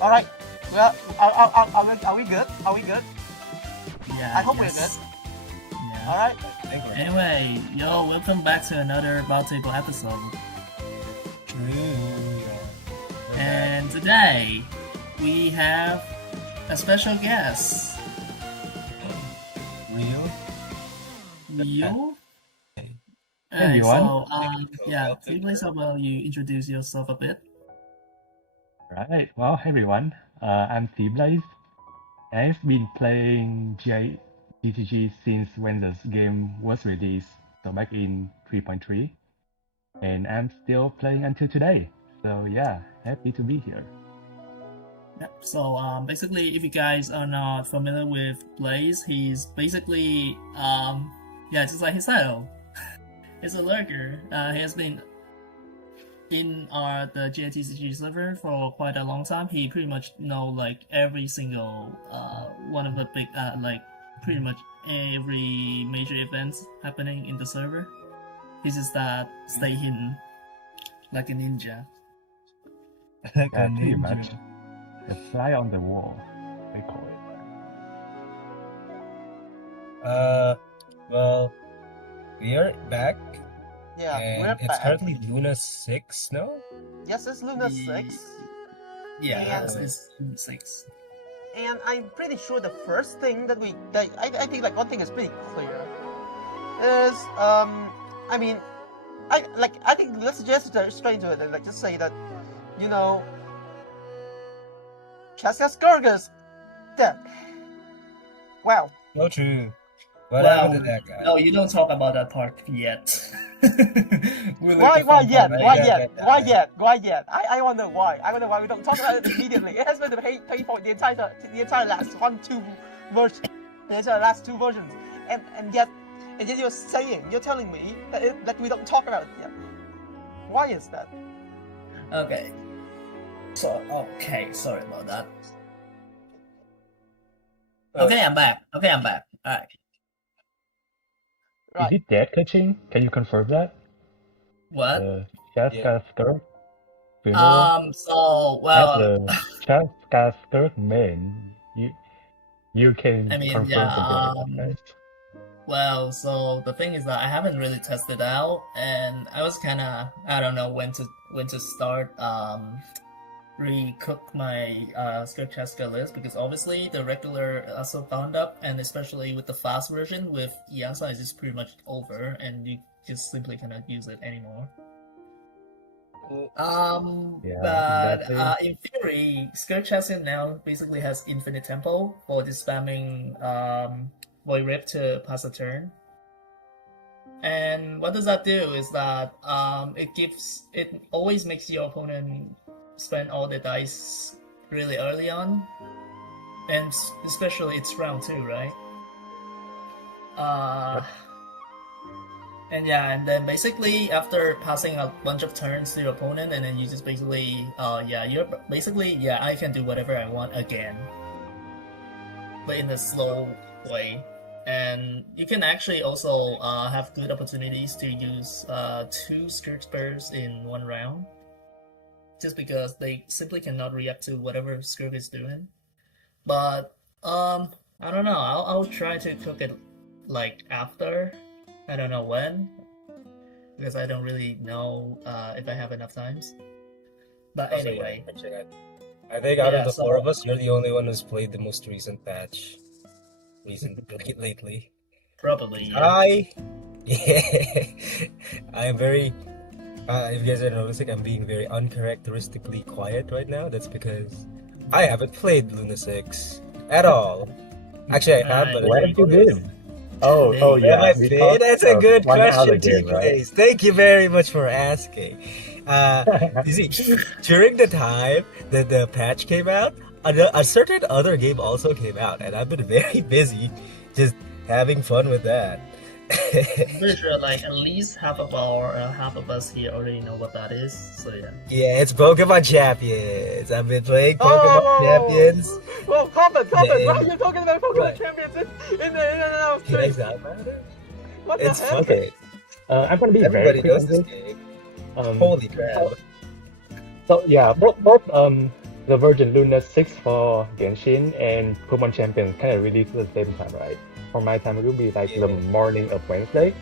All right. Well, are we good? Are we good? Yeah. I hope we're good. Yeah. All right. Anyway, welcome back to another Ball Table episode. And today we have a special guest. Real? Hey everyone. So, TBlaze, how about you introduce yourself a bit? Right. Well, hey everyone. I'm TBlaze. I've been playing GITCG since when this game was released, so back in 3.3, and I'm still playing until today. So yeah, happy to be here. Yep. So, basically, if you guys are not familiar with Blaze, he's basically, just like his title. He's a lurker. He has been in the GITCG server for quite a long time. He pretty much know like every single one of the big pretty much every major events happening in the server. This is that stay hidden like a ninja. Like a pretty much. The fly on the wall, they call it. Well, we are back. Yeah, and we're it's back. currently Luna 6, no? Yes, it's Luna 6. Yeah, it's 6. And I'm pretty sure the first thing that I think like one thing is pretty clear is I think let's just straight into it and like just say that Skirk is dead. Wow. No true. What happened to that guy? No, you don't talk about that part yet. Why yet? Why yet? I want to know why. I want to know why we don't talk about it immediately. It has been the pain point the entire last last two versions, and yet you're telling me that we don't talk about it yet. Why is that? Okay. Sorry about that. Okay, I'm back. Alright. Is it dead, Kerching? Can you confirm that? What? Chasca Skirk? Well, Chasca Skirk main. You can confirm the game, right? Well, so the thing is that I haven't really tested out, and I was I don't know when to start recook my Skirk Chasca list, because obviously the regular also found up, and especially with the fast version with Yasa is just pretty much over, and you just simply cannot use it anymore. In theory, Skirk Chasca now basically has infinite tempo for just spamming Void Rip to pass a turn. And what does that do is that it always makes your opponent spend all the dice really early on, and especially it's round 2, right? And then basically after passing a bunch of turns to your opponent, and then you just basically I can do whatever I want again, but in a slow way. And you can actually also have good opportunities to use 2 Skirk Spurs in one round, just because they simply cannot react to whatever Skirk is doing. But I don't know. I'll try to cook it like after. I don't know when, because I don't really know if I have enough times. But anyway, I think out of the 4 of us, you're the only one who's played the most recent patch. Lately. Probably. I'm very. If you guys are noticing, I'm being very uncharacteristically quiet right now. That's because I haven't played Luna 6 at all. Actually, I have, but where have you been? Oh yeah. That's a good question, game, right? Thank you very much for asking. You see, during the time that the patch came out, a certain other game also came out, and I've been very busy just having fun with that. I'm pretty sure like at least half of us here already know what that is. So yeah. Yeah, it's Pokemon Champions. I've been playing Pokemon Champions. Well, Coffin, why are you talking about Pokemon Champions in the Does that matter? What It's the heck? Okay. I'm gonna be Everybody very quick knows on this this. game. Holy crap. So yeah, both the version Luna 6 for Genshin and Pokemon Champions kind of released at the same time, right? For my time, it will be like the morning of Wednesday.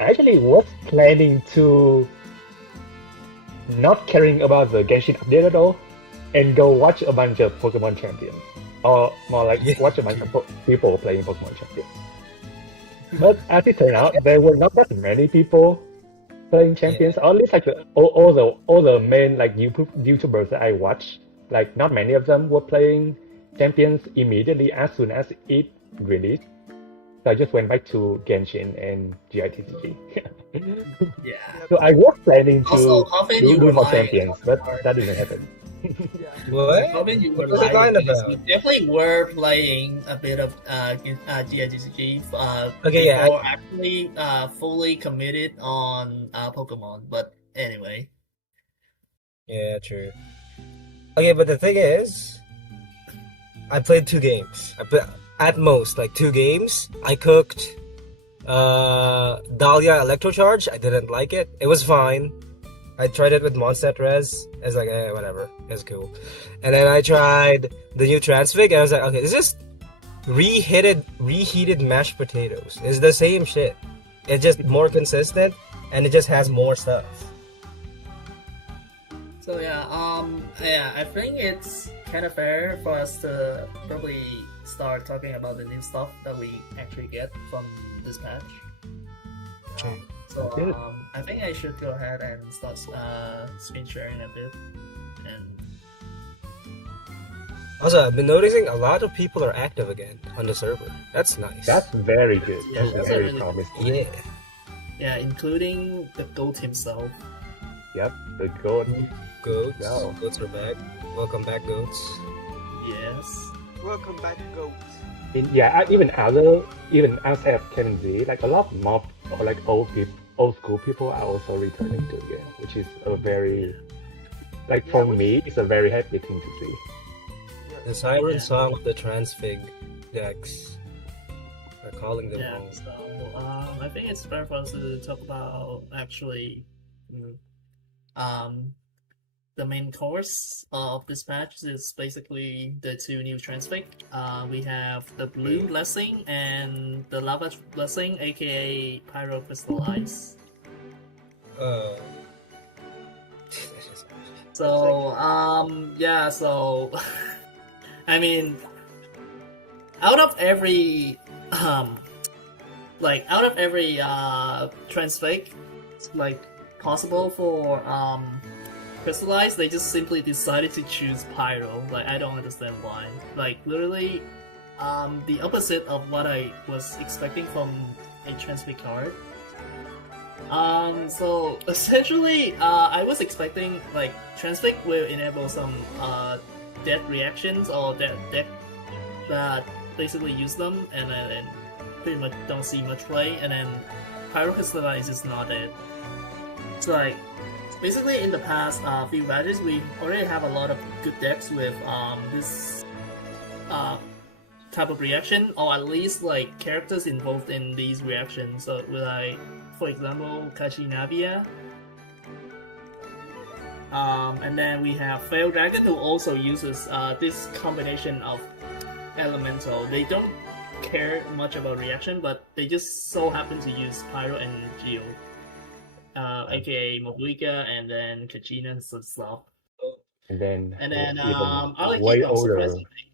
I actually was planning to not caring about the Genshin update at all and go watch a bunch of Pokemon Champions. Or more like watch a bunch of people playing Pokemon Champions. But as it turned out, there were not that many people playing Champions. Or at least like all the main like YouTubers that I watch, like not many of them were playing Champions immediately as soon as it released. So I just went back to Genshin and GITCG. Yeah. So I was planning to Also, Coffin, you do were more lying. Champions, but that didn't happen. What? Coffin, you were What was it lying lying. about? You definitely were playing a bit of GITCG Okay, yeah, before actually fully committed on Pokemon. But anyway. Yeah, true. Okay, but the thing is, I played 2 games. I played at most like 2 games. I cooked Dahlia Electrocharge. I didn't like it. It was fine. I tried it with Mondstadt Res. I was like, whatever. It's cool. And then I tried the new Transfig. And I was like, okay, this is reheated mashed potatoes. It's the same shit. It's just more consistent, and it just has more stuff. So yeah, I think it's kind of fair for us to probably start talking about the new stuff that we actually get from this patch. True. So I think I should go ahead and start screen sharing a bit. And Also, I've been noticing a lot of people are active again on the server. That's nice. That's very good. Yeah, That's very promising. yeah, including the GOAT himself. Yep, the goat. Goats. No. Goats are back. Welcome back, goats. Yes. Welcome back, goats. Even outside of Kevin Z, like a lot of mob or like old school people are also returning to the game, which is a very, like for me, it's a very happy thing to see. The siren song of the Transfig decks. They're calling them Yeah. home. So I think it's fair for us to talk about actually, the main course of this patch is basically the 2 new Transfig. We have the Blue Blessing and the Lava Blessing, aka Pyro Crystallize. So so I mean, out of every Transfig like possible for Crystallize, they just simply decided to choose Pyro. Like, I don't understand why. Like, literally, the opposite of what I was expecting from a Transfig card. So essentially, I was expecting like Transfig will enable some dead reactions or deck that basically use them, and then pretty much don't see much play, and then Pyro Crystallize is not it. So like, basically in the past few patches, we already have a lot of good decks with this type of reaction, or at least like characters involved in these reactions. So like, for example, Kachinavia. And then we have Fail Dragon, who also uses this combination of elemental. They don't care much about reaction, but they just so happen to use Pyro and Geo, aka Mohuika, and then Kachina and stuff. And then I like way Hiko, older. surprisingly.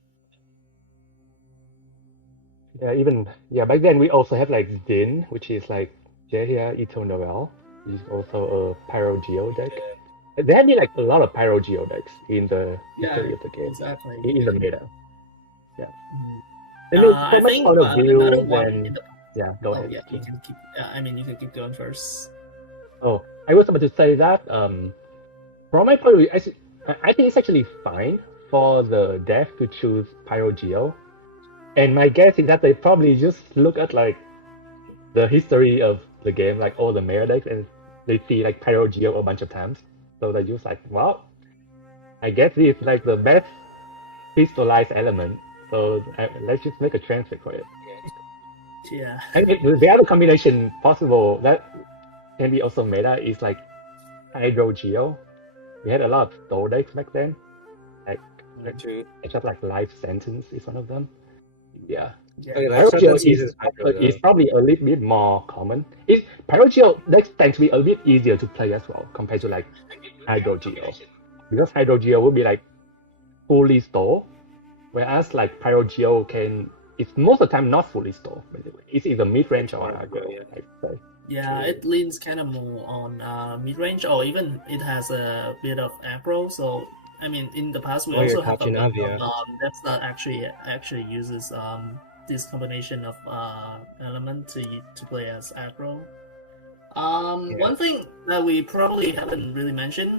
Back then we also have like Din, which is like Jehia Ito Noel, which is also a Pyro Geo deck. There have been like a lot of Pyro Geo decks in the history of the game, Exactly. in the meta. Yeah. Mm-hmm. I think point of view, another one. then go ahead. Yeah, you can keep. You can keep going first. Oh, I was about to say that from my point of view, I think it's actually fine for the dev to choose Pyro Geo. And my guess is that they probably just look at like the history of the game, like all the meta decks, and they see like Pyro Geo a bunch of times. So they just like, well, I guess it's like the best crystallized element. So let's just make a transfer for it. Yeah. And the other combination possible that can be also meta is like Hydro Geo. We had a lot of Soul decks back then. Like True. just like life sentence is one of them. Yeah. Okay, Pyro Life Geo Sentence uses Hydro is though. probably a little bit more common. Pyro Geo tends to be a bit easier to play as well compared to like Hydro Geo, because Hydro Geo would be like fully store, whereas like Pyro Geo it's most of the time not fully store. Basically, it's either mid range or aggro. Yeah. I'd say. Yeah, True. it leans kind of more on mid-range, or even it has a bit of aggro. So I mean, in the past we Oh, also your have a bit Kachinavia. of that's not actually uses this combination of element to play as aggro. Yeah. One thing that we probably haven't really mentioned,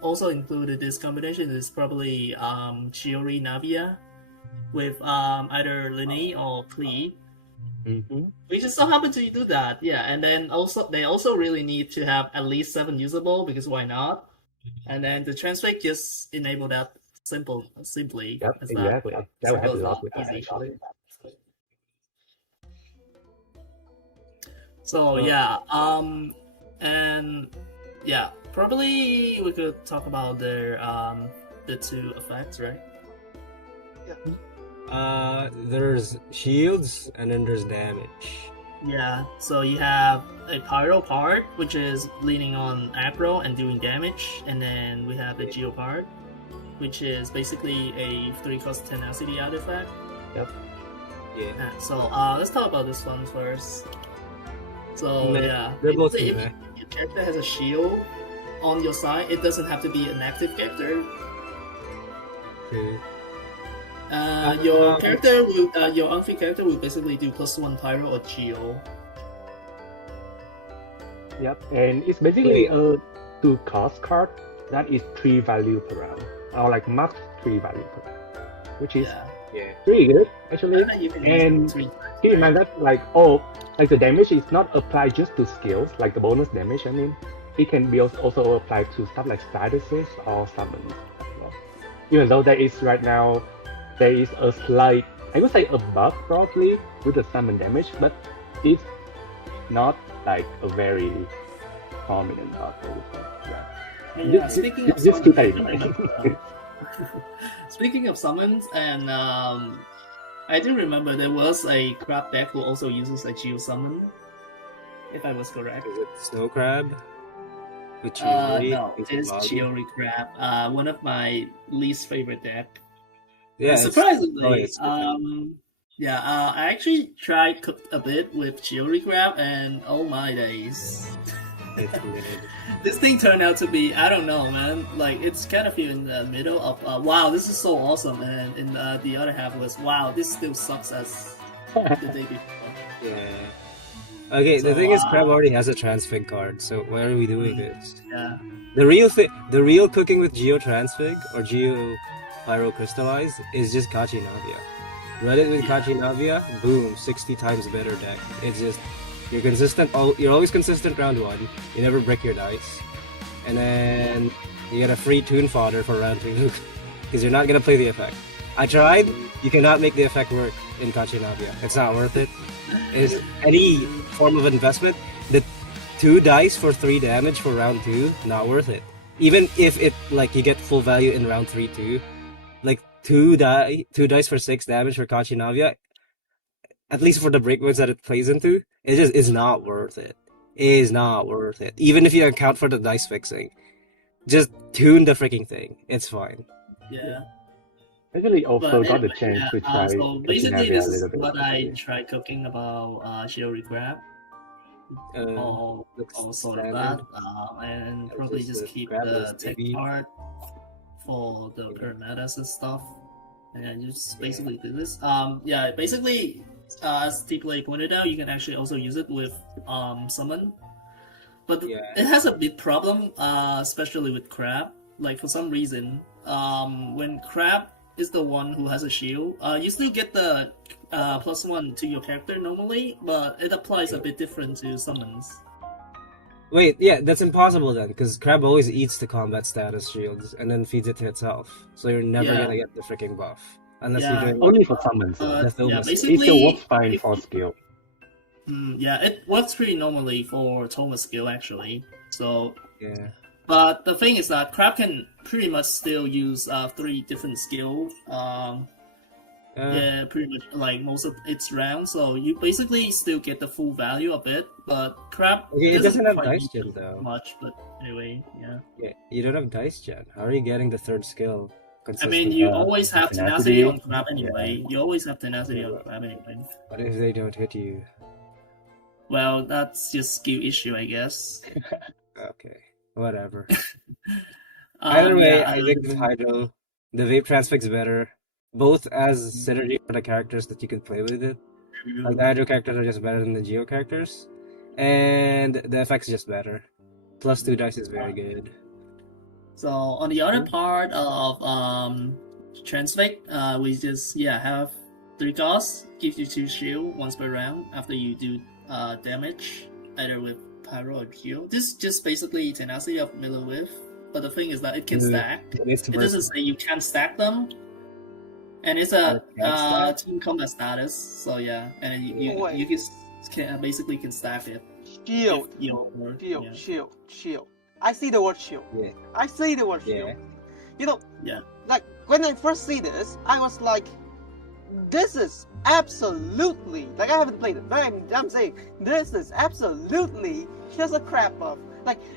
also included this combination is probably Chiori Navia with either Linny or Klee. Mm-hmm. We just so happen to do that, yeah. And then they also really need to have at least 7 usable, because why not? And then the transfix just enable that simply. Yep, as exactly. That That would help a goes lot on with that easy. actually. So and yeah, probably we could talk about their the 2 effects, right? There's shields and then there's damage. Yeah, so you have a Pyro part, which is leaning on aggro and doing damage, and then we have the Geo part, which is basically a 3-cost tenacity artifact. Yep. Yeah. So let's talk about this one first. So Meh. yeah, They're both if meh. your character has a shield on your side, it doesn't have to be an active character. True. Your character will, your unfit character will basically do +1 Pyro or Geo. Yep, and it's basically a 2-cost card that is 3 value per round, or like max 3 value per round, which is Yeah. pretty good actually. You can And use it 3 times. keep in mind that like the damage is not applied just to skills, like the bonus damage. I mean, it can be also applied to stuff like statuses or summons as well. Even though there is a slight, I would say a bug probably with the summon damage, but it's not like a very prominent bug. I would say. Yeah. And, speaking of Just keep that summons, in mind. speaking of summons, and I do remember there was a crab deck who also uses a Geo summon, if I was correct. Is it Snow Crab? Which No, it is Chiori Crab. One of my least favorite deck. Yeah. Surprisingly, it's I actually tried cooked a bit with Chiori Crab, and oh my days. it's weird. This thing turned out to be, I don't know, man. Like, it's kind of in the middle of, wow, this is so awesome. And in the other half was, wow, this still sucks as the day before. Yeah. Okay, the So, thing is, Crab already has a Transfig card, so why are we doing this? Yeah. The real cooking with Geo Transfig or Geo Pyro Crystallize is just Kachi Navia. Run it with Kachi Navia, boom, 60 times better deck. It's just you're consistent. You're always consistent round 1. You never break your dice, and then you get a free tune fodder for round 2 because you're not gonna play the effect. I tried. You cannot make the effect work in Kachi Navia. It's not worth it. Is any form of investment. The 2 dice for 3 damage for round 2, not worth it. Even if it like you get full value in round 3 too, like 2 dice for 6 damage for Kachi Navia, at least for the breakpoints that it plays into, it just is not worth it. It is not worth it. Even if you account for the dice fixing, just tune the freaking thing. It's fine. Yeah. Actually, also But got the anyway, chance to try. so basically, Kakinavia this a is little bit. what I tried cooking about Chiori Crab. Or looks sort of standard. that, and Yeah, probably just just the keep crab the is tech maybe- part for the current metas and stuff, and then just basically do this. Basically, as TBlaze pointed out, you can actually also use it with summon, but Yeah. it has a big problem, especially with Crab. Like for some reason, when Crab is the one who has a shield, you still get the +1 to your character normally, but it applies a bit different to summons. Wait, yeah, that's impossible then, because Crab always eats the combat status shields and then feeds it to itself, so you're never Yeah. gonna get the freaking buff unless Yeah. you're doing Only for summons. the film is- It basically, still works fine if for you- skill. it works pretty normally for Thomas skill actually. So yeah. But the thing is that Crab can pretty much still use 3 different skills. Yeah, pretty much like most of its rounds. So you basically still get the full value of it. But Crab Okay, it doesn't have quite dice use gen it though. much. But anyway, yeah. Yeah, you don't have dice gen. How are you getting the third skill? I mean, you consistent? always have tenacity on Crab anyway. You always have tenacity on Crab anyway. What if they don't hit you? Well, that's just skill issue, I guess. Okay, whatever. Either way, Yeah, I think the Hydro, the Vape Transfix better, both as synergy for the characters that you can play with it. Like the Hydro characters are just better than the Geo characters, and the effects just better. Plus 2 dice is very good. So on the other part of Transfix, we just have 3 costs, gives you 2 shield once per round after you do damage, either with Pyro or Geo. This just basically tenacity of Miller Whiff, but the thing is that it can stack. It doesn't say you can't stack them, and it's a team combat status. So yeah, and you can basically can stack it. Shield. Shield. I see the word shield. Yeah. I see the word shield. Yeah. You know, Yeah. like when I first see this, I was like, this is absolutely, like I haven't played it, but I'm saying this is absolutely just a crap buff.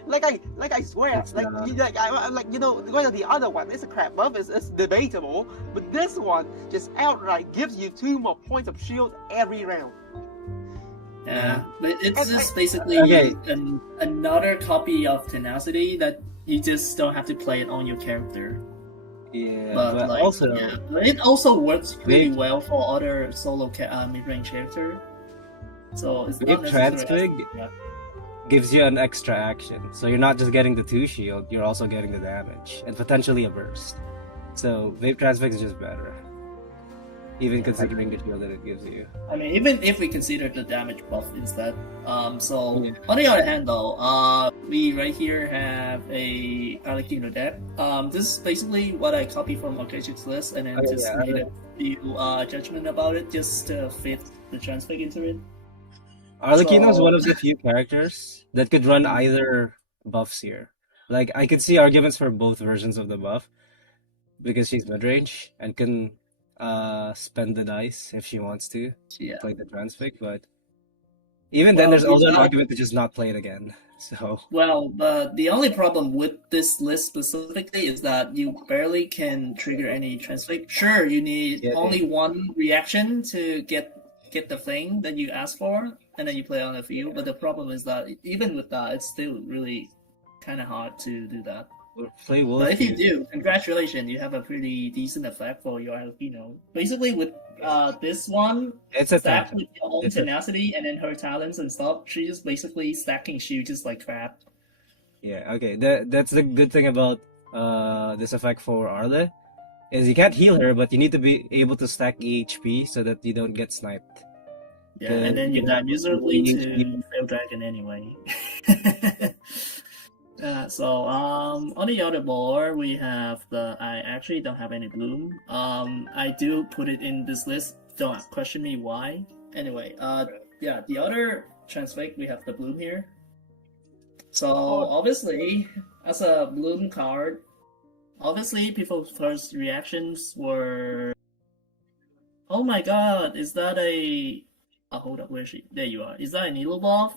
Like I swear, It's like not. you know, whether the other one is a crap buff is debatable, but this one just outright gives you 2 more points of shield every round. Yeah, but it's just basically Okay. another copy of tenacity that you just don't have to play it on your character. Yeah, But like, also, but it also works pretty Vape- well for other solo mid-range character. So it's not Vape necessarily. Transfig Yeah. gives you an extra action. So you're not just getting the 2 shield, you're also getting the damage and potentially a burst. So Vape Transfix is just better, even considering the shield that it gives you. I mean, even if we consider the damage buff instead. So Yeah. on the other hand, though, we right here have a Arlecchino deck. This is basically what I copied from Okechik's list, and then Oh, just yeah, made a few judgment about it, just to fit the Transfig into it. Arlecchino is So- one of the few characters that could run either buffs here. Like, I could see arguments for both versions of the buff because she's mid-range and can spend the dice if she wants to Yeah. play the Transfig, but even then, Well, there's also an he's not- argument to just not play it again. So, Well, but the only problem with this list specifically is that you barely can trigger any Transfig. Sure, you need Yeah, only one reaction to get the thing that you ask for, and then you play on the field. But the problem is that even with that, it's still really kind of hard to do that. play Wolf. But if you do, congratulations, you have a pretty decent effect for your Alpino. Basically, with this one, It's a stacked tap. with your own It's a- tenacity and then her talents and stuff, she's just basically stacking shield just like crap. Yeah, okay. That's the good thing about this effect for Arle, is you can't heal her, but you need to be able to stack EHP so that you don't get sniped. Yeah, and then you die miserably you- to Fail Dragon anyway. So on the other board we have I actually don't have any bloom. I do put it in this list. Don't question me why. Anyway, yeah, the other Transfig we have the bloom here. So obviously, as a bloom card, obviously people's first reactions were, "Oh my God, is that a?" Oh, hold up, where is she? There you are. Is that an Elo buff?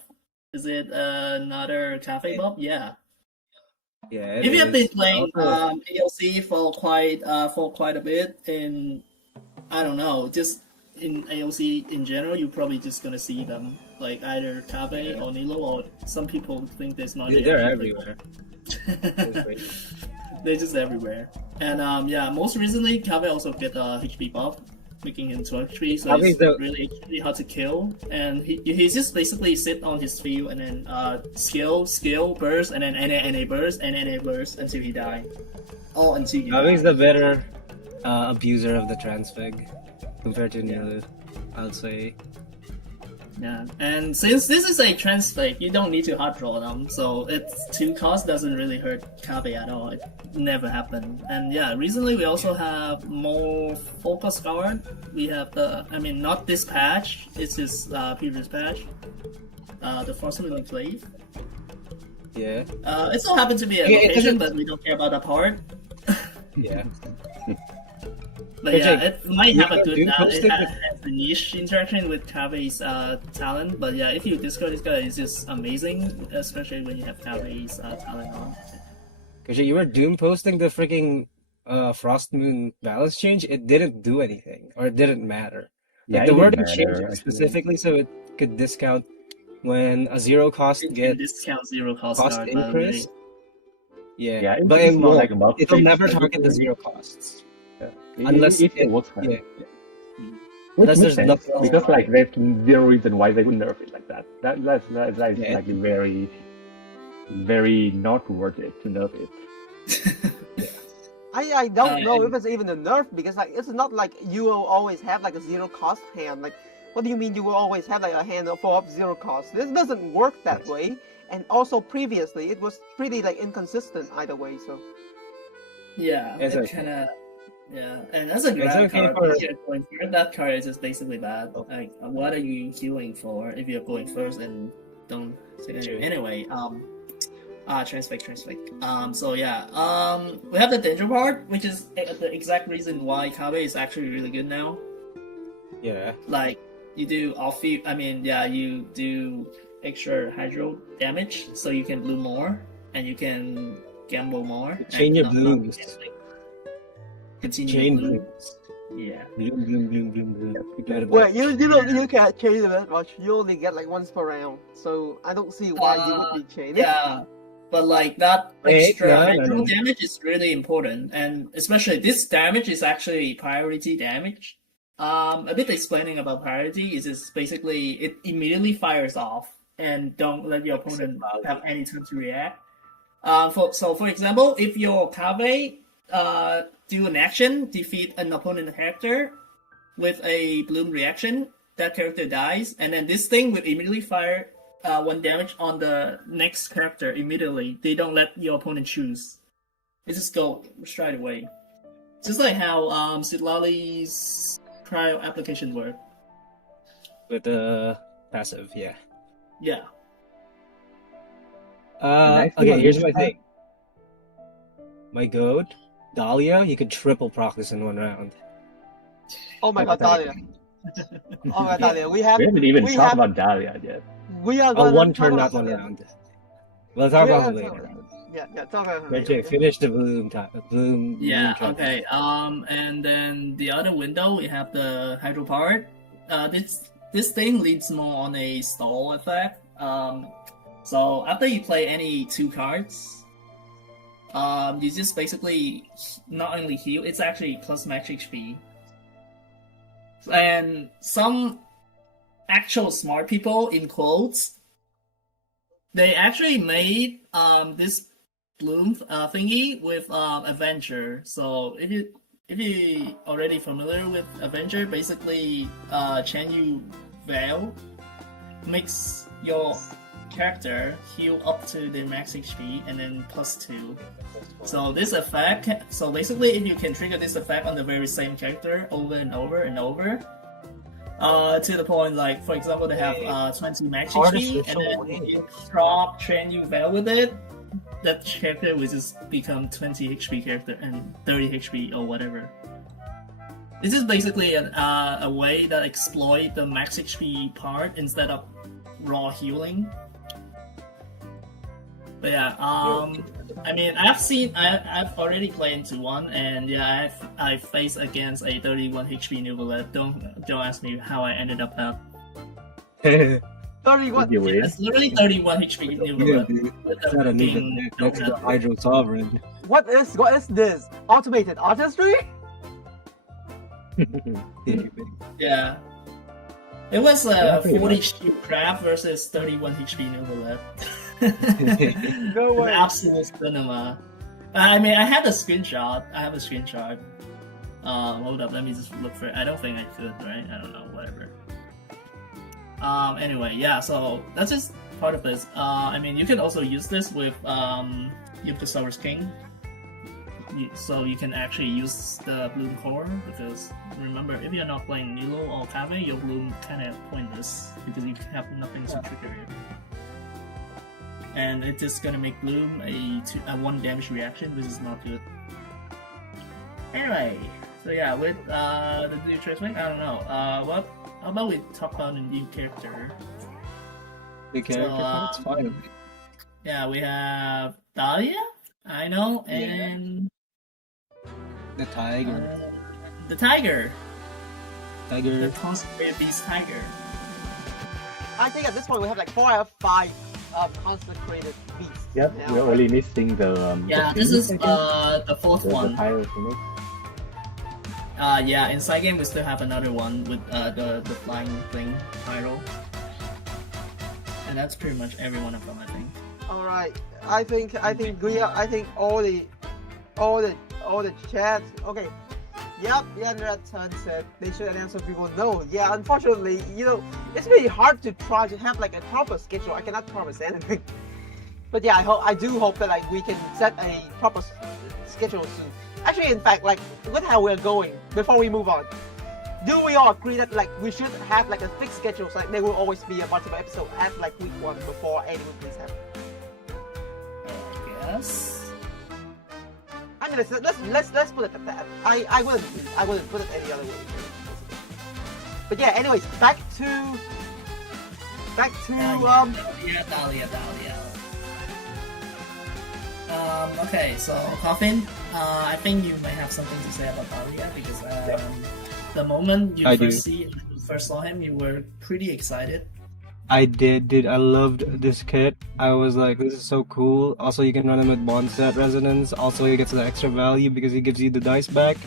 Is it another cafe buff? Yeah. Yeah. If you have been is. playing Also- AOC for quite a bit, in I don't know, just in AOC in general, you're probably just gonna see them like either cafe or Nilo, or some people think there's not. They're everywhere. They're just everywhere. And yeah, most recently, Cafe also get a HP buff, making him 12 HP, so Cave's it's the- really hard to kill. And he just basically sit on his field and then skill, burst, and then NA burst, NA burst until he die. All until you Kaving's die. the better abuser of the Transfig compared to Nilu, I'll say. Yeah, and since this is a Transfig, you don't need to hard draw them, so its 2 cost doesn't really hurt Cafe at all. It never happened. And yeah, recently we also have more focus card. We have not this patch, it's just previous patch. The Forceful Enclave. Yeah. It so happened to be a Yeah, it location, doesn't- but we don't care about that part. Yeah. But Okay, yeah, it might have a good. Doom It posted has a niche interaction with Kabe's talent. But yeah, if you discard this guy, it's just amazing, especially when you have Kabe's talent on. Because you were Doom posting the freaking Frost Moon balance change, it didn't do anything, or it didn't matter. Yeah, Like the it word didn't you changed matter, it actually. specifically so it could discount when a zero cost It can gets discount zero cost cost card, by the way. increase. Yeah, Yeah, but it's it more won't. like about It'll fixed, never like, target the it- zero costs. Yeah. Unless it it- works fine. yeah. Which Unless makes there's sense, nothing else because wrong. like there's zero reason why they would nerf it like that. That is Yeah. like very not worth it to nerf it. I don't know and- if it's even a nerf because like it's not like you will always have like a zero cost hand. Like, what do you mean you will always have like a hand of zero cost? This doesn't work that Yes. way. And also previously it was pretty like inconsistent either way. So Yeah, It's it okay. kind of. Yeah, and as a It's grab okay card, for- if you're going first, that card is just basically bad. Like, what are you healing for if you're going first and don't? True. Anyway, transfix. So yeah, we have the danger part, which is the exact reason why Kabe is actually really good now. Yeah. Like, you do you do extra hydro damage, so you can bloom more and you can gamble more. Chain and your not blooms. gambling. Continue Chain bloom. blooms. Yeah. Bloom. well, you can't change it that much. You only get like once per round. So I don't see why you would be chaining. Yeah, but like that Wait, extra no. hydro damage is really important, and especially this damage is actually priority damage. A bit explaining about priority is just basically it immediately fires off and don't let your opponent have any time to react. For example, if your Kabe do an action, defeat an opponent character with a bloom reaction, that character dies, and then this thing will immediately fire 1 damage on the next character immediately. They don't let your opponent choose. It just go straight away. Just like how Sidlali's cryo application work. With the passive, yeah. Yeah. Nice Okay, one. here's my thing. My goat, Dahlia, you could triple proc this in 1 round. Oh my god, Dahlia. Oh my god, Dahlia. We haven't even we talked have- about Dahlia yet. We are Oh, going 1 to turn, not talk 1 about round. We'll talk We are about it gonna later. talk- Yeah, talk about it Okay, later. finish the bloom time. Bloom. Yeah, bloom okay. And then the other window, we have the hydro part. This thing leads more on a stall effect. So after you play any 2 cards, you just basically not only heal, it's actually plus max HP. And some actual smart people, in quotes, they actually made this bloom thingy with Avenger. So if you already familiar with Avenger, basically Chanyu Veil makes your character heal up to their max HP and then +2. So this effect, so basically if you can trigger this effect on the very same character over and over and over, to the point like, for example, they have 20 max HP and then you drop Chanyu Veil with it, that character will just become 20 HP character and 30 HP or whatever. This is basically a way that exploit the max HP part instead of raw healing. But yeah, I mean, I've already played into 1, and yeah, I faced against a 31 HP Nuvolette. Don't ask me how I ended up that. 31. You win. It's literally 31 HP Yeah, Nuvolette. dude. with It's a not a fucking new next to donut. Hydro Sovereign. What is this? Automated artistry? Yeah. It was Yeah, a pretty 40 much. shield crab versus 31 HP Nuvolette. No way. Absolute cinema. I mean, I have a screenshot. Hold up, let me just look for it. I don't think I could, right? I don't know, whatever. Anyway, yeah, so that's just part of this. I mean, you can also use this with Yukasaurus King. So you can actually use the Bloom Core, because remember, if you're not playing Nilo or Kave, your Bloom kind of pointless, because you have nothing to trigger it. and it's just gonna make Bloom a 1 damage reaction, which is not good. Anyway, so yeah, with the new transmit, I don't know. How about we talk about a new character? The character, it's fine. Yeah, we have Dahlia, I know, and The tiger. the tiger, the Tiger. consecrated beast tiger. I think at this point we have like 4 out of 5 consecrated beasts. Yep, now, we're right? only missing the. Yeah, the this is beast, I the fourth think. The one. pirate, isn't it? Yeah, inside game we still have another one with the flying thing, Pyro. And that's pretty much every one of them, I think. All right. I think all the chats. Okay. Yep. Yeah, Tan said they should announce so people know. Yeah. Unfortunately, it's really hard to try to have like a proper schedule. I cannot promise anything. But yeah, I do hope that like we can set a proper schedule soon. Actually, in fact, like look how we're going. Before we move on, do we all agree that like we should have like a fixed schedule so like there will always be a multiple episode at like week 1 before any weeklies happen? Yes. I mean, let's put it at that. I wouldn't put it any other way. But yeah, anyways, back to Dahlia. Okay, so Coffin, I think you might have something to say about Dahlia because the moment you first saw him, you were pretty excited. I did. I loved this kit. I was like, this is so cool. Also, you can run him with Mondstadt Resonance. Also, you get the extra value because he gives you the dice back.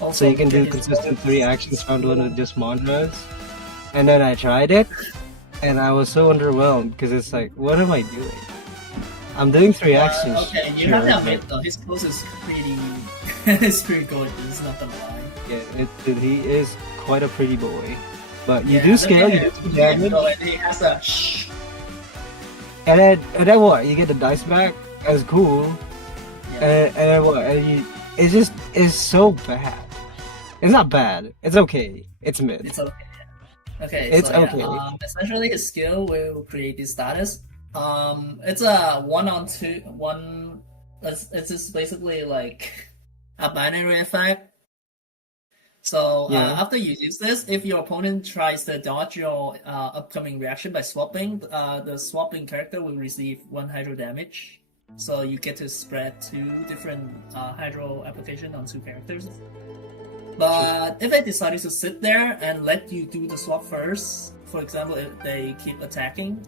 Also, So you can do consistent 3 actions round 1 with just Mondras. And then I tried it, and I was so underwhelmed because it's like, what am I doing? I'm doing 3 actions. Okay, you have to admit though, his pose is pretty, it's pretty gorgeous, not gonna lie. Yeah, he is quite a pretty boy. But you do scale, you do some damage. And he has a shh. And then what? You get the dice back? That's cool. Yeah. And then what? It's so bad. It's not bad. It's okay. It's mid. It's okay. Okay, It's so okay. yeah, essentially his skill will create this status. It's a 1-on-2 one. It's just basically like a binary effect. So after you use this, if your opponent tries to dodge your upcoming reaction by swapping, the swapping character will receive 1 hydro damage. So you get to spread 2 different hydro application on 2 characters. But if they decided to sit there and let you do the swap first, for example, if they keep attacking,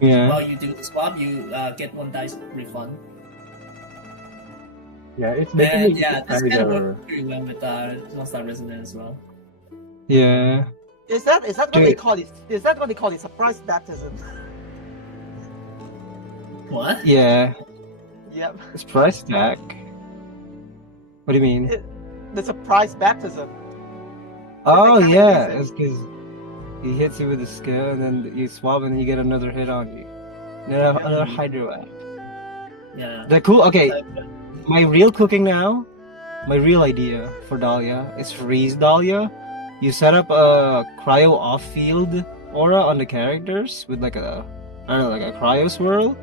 while you do the swap, you get 1 dice refund. Yeah, it's And basically yeah, this can tiger. work pretty well with Mondstadt Resonance as well. Yeah. Is that what they call it? Is that what they call it? Surprise baptism. What? Yeah. Yep. It's price tag. What do you mean? The surprise baptism. Oh kinda yeah, use it's because he hits you with a skill and then you swap and you get another hit on you. Another hydro app. Yeah. They're cool. Okay, my real cooking now, my real idea for Dahlia is freeze Dahlia. You set up a cryo off-field aura on the characters with like a cryo swirl,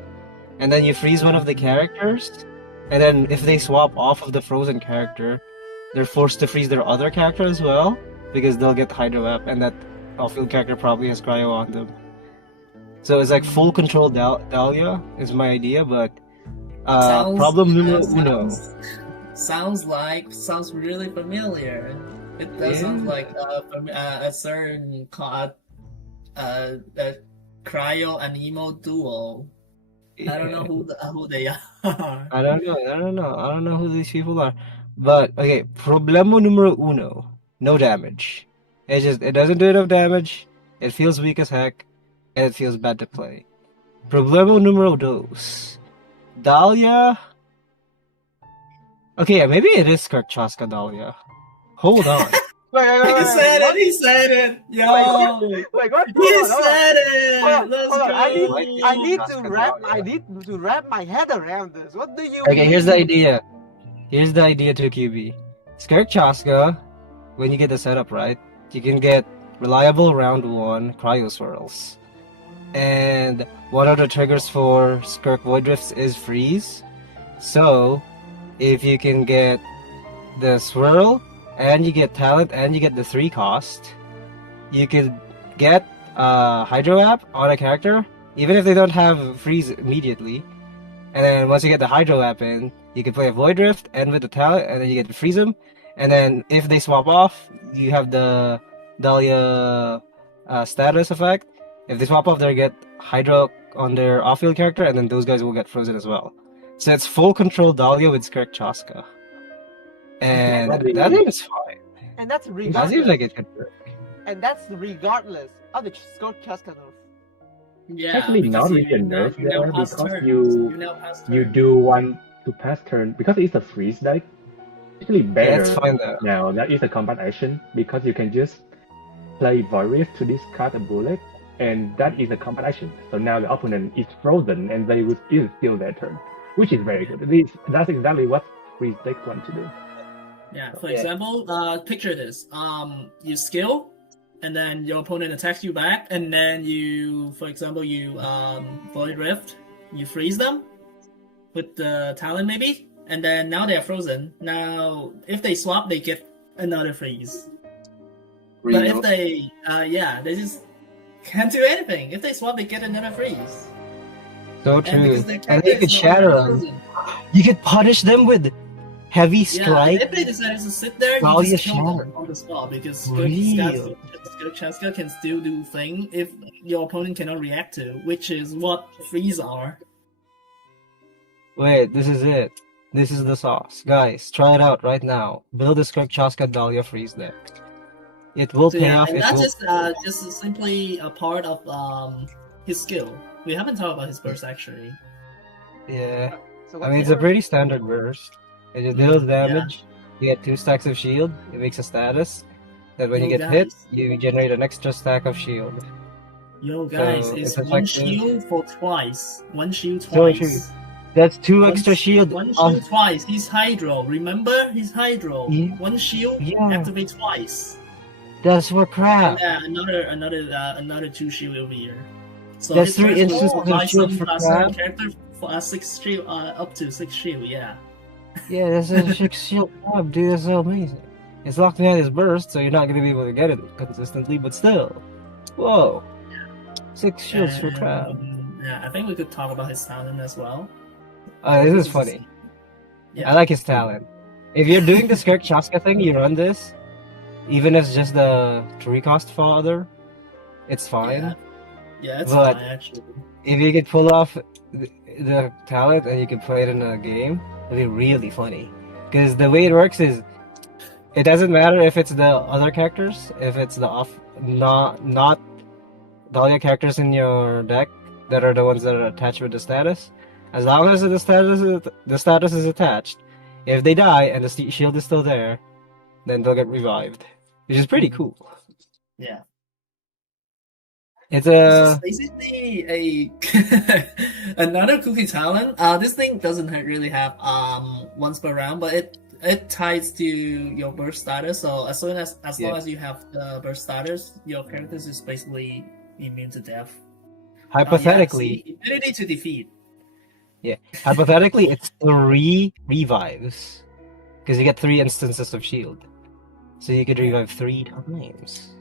and then you freeze one of the characters, and then if they swap off of the frozen character, they're forced to freeze their other character as well because they'll get hydro app, and that off-field character probably has cryo on them. So it's like full control Dahlia is my idea, but problem numero uno. Sounds really familiar. It does sound like a certain cryo and emo duo. I don't know who they are. I don't know who these people are. But okay, problema numero uno. No damage. It doesn't do enough damage. It feels weak as heck, and it feels bad to play. Problema numero dos. Dahlia. Okay, yeah, maybe it is Skirk Chasca Dahlia. Hold on. Wait, He said it! Yo! Wait, what? He said it! Hold Let's on. go! I need to wrap my head around this. What do you Okay, mean? here's the idea. Here's the idea to QB. Skirk Chasca, when you get the setup right, you can get reliable round 1 cryo swirls. and one of the triggers for Skirk Void Drifts is freeze. So, if you can get the swirl, and you get talent, and you get the 3 cost, you could get Hydro App on a character, even if they don't have freeze immediately. And then once you get the Hydro App in, you can play a Void Drift, and with the talent, and then you get to freeze them. And then if they swap off, you have the Dahlia status effect. If they swap off, they get Hydro on their off-field character, and then those guys will get frozen as well. So it's full control Dahlia with Skirk Chasca. And that seems fine. And that's That regardless. seems like it could work. And that's regardless of the Skirk Chasca nerf. Yeah, Actually, because not you- really a nerf you now there pass because turns. you now pass you turns. do want to pass turn because it's a freeze deck. Actually, better it's fine though. now that is a combat action because you can just play Void Rift to discard a bullet, and that is a combat action. So now the opponent is frozen, and they will still steal their turn, which is very good. That's exactly what freeze decks want to do. Yeah, for Yeah. example, picture this. You skill, and then your opponent attacks you back, and then you, for example, you Void Rift, you freeze them with the talent maybe, and then now they are frozen. Now, if they swap, they get another freeze. But if they, they just can't do anything. If they swap, they get another freeze. So And true. because their And character you could is not shatter them. frozen. You could punish them with heavy Yeah, strike. if they decide to sit there, Dahlia you just kill them Shatter. on the spot because Real. Skirk Chasca can still do thing if your opponent cannot react to, which is what freeze are. Wait, this is it. This is the sauce. Guys, try it out right now. Build a Skirk Chasca Dahlia freeze deck. It will So pay yeah, off. and It that's will... just simply a part of his skill. We haven't talked about his burst actually. Yeah. So I mean, it's a pretty standard burst. It just deals damage. You get 2 stacks of shield. It makes a status. That when you Yo, get hit, guys. you generate an extra stack of shield. Yo guys, So, it's it's one effective. shield for twice. One shield So twice. true. That's 2 One extra sh- shield. One on- shield twice. He's Hydro. Remember? He's Hydro. Yeah. One shield Yeah. activate twice. That's for crap. And another 2 shield over here. So That's his 3 first instances will of buy shield some for plus crap. character for 6 shield, up to 6 shield. Yeah. Yeah, that's a 6 shield crap, dude. That's so amazing. It's locked behind his burst, so you're not gonna be able to get it consistently, but still. Whoa. 6 shields for crap. Yeah, I think we could talk about his talent as well. This is funny. Yeah. I like his talent. If you're doing the Skirk Chasca thing, you run this, even if it's just the 3 cost father, it's fine. Yeah, it's But- fine actually. If you could pull off the talent and you can play it in a game, it'd be really funny. Because the way it works is, it doesn't matter if it's the other characters, if it's the not Dahlia characters in your deck that are the ones that are attached with the status. As long as the status is attached, if they die and the shield is still there, then they'll get revived, which is pretty cool. Yeah. It's This a is basically a another cookie talent. This thing doesn't really have once per round, but it ties to your burst status. So as long as you have the burst status, your character is basically immune to death. hypothetically. Ability to defeat. Hypothetically, it's 3 revives. Because you get 3 instances of shield. So you could revive 3 times.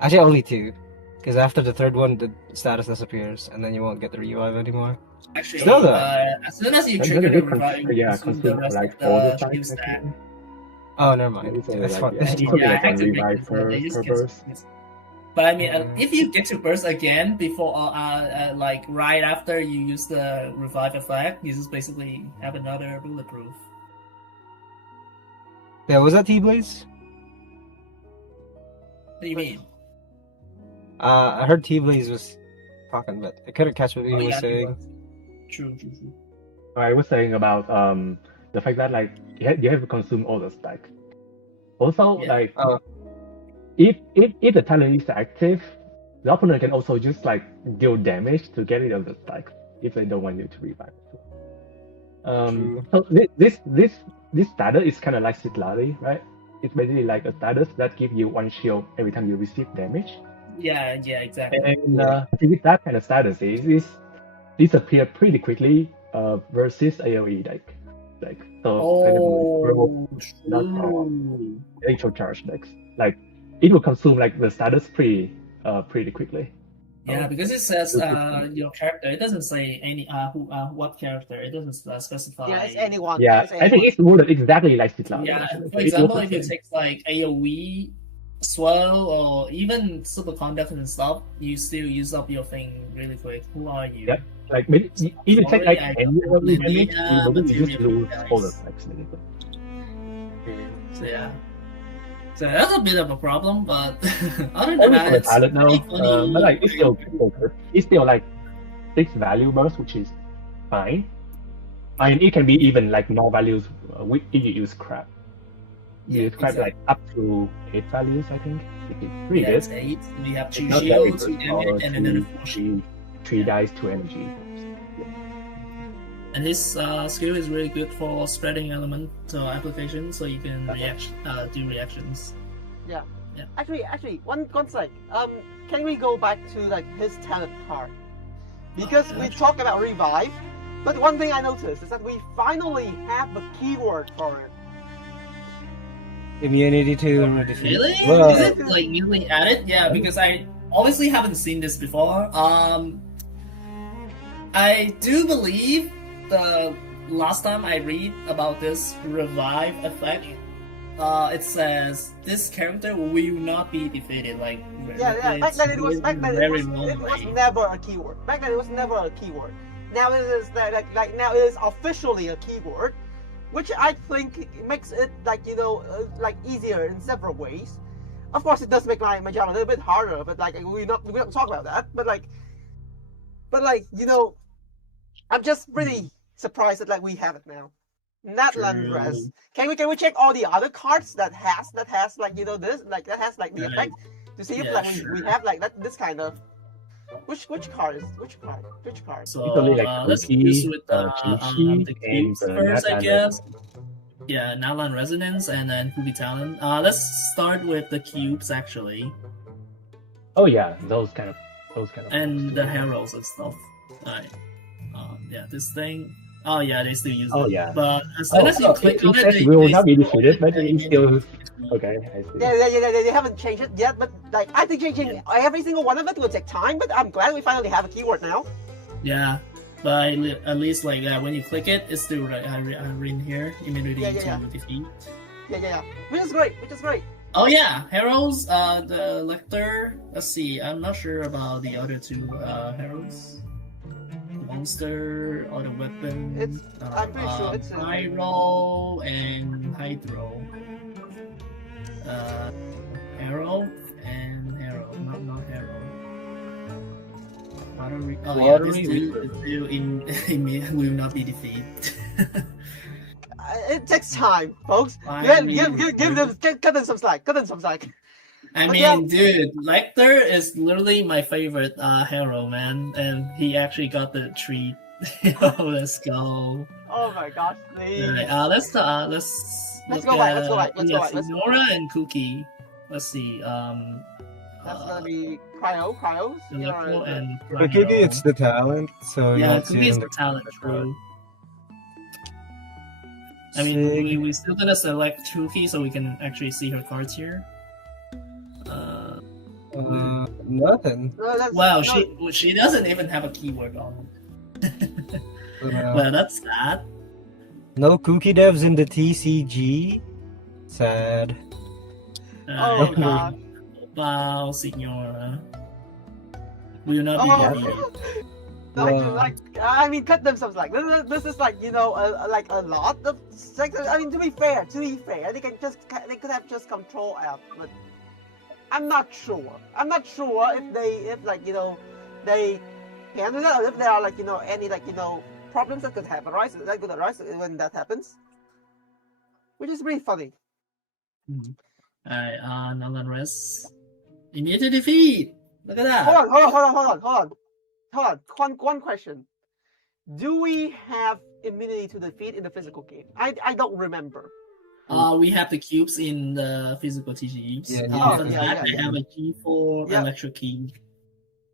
Actually, only 2. Because after the 3rd one, the status disappears, and then you won't get the revive anymore. Actually, Still though. as soon as you That's trigger gonna the be revive, you yeah, consume the consume rest like of all the the shield sides stack. actually. Oh, never mind. It's That's like, fine. yeah, it's Yeah, probably I like had a to make revive this, per they just burst. But I mean, if you get to burst again before, like right after you use the revive effect, you just basically have another bulletproof. Yeah, was that TBlaze? What do you mean? I heard TBlaze was talking, but I couldn't catch what he was saying. True. I was saying about the fact that like you have to consume all the stack. Also, Yeah. like Oh. if the talent is active, the opponent can also just like deal damage to get rid of the stack if they don't want you to revive. True. So this status is kind of like Citlali, right? It's basically like a status that gives you 1 shield every time you receive damage. Yeah, exactly. And with that kind of status, is disappear pretty quickly versus AoE like so for example Oh, not true. electro charge like it will consume like the status pretty quickly. Yeah, So because it says this is- your character. It doesn't say any who what character. It doesn't specify. Yeah, it's anyone. yeah, It's I think anyone. it's worded exactly like Citlali, Yeah, actually. for It example, was if the you same. take like AoE, swell, or even superconduct and stuff, you still use up your thing really quick. Who are you? Yep. Like maybe even take like Sorry, I any don't AoE really damage, have you just material, lose guys. all the attacks basically. So yeah. So that's a bit of a problem, but other than Only that, for the it's pilot now, pretty funny. but like it's still over. It's still like 6 value burst, which is fine. I mean, it can be even like more values if you use crab. You use crab like up to 8 values, I think. Which is pretty Yeah, good. it's 8. We have 2 Not very shields, good 2 damage, for and another 4 shield. three dice, 2 energy. And his skill is really good for spreading element application, so you can do reactions. Actually, one sec. Can we go back to like his talent card? Because we talk about revive, but one thing I noticed is that we finally have a keyword for it. Immunity to defeat. Really? Well, Is it like newly added? Yeah, because I obviously haven't seen this before. I do believe the last time I read about this revive effect, it says this character will not be defeated. Like Back then it was normally. never a keyword. Back then it was never a keyword. Now it is like now it is officially a keyword, which I think makes it like like easier in several ways. Of course, it does make my job a little bit harder, but like we don't talk about that. But I'm just pretty surprised that like we have it now. Not Landres. Can we check all the other cards that has like this like that has like the effect to see if Yeah, like sure. we have like this kind of which card is which card? So It's only like let's Cookie, use with Chi-Chi, the and cubes the first, I Natlan guess. Resonance. Yeah, Nalan Resonance and then Kubi Talent. Let's start with the cubes actually, Oh yeah, those kind of and the heralds and stuff. Alright. Yeah, this thing. Oh yeah, they still use Oh it. yeah. But as soon as you click on it, says they will they not be still defeated, but open it's still okay. I see. They haven't changed it yet, but like I think changing every single one of it will take time. But I'm glad we finally have a keyword now. Yeah, but at least like when you click it, it's still right. I read here immunity Yeah. to defeat. Yeah. Which is great. Oh yeah, heralds. The lector. Let's see. I'm not sure about the other 2 heralds. Monster or the weapon. I'm pretty sure it's Pyro and Hydro. Herald and Herald, not Herald. Watery. Oh yeah, this dude will not be defeated. It takes time, folks. Cut them some slack. I But mean, yeah. dude, Lecter is literally my favorite hero, man, and he actually got the treat. Let's go. Oh my gosh, please. Alright, let's Let's look go back, at- let's go back, let's go back, let's- Nora and Cookie. Let's see. That's gonna be Cryos. Electro and for Kiki, it's the talent, so you yeah, won't see Cookie it is in the the talent, card. true. I mean, Sig- we still gonna select Cookie so we can actually see her cards here. Nothing. No, that's, Wow, no, she doesn't even have a keyword on. Uh, Well, that's sad. no cookie devs in the TCG. Sad. Oh god. Wow, Signora. Will not be Oh. defeated. Like, I mean, cut them some slack. This is like like a lot of sex. I mean, to be fair, they could have just control F, but I'm not sure. I'm not sure if they can do that, or if there are any problems that could arise when that happens, which is really funny. Alright, Nolan Rest. Immediate defeat! Look at that! Hold on. One question. Do we have immunity to defeat in the physical game? I don't remember. We have the cubes in the physical TCGs. Yeah, For yeah, that, they yeah. have a G4 Yep. electric key.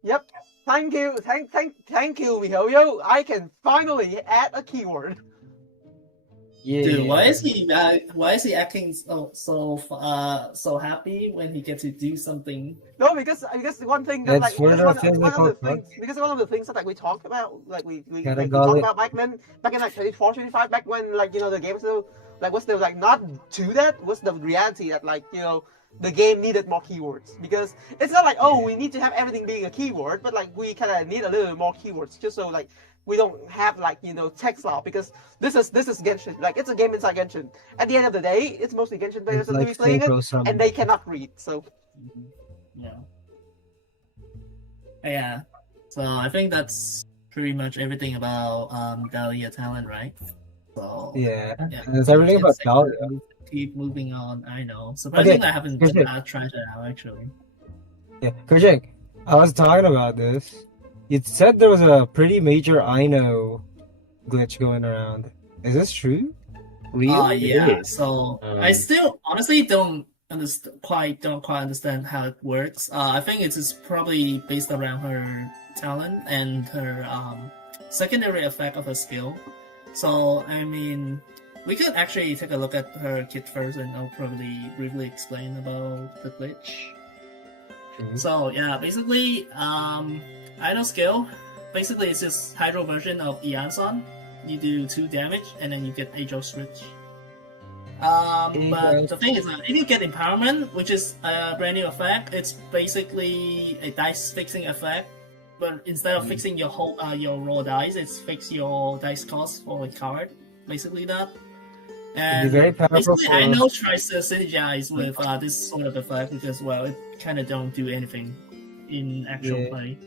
Yep. Thank you, thank you, MiHoYo. I can finally add a keyword. Yeah. Dude, why is he acting so happy when he gets to do something? No, because one thing that That's like further one physical of the things because one of the things that like we talked about we Gotta talked go about back in like 24, 25, back when like the game still like was still like not to that was the reality that like the game needed more keywords, because it's not like we need to have everything being a keyword, but like we kind of need a little more keywords just so like we don't have like text law, because this is Genshin, like it's a game inside Genshin. At the end of the day, it's mostly Genshin players It's that will like be playing it, synchro summon. and they cannot read. So Yeah. So I think that's pretty much everything about Dahlia talent, right? So Yeah. That's everything about Dahlia. Keep moving on. I know. Surprisingly, I haven't tried it out actually. Yeah, Kerching, I was talking about this. You said there was a pretty major Ino glitch going around. Is this true? Really? Yeah. So I still honestly don't quite understand how it works. I think it's just probably based around her talent and her secondary effect of her skill. So I mean, we could actually take a look at her kit first, and I'll probably briefly explain about the glitch. So yeah, basically, idle skill. Basically, it's just Hydro version of Ianson. You do 2 damage, and then you get Age Switch. But the thing is, if you get Empowerment, which is a brand new effect, it's basically a dice fixing effect. But instead of fixing your whole your raw dice, it's fix your dice cost for a card. Basically that. And very powerful. basically, I know tries to synergize with this sort of effect because, well, it kind of don't do anything in actual play.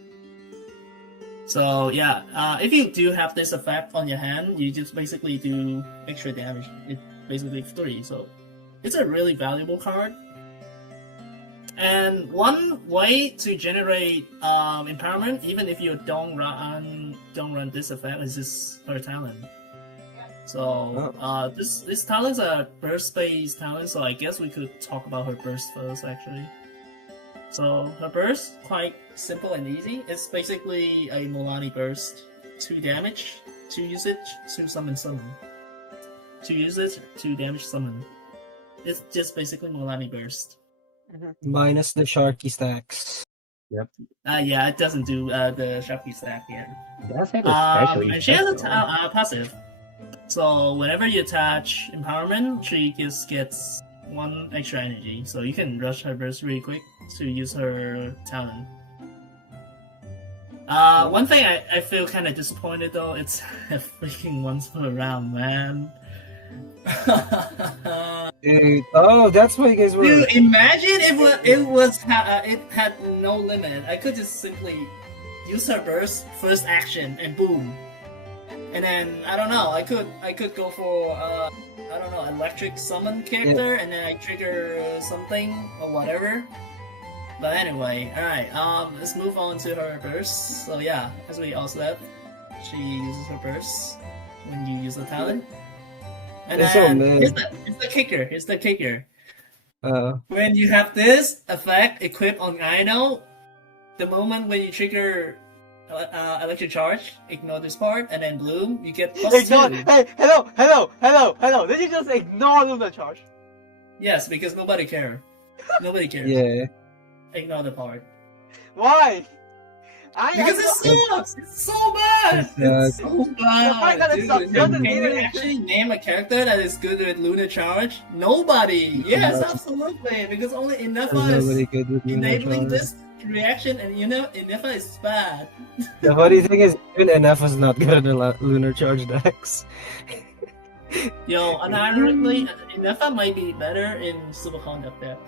So yeah, if you do have this effect on your hand, you just basically do extra damage. It's basically 3, so it's a really valuable card. And one way to generate empowerment, even if you don't run this effect, is just her talent. So this talent's a burst-based talent, so I guess we could talk about her burst first, actually. So her burst, quite simple and easy. It's basically a Molani burst. 2 damage, 2 usage, 2 summon. 2 usage, 2 damage, summon. It's just basically Molani burst. Minus the Sharky stacks. Yep. Yeah, it doesn't do the Sharky stack yet. That's like a special and she has a passive. So whenever you attach Empowerment, she just gets 1 extra energy. So you can rush her burst really quick to use her talent. One thing I feel kind of disappointed though, it's freaking once per round, man. Dude, that's why you guys were. Dude, imagine it had no limit. I could just simply use her burst, first action, and boom. And then I don't know. I could go for electric summon character, and then I trigger something or whatever. But anyway, all right. Let's move on to her burst. So yeah, as we all said, she uses her burst when you use the talent. And then here's the kicker. When you have this effect equipped on Ino, the moment when you trigger electric charge, ignore this part, and then bloom, you get +2. Hey, hello. Did you just ignore Luna charge? Yes, because nobody cares. Nobody cares. Yeah. Ignore the part. Why? Because it sucks! It's so bad! It's so bad! Dude, can you actually name a character that is good with Lunar Charge? Nobody! Yes, absolutely! Because only Inefa is enabling this reaction, and Inefa is bad. The funny thing is, even Inefa's not good at the Lunar Charge decks. Yo, unironically, Inefa might be better in Super Conduct deck.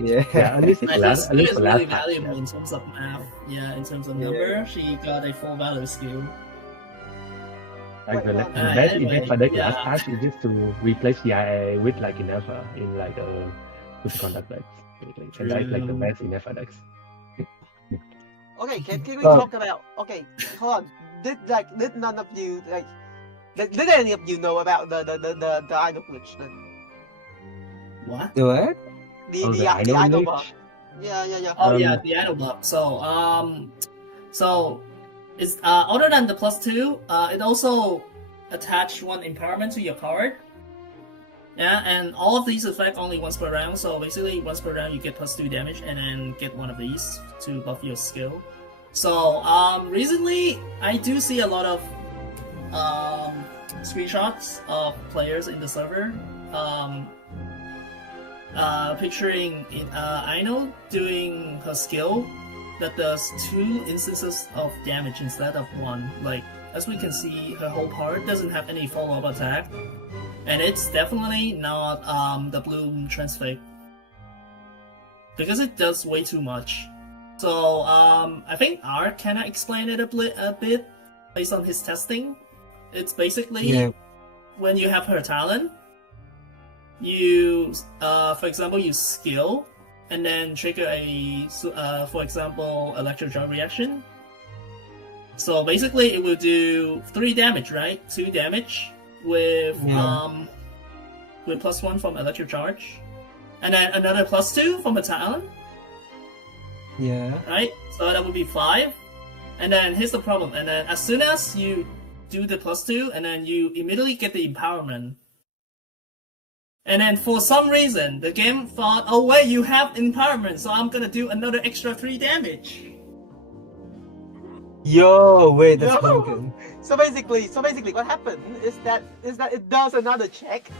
Yeah, at least It's really valuable in terms of math. Yeah, in terms of number, she got a 4 value skill. Like the best Inefa deck last patch is just to replace CIA with like Inefa in like a superconduct decks. And that's like the best Inefa decks. Okay, can we talk about? Okay, hold on. Did none of you did any of you know about the idol glitch then? What? The what? The Oh, the, the the idol idol glitch? buff. Yeah. Oh yeah, Um, the idol buff. So it's other than the +2, it also attach one empowerment to your card. Yeah, and all of these affect only once per round. So basically, once per round you get +2 damage, and then get one of these to buff your skill. So recently I do see a lot of screenshots of players in the server. Picturing Aino doing her skill that does 2 instances of damage instead of 1. Like, as we can see, her whole part doesn't have any follow-up attack. And it's definitely not the Bloom Transfix. Because it does way too much. So, I think Art kinda explained it a bit based on his testing. It's basically when you have her talent, you, for example, you skill, and then trigger a, for example, electric charge reaction. So basically, it will do 3 damage, right? 2 damage with +1 from electric charge, and then another +2 from a talent. Yeah. Right? So that would be 5. And then here's the problem. And then as soon as you do the +2, and then you immediately get the empowerment. And then for some reason, the game thought, oh wait, you have empowerment, so I'm gonna do another extra 3 damage. Yo, wait, that's Yo. broken. So basically, what happened is that it does another check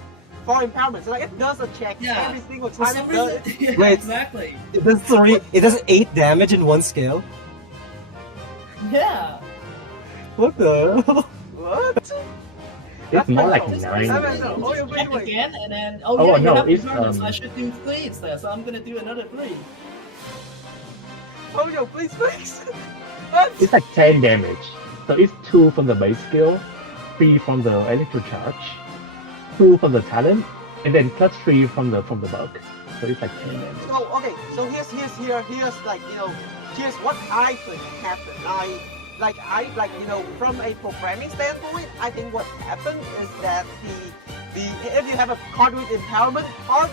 for empowerment. So like it does a check every single For time some it does reason, it. yeah, Wait. exactly. It does 3. It does 8 damage in one skill. Yeah. What the hell? What? it's more like Just 9. Oh, yeah, Check wait. again, and then Oh, you no, have it's, empowerment, so I should do 3 instead. So I'm gonna do another 3. Oh yo, please fix. What? It's like 10 damage. So it's 2 from the base skill, 3 from the electro charge, 2 from the talent, and then +3 from the bug. So it's like 10 damage. So okay, so here's like here's what I think happened. From a programming standpoint, I think what happened is that if you have a card with empowerment part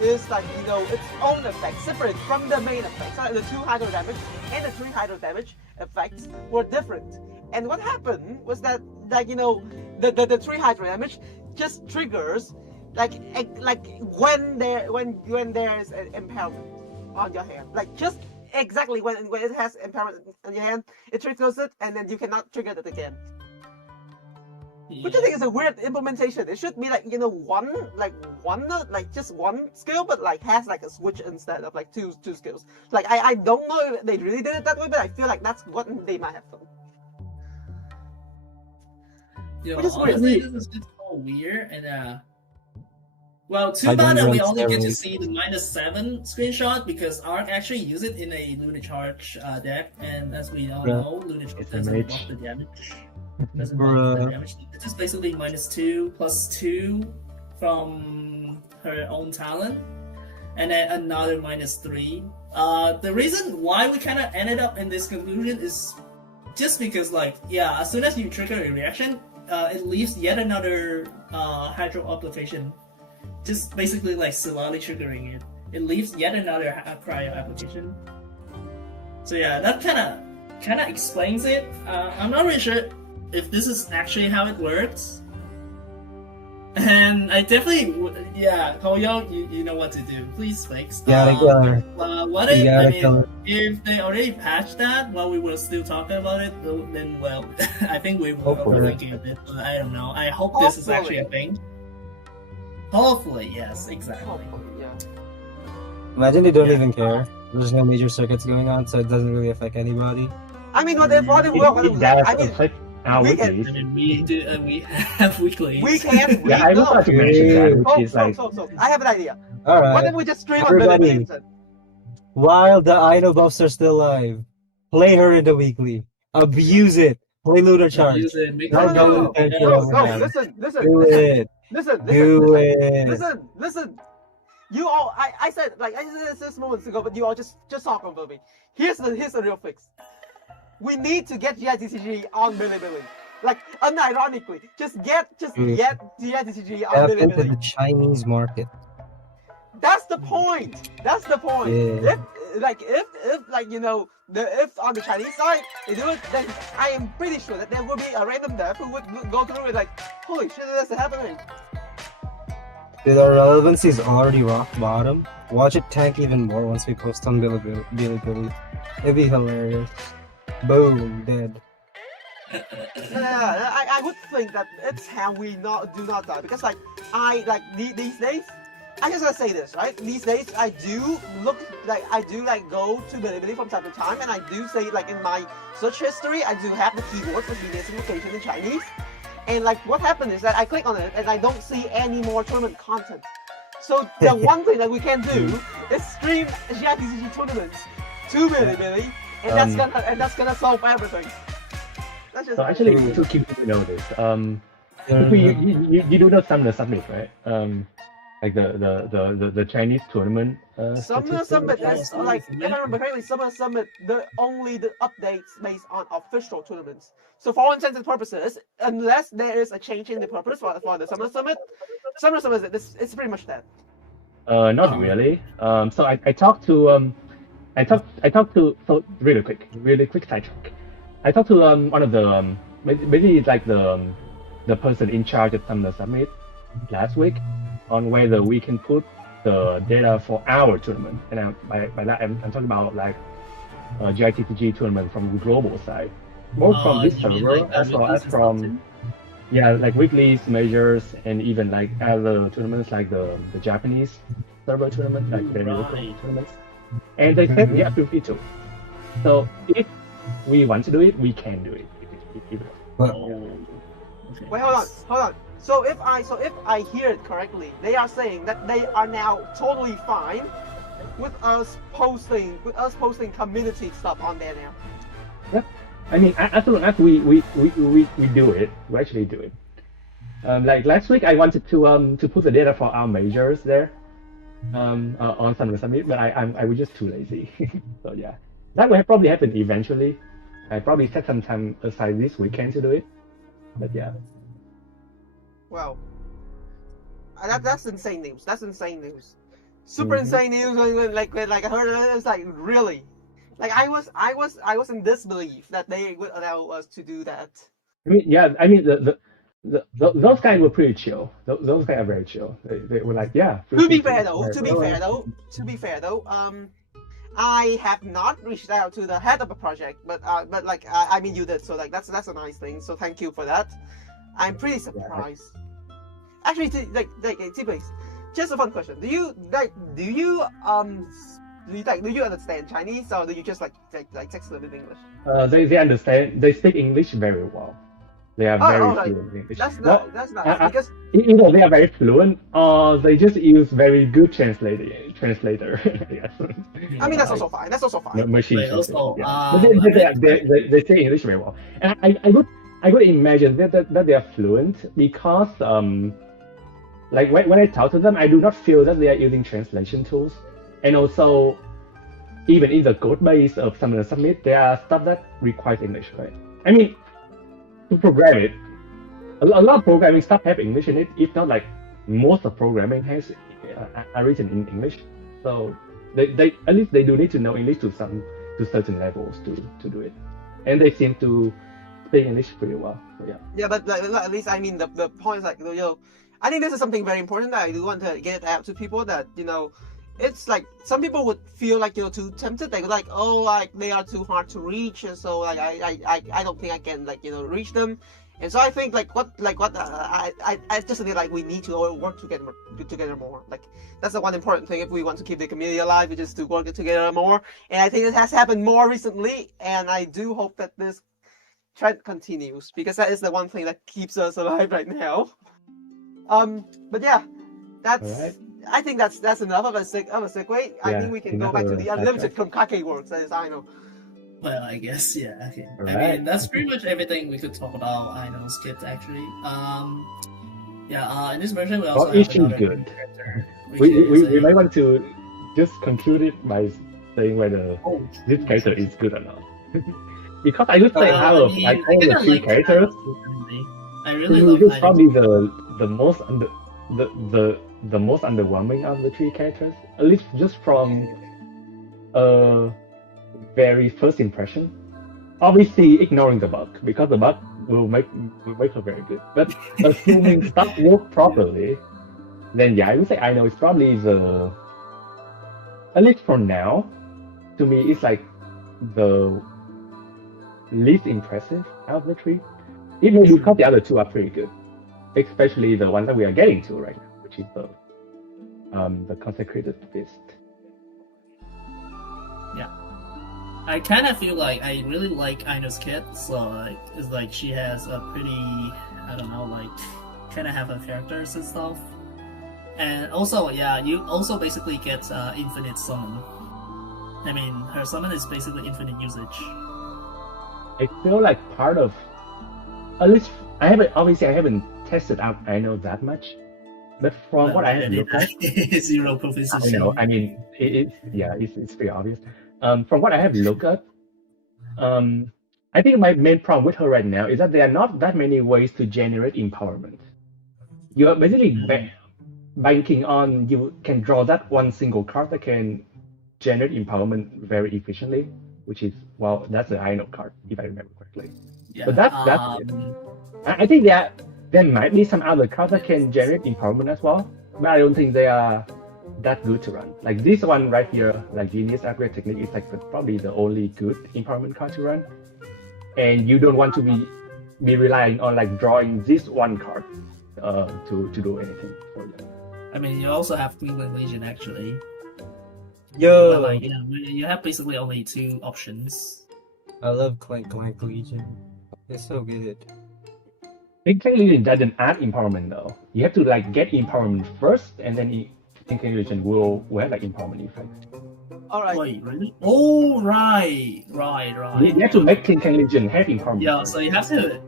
is like its own effect, separate from the main effect. So the 2 hydro damage and the 3 hydro damage effects were different. And what happened was that the 3 hydro damage just triggers like when there's an impairment on your hand, like just exactly when it has impairment on your hand, it triggers it, and then you cannot trigger it again. Which I think is a weird implementation. It should be like just one skill, but like has like a switch instead of like two skills. Like I don't know if they really did it that way, but I feel like that's what they might have done. Which is weird. Honestly, this is just so weird, and well, too I bad don't that we run only get to steroids. see the -7 screenshot, because Ark actually used it in a Lunar Charge deck, and as we all know, Lunar Charge It's doesn't damage. buff the damage. Doesn't buff the damage. It's just basically -2 +2 from her own talent, and then another -3. The reason why we kind of ended up in this conclusion is just because, like, yeah, as soon as you trigger a reaction, it leaves yet another hydro application. Just basically like slowly triggering it. It leaves yet another cryo application. So yeah, that kind of explains it. I'm not really sure if this is actually how it works. And I definitely, Koyo, you know what to do. Please fix. Gotta kill her. What if, You I gotta mean, kill her. if they already patched that while we were still talking about it, then well, I think we were Hopefully. overthinking a bit. But I don't know. I hope this is actually a thing. Hopefully, yes, exactly. Hopefully, yeah. Imagine they don't even care. There's no major circuits going on, so it doesn't really affect anybody. I mean, what if It does affect our we can- weeklies. I mean, we have weekly. we can. Yeah, I no. forgot to mention that, which is like, So, I have an idea. All What right. if we just stream on Billy Everybody. instead? While the Aino buffs are still live, play her in the weekly. Abuse it. Play Lunar Charge. Use it, make No, it no, no, go. Thank Yeah. you. No, listen. Do it. Listen. You all, I said this moments ago, but you all just talk over me. Here's the real fix. We need to get GITCG on Billy. Like, unironically, just get GITCG on Tap Billy. into the Chinese market. the point. That's the point. Yeah. If like you know if on the Chinese side they do it, then I am pretty sure that there will be a random dev who would go through it like, holy shit, that's happening. Dude, our relevancy is already rock bottom. Watch it tank even more once we post on Bilibili. It'd be hilarious. Boom, dead. Yeah, I would think that it's how we do not die, because like these days, I just gotta say this, right? These days I do go to Bilibili from time to time, and I do say like in my search history I do have the keyword for Genius Invocation in Chinese, and like what happened is that I click on it and I don't see any more tournament content. So the one thing that we can do is stream GITCG tournaments to Bilibili, and that's gonna solve everything. That's just So actually, to keep you know this, you do know Summer Summit, right? Like the Chinese tournament. Summer Summit, that's like, if I remember correctly, Summer Summit, the updates based on official tournaments. So for all intents and purposes, unless there is a change in the purpose for the Summer Summit it's pretty much that. Not really. So I talked to so really quick sidetrack. I talked to one of the basically like the person in charge at Summer Summit last week on whether we can put the data for our tournament, and by that I'm talking about like GITCG tournament from the global side, both from this server like as well as from like weeklies, majors, and even like other tournaments like the Japanese server tournament, like the local tournaments, and they said yeah, feel free to. So if we want to do it, we can do it. Wait, hold on. So if I hear it correctly, they are saying that they are now totally fine with us posting community stuff on there now. Yeah, I mean, as long as we do it, we actually do it. Like last week, I wanted to put the data for our majors there, on Summer Summit, but I was just too lazy. So yeah, that will probably happen eventually. I probably set some time aside this weekend to do it, but yeah. Wow, that's insane news. That's insane news. Super insane news. Like I heard it was like really, like I was in disbelief that they would allow us to do that. I mean, yeah, I mean those guys were pretty chill. Those guys are very chill. They were like, yeah. To be fair though, I have not reached out to the head of the project, but like I mean you did, so like that's a nice thing. So thank you for that. I'm pretty surprised. Actually, TBlaze, just a fun question. Do you understand Chinese, or do you just like text them in English? They understand. They speak English very well. They are very fluent in English. That's nice because either they are very fluent or they just use very good translator. Yes. I mean that's also fine. Machine. Wait, also, they say English very well, and I would imagine that they are fluent because like when I talk to them, I do not feel that they are using translation tools, and also even in the code base of Summer Summit, there are stuff that requires English, right? I mean, to program it, a lot of programming stuff have English in it. If not, like most of programming has are written in English. So they at least they do need to know English to certain levels to do it, and they seem to speak English pretty well. So yeah. Yeah, but like, at least I mean the point is like I think this is something very important that I do want to get out to people, that it's like some people would feel like too tempted. They would like, oh, like they are too hard to reach, and so like I don't think I can reach them. And so I think I just think like we need to all work together more. Like that's the one important thing if we want to keep the community alive, is just to work together more. And I think it has happened more recently, and I do hope that this trend continues, because that is the one thing that keeps us alive right now. But yeah, that's. Alright. I think that's enough of a segue. I think we can go back to the unlimited Konkake works, as I know. Well, I guess, yeah, okay. Alright. I mean, that's pretty much everything we could talk about. I know Skip actually. In this version we also have is she another good? character. We might want to just conclude it by saying whether this character is good or not. Because I would say out of like all the three characters, I really this love is probably the the most underwhelming of the three characters, at least just from a very first impression. Obviously, ignoring the bug because the bug will make her very good. But assuming stuff work properly, then yeah, I would say I know it's probably the, at least for now, to me it's like the least impressive out of the three. It may be because the other two are pretty good, especially the one that we are getting to right now, which is the Consecrated Fist. Yeah. I kind of feel like I really like Aino's kit, so like, it's like she has a pretty, I don't know, like kind of have her characters and stuff. And also, yeah, you also basically get infinite summon. I mean, her summon is basically infinite usage. I feel like part of, at least I haven't tested out Aino that much, but from what I have looked at, zero proficiency. I know. I mean, it's pretty obvious. From what I have looked at, I think my main problem with her right now is that there are not that many ways to generate empowerment. You are basically banking on you can draw that one single card that can generate empowerment very efficiently, which is, well, that's the Aino card, if I remember correctly. Yeah, but that's it. I think there might be some other cards that can generate empowerment as well, but I don't think they are that good to run. Like this one right here, like Genius Upgrade Technique is like probably the only good empowerment card to run, and you don't want to be relying on like drawing this one card to do anything for you. I mean, you also have Cleveland Legion actually. Yo, But like, yeah, you have basically only two options. I love Clank Legion. It's so good. Clank Legion doesn't add empowerment though. You have to like get empowerment first, and then Clank Legion will have like empowerment effect. Alright. Wait, really? Oh, right. You have to make Clank Legion have empowerment. Yeah, so you have to,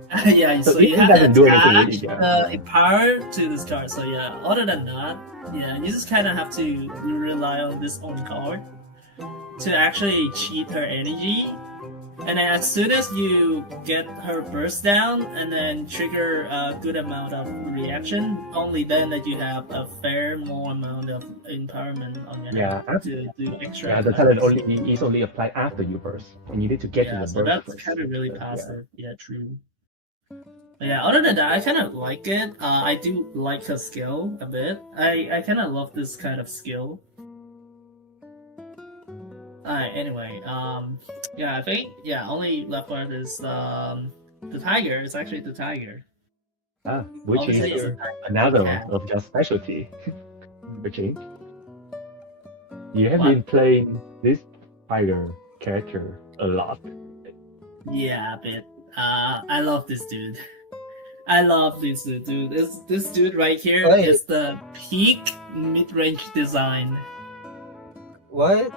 So you it have doesn't to do anything attach really, a power to this card. So yeah, other than that, yeah, you just kind of have to rely on this own card to actually cheat her energy. And then as soon as you get her burst down and then trigger a good amount of reaction, only then that you have a fair more amount of empowerment on your hand to do extra. Yeah, the talent is only applied after you burst, and you need to get to the so burst. that's kind of really passive. Yeah, true. But yeah, other than that, I kind of like it. I do like her skill a bit. I kind of love this kind of skill. Alright, anyway, yeah, I think, only left part is the tiger. It's actually the tiger. Which Obviously, is another one of your specialty. Kerching. You have been playing this tiger character a lot. Yeah, a bit. I love this dude. I love this dude. This dude right here is the peak mid-range design. What?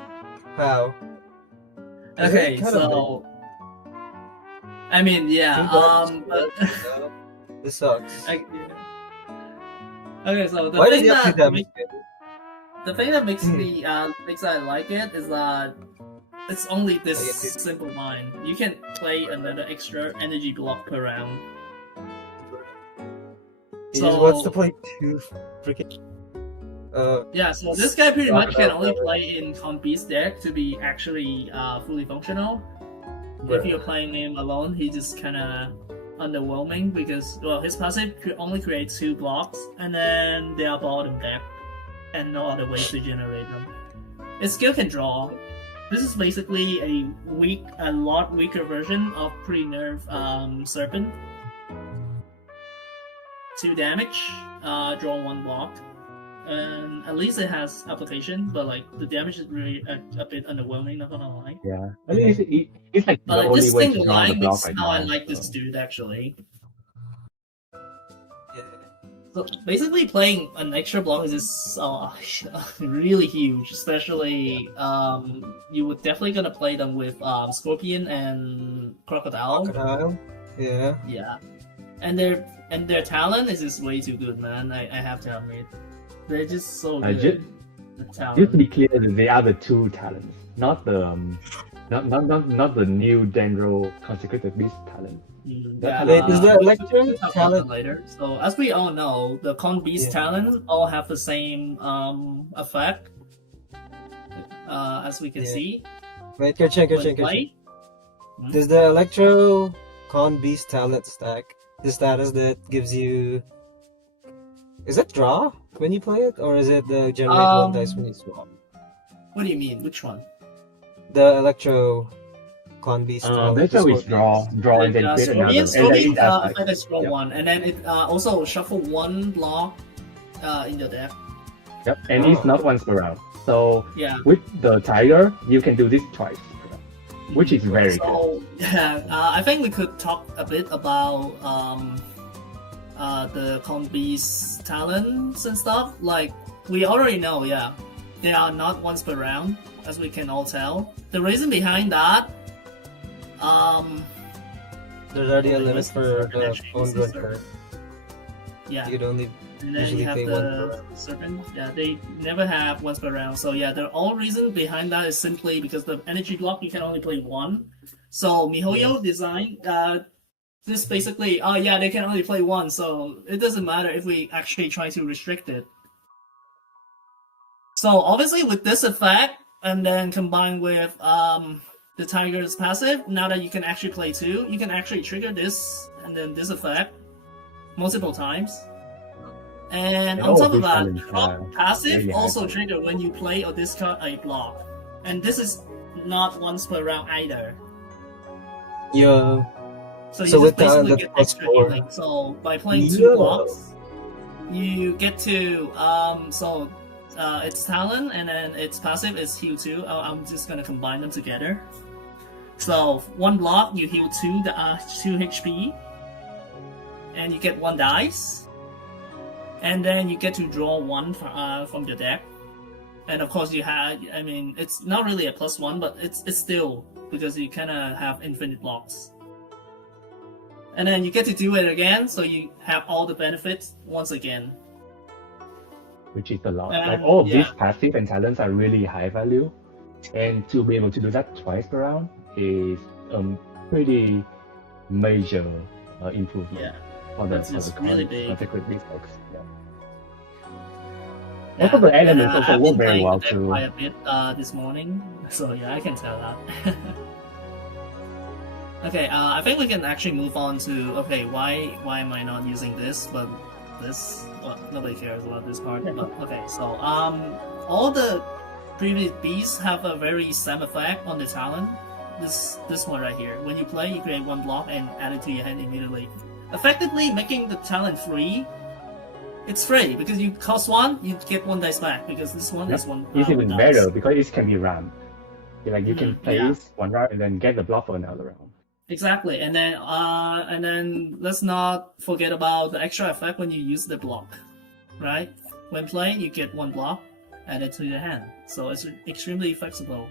How? Okay, so I mean, but this sucks. Okay, so the thing that makes me makes I like it is that it's only this simple line. You can play another extra energy block per round. He just wants to play two freaking. So this guy pretty much can only play in Compi's deck to be actually fully functional. If you're playing him alone, he's just kind of underwhelming because, well, his passive only creates 2 blocks, and then they are bottom deck, and no other ways to generate them. His skill can draw. This is basically a lot weaker version of pre-nerf Serpent. 2 damage, draw 1 block. And at least it has application, but like the damage is really a bit underwhelming, not gonna lie. Yeah, I mean it's like the only this way thing to draw the line block makes right how now. I like this dude actually. So basically, playing an extra block is just really huge. Especially, you would definitely gonna play them with Scorpion and Crocodile. Yeah. Yeah, and their talent is just way too good, man. I have to admit. They're just so good. Just to be clear, they are the 2 talents, not the Not the new Dendro consecutive beast talent. That Wait, is the we Electro can talk about talent- that later. So as we all know, the Con Beast Yeah. talents all have the same effect. As we can Yeah. see. Wait, Kerching. When played. Does the Electro Con Beast talent stack the status that gives you? Is it draw when you play it, or is it the generate one dice when you swap? What do you mean? Which one? The Electro Con Beast talent. That's the always Scorpions. draw and then create another. Scorpions like, effect is draw yeah. one, and then it also shuffle one block in your deck. Yep, and it's not once per round. So Yeah. with the Tiger, you can do this twice per round, which is very good. So yeah, I think we could talk a bit about the Con Beast talents and stuff. Like we already know, yeah, they are not once per round, as we can all tell. The reason behind that, There's already a limit Let's for start the actually. own run turn. yeah. You could only And then usually you have pay one per the round. serpent. Yeah, they never have once per round. So yeah, the all reason behind that is simply because the energy block you can only play one. So MiHoYo design this basically they can only play one, so it doesn't matter if we actually try to restrict it. So obviously with this effect and then combined with the Tiger's passive, now that you can actually play two, you can actually trigger this and then this effect multiple times. And on all top of these that, talents are passive really also high. trigger when you play or discard a block. And this is not once per round either. Yo. So you So just with that, basically that's get plus extra four. healing. So by playing two Yeah. blocks, you get to it's talent and then its passive is heal 2. I'm just gonna combine them together. So one block you heal 2 HP, and you get 1 dice, and then you get to draw 1 from your deck. And of course you have, I mean, it's not really a +1, but it's still, because you kind of have infinite blocks. And then you get to do it again, so you have all the benefits once again. Which is a lot. And, Like all of yeah. these passive and talents are really high value, and to be able to do that twice per round is pretty major improvement Yeah. for the That's just really big. secret beasts. Yeah. Yeah, Also the elements and, also I've work been very playing well the deck too. quite a bit this morning, so yeah, I can tell that. Okay, I think we can actually move on to why am I not using this, but this, well, nobody cares about this part. But okay, so all the previous beasts have a very same effect on the talent. This one right here, when you play, you create 1 block and add it to your hand immediately, effectively making the talent free. It's free because you cost 1, you get 1 dice back, because this one is 1. It's even dice. better because it can be ramped. Like you can play yeah. this one round and then get the block for another round. Exactly, and then let's not forget about the extra effect when you use the block, right? When playing, you get 1 block added to your hand, so it's extremely flexible.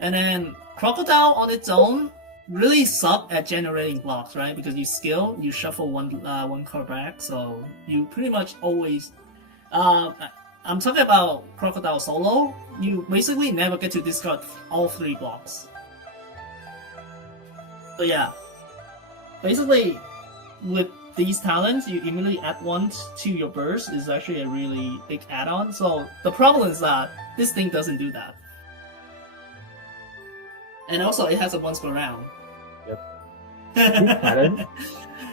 And then Crocodile on its own really suck at generating blocks, right? Because you skill, you shuffle one card back, so you pretty much always. I'm talking about Crocodile solo. You basically never get to discard all 3 blocks. So yeah, basically with these talents, you immediately add 1 to your burst is actually a really big add-on. So the problem is that this thing doesn't do that. And also it has a once per round. Yep.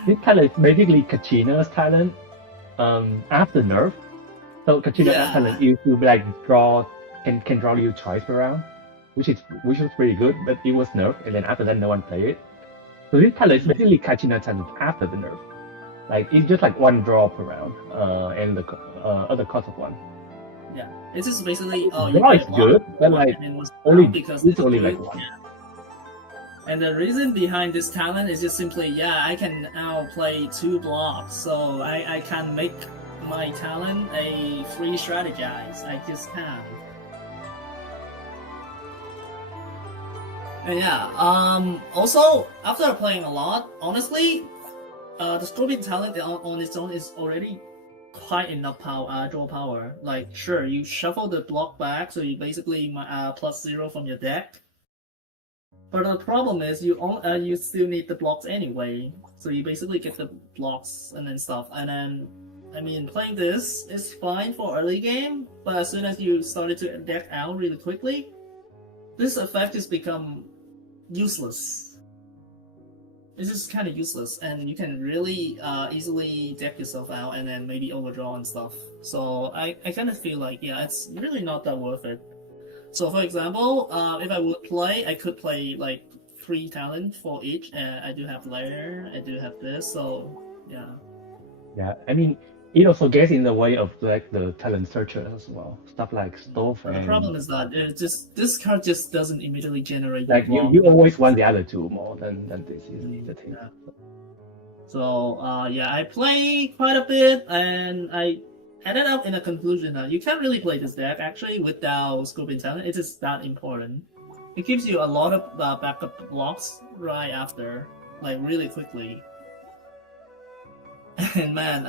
This talent is basically Kachina's talent after nerf. So Kachina's Yeah. talent is to can draw you twice per round, which was pretty good, but it was nerfed, and then after that no one played it. So this talent is basically Kachina's talent after the nerf. Like it's just like 1 draw per round, and the other cost of 1. Yeah, it's just basically Draw you is get good, one, but like and then once per only round because it's it's only good. like 1. Yeah. And the reason behind this talent is just simply, I can now play 2 blocks, so I can make my talent a free strategize. I just can. And yeah, also, after playing a lot, honestly, the Scorpion talent on its own is already quite enough draw power. Like, sure, you shuffle the block back, so you basically +0 from your deck. But the problem is you still need the blocks anyway. So you basically get the blocks and then stuff. And then, I mean, playing this is fine for early game, but as soon as you started to deck out really quickly, this effect has become useless. It's just kind of useless, and you can really easily deck yourself out and then maybe overdraw and stuff. So I kind of feel like, yeah, it's really not that worth it. So for example, if I would play, I could play like 3 talent for each. I do have layer, I do have this, so yeah. Yeah, I mean, it also gets in the way of like the talent searcher as well. Stuff like stove But and the problem is that this card just doesn't immediately generate like you always want the other two more than this is the thing. Yeah. So yeah, I play quite a bit, and I ended up in a conclusion that you can't really play this deck actually without Scorpion Talent. It is that important. It gives you a lot of backup blocks right after, like really quickly. And man,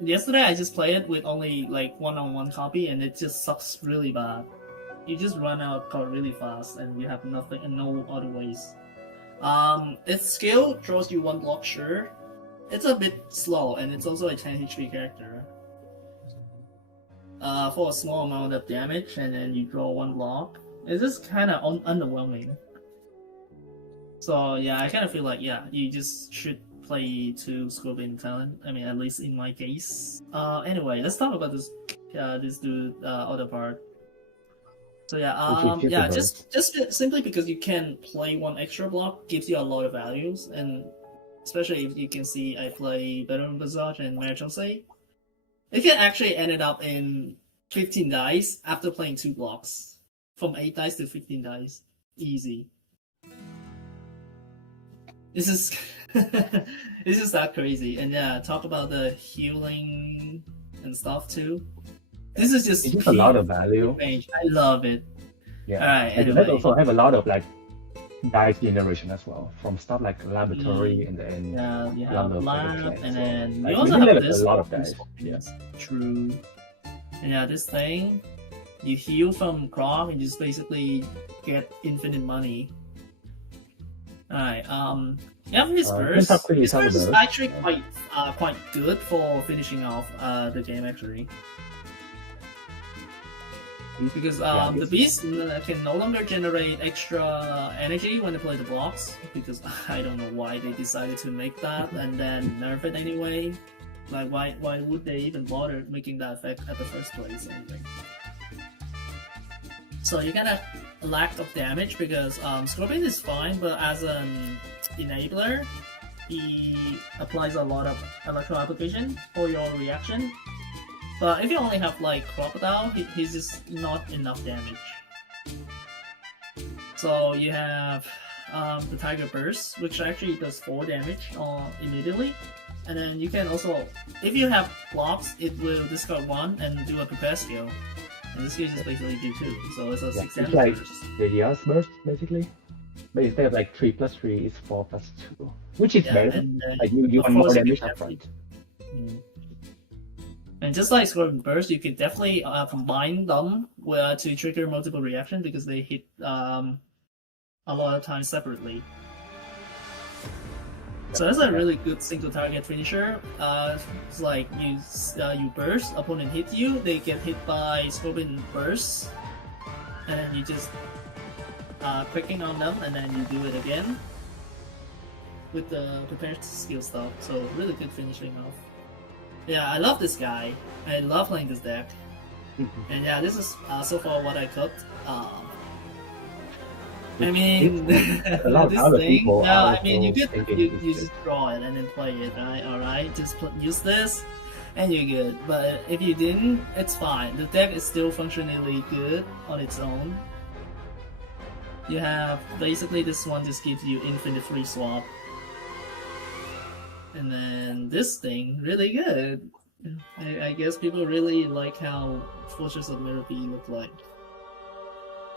yesterday I just played it with only like one-on-one copy, and it just sucks really bad. You just run out of card really fast, and you have nothing and no other ways. Its skill draws you 1 block, sure. It's a bit slow, and it's also a 10 HP character. For a small amount of damage, and then you draw 1 block. It's just kind of underwhelming. So yeah, I kind of feel like, yeah, you just should play 2 Scorpion Talent. I mean, at least in my case. Anyway, let's talk about this dude other part. So yeah, yeah, just simply because you can play 1 extra block gives you a lot of values, and especially if you can see I play Veteran Visage and Marichose, it can actually end up in 15 dice after playing 2 blocks, from 8 dice to 15 dice, easy. This is this is that crazy. And yeah, talk about the healing and stuff too. This is just a lot of value. Range. I love it. Yeah, Alright, and anyway. it also have a lot of like dice generation as well, from stuff like laboratory and then Yeah, you have lab, and then like, you also really have a this. lot of dice. Yeah. True. And yeah, this thing, you heal from Grog and just basically get infinite money. Alright, yeah, his burst. His burst is actually quite good for finishing off the game actually. Because the beast can no longer generate extra energy when they play the blocks, because I don't know why they decided to make that and then nerf it anyway. Like why would they even bother making that effect at the first place anyway? So you kind of lack of damage because Scorpion is fine, but as an enabler, he applies a lot of electro application for your reaction. But if you only have like Crocodile, he's just not enough damage. So you have the Tiger Burst, which actually does 4 damage immediately. And then you can also, if you have blocks, it will discard 1 and do a prepare skill. And this skill just basically do 2. So it's a 6 damage like burst. the Yas burst basically. But instead of like 3+3, it's 4+2. Which is better. And, like you want more damage up front. And just like Scorpion Burst, you can definitely combine them to trigger multiple reactions because they hit a lot of times separately. So that's a really good single target finisher. It's like you burst, opponent hit you, they get hit by Scorpion Burst, and then you just clicking on them, and then you do it again with the prepared skill stuff. So really good finishing off. Yeah, I love this guy. I love playing this deck. And yeah, this is so far what I cooked. I mean, this thing. Yeah, I mean, you just draw it and then play it, right? All right, just use this, and you're good. But if you didn't, it's fine. The deck is still functionally good on its own. You have basically this one just gives you infinite free swap. And then this thing, really good. I guess people really like how Fortress of Mirabee look like.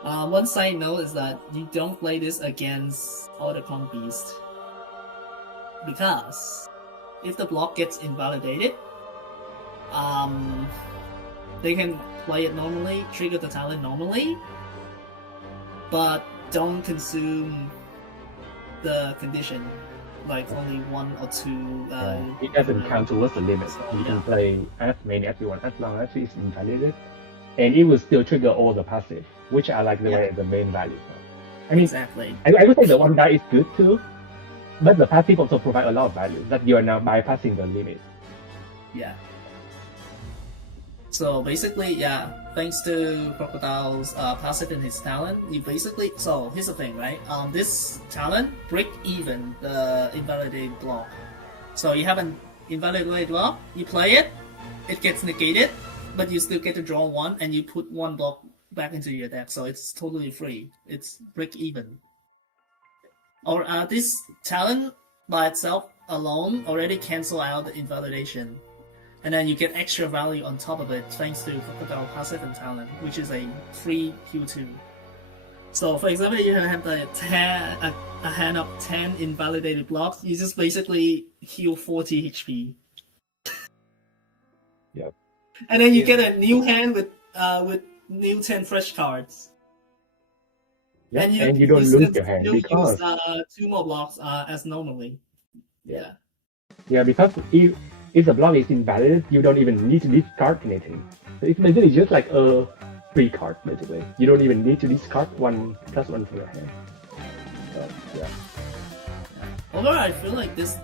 One side note is that you don't play this against Autocon Beast. Because if the block gets invalidated, they can play it normally, trigger the talent normally, but don't consume the condition, like only 1 or 2. It doesn't count towards the limit. So, You yeah. can play as many as you want as long as it's invalidated, and it will still trigger all the passive, which are like the main value. I mean, Exactly. I would say the one die is good too, but the passive also provide a lot of value that you are now bypassing the limit. Yeah. So basically, yeah, thanks to Crocodile's passive and his talent, you basically. So here's the thing, right? This talent break even the invalidated block. So you have an invalidated block, you play it, it gets negated, but you still get to draw 1, and you put 1 block back into your deck. So it's totally free. It's break even. Or this talent by itself alone already cancel out the invalidation. And then you get extra value on top of it thanks to Crocodile passive and talent, which is a free Q2. So for example, you have a hand of 10 invalidated blocks, you just basically heal 40 HP. Yep. And then you get a new hand with new 10 fresh cards. Yeah, And you don't lose your hand still because use 2 more blocks as normally. Yeah, because if the block is invalid, you don't even need to discard anything. So it's basically just like a free card, basically. You don't even need to discard 1+1 for your hand. So, yeah. Although I feel like this,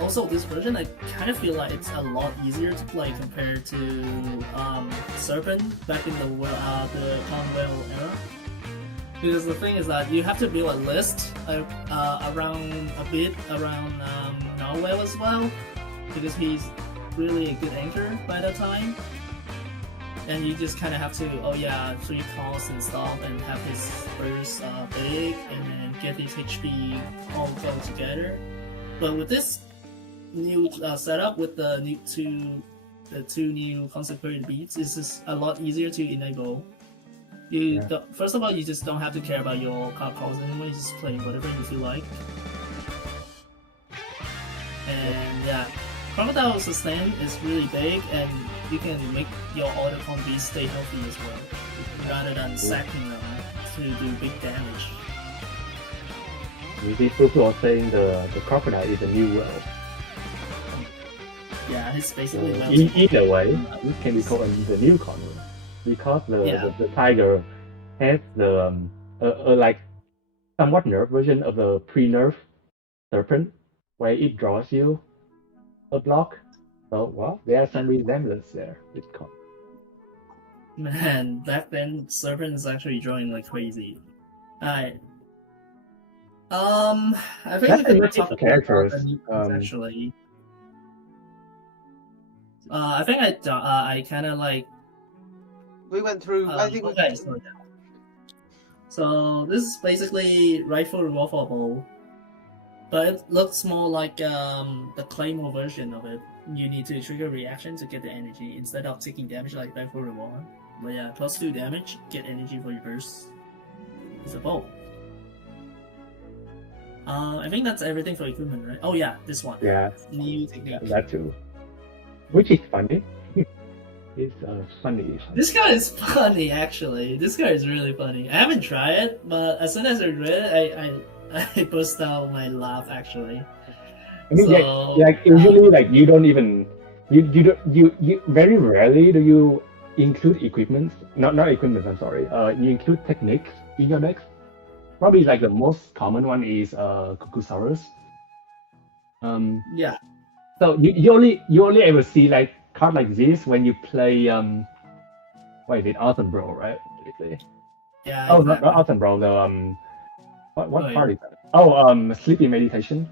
also this version, I kind of feel like it's a lot easier to play compared to Serpent back in the Conwell era. Because the thing is that you have to build a list around Norwell as well, because he's really a good anchor by that time. And you just kind of have to, 3 costs and stuff, and have his burst big, and then get his HP all go together. But with this new setup, with the two new consecrated beats, it's just a lot easier to enable. First of all, you just don't have to care about your card calls anymore. You just play whatever you feel like. And yeah, Crocodile sustain is really big, and you can make your auto combi stay healthy as well, rather than sacking them to do big damage. You see, people are saying the crocodile is a new world. Yeah, it's basically Either way, it can be called the new Conwell. Because the tiger has the like somewhat nerf version of the pre-nerf serpent, where it draws you a block. So well, there are some resemblance there with Con. Man, back then serpent is actually drawing like crazy. Alright. I think we can talk about characters. Actually. I think I kind of like. We went through. I think. Okay, so this is basically rifle revolver bow, but it looks more like the claymore version of it. You need to trigger reaction to get the energy instead of taking damage like rifle revolver. But yeah, +2 damage, get energy for your burst. It's a bow. I think that's everything for equipment, right? Oh yeah, this one. Yeah. New technique. That too. Which is funny. It's funny. This guy is funny, actually. This guy is really funny. I haven't tried it, but as soon as I read it, I burst out my laugh, actually. I mean, So, like usually, like you don't even you very rarely do you include equipments. Not equipments. I'm sorry. You include techniques in your decks. Probably like the most common one is Kukusaurus. Yeah. So you only ever see like card like this when you play what is it, Awesome Bro, right? Basically. Yeah. Oh, exactly. not Awesome Bro. The what Oh, card is that? Oh, Sleepy Meditation.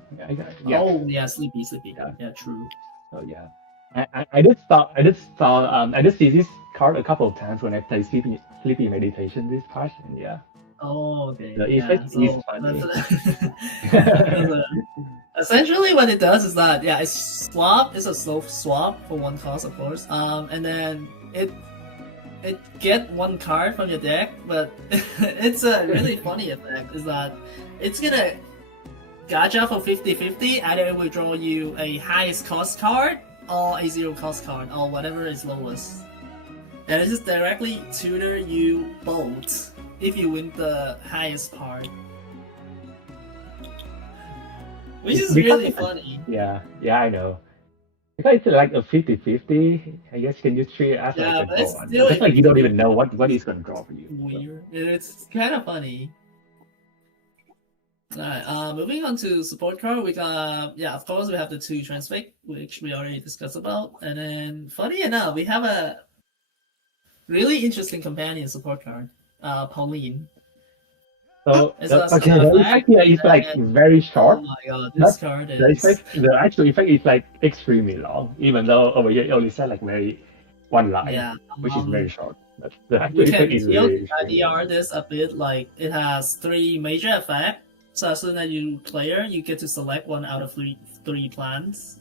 Yeah. Oh, yeah, sleepy. Yeah, true. So yeah, I just see this card a couple of times when I play Sleepy Meditation this patch, and yeah. Oh, okay. The yeah, effect so is funny. Essentially, what it does is that it's a slow swap for 1 cost, of course. And then it get 1 card from your deck, but it's a really funny effect. Is that it's gonna gacha for 50-50. Either it will draw you a highest cost card or a 0 cost card, or whatever is lowest. And it just directly tutor you both if you win the highest part. Which is really funny. Yeah, I know. Because it's like a 50-50, I guess can you treat it as Yeah, like but a it's draw? still It's like you don't even know what he's gonna draw for you. So. weird. It's kind of funny. Alright, moving on to support card, we got, of course we have the 2 Transfix, which we already discussed about, and then, funny enough, we have a really interesting companion support card, Pauline. So It's the a effect here is like very short. Oh my god, this card is... The actual effect is like extremely long, even though over here it only said like one line, which is very short. But the actual effect is really IDR this a bit, like, it has 3 major effects. So as soon as you player, you get to select one out of three plans.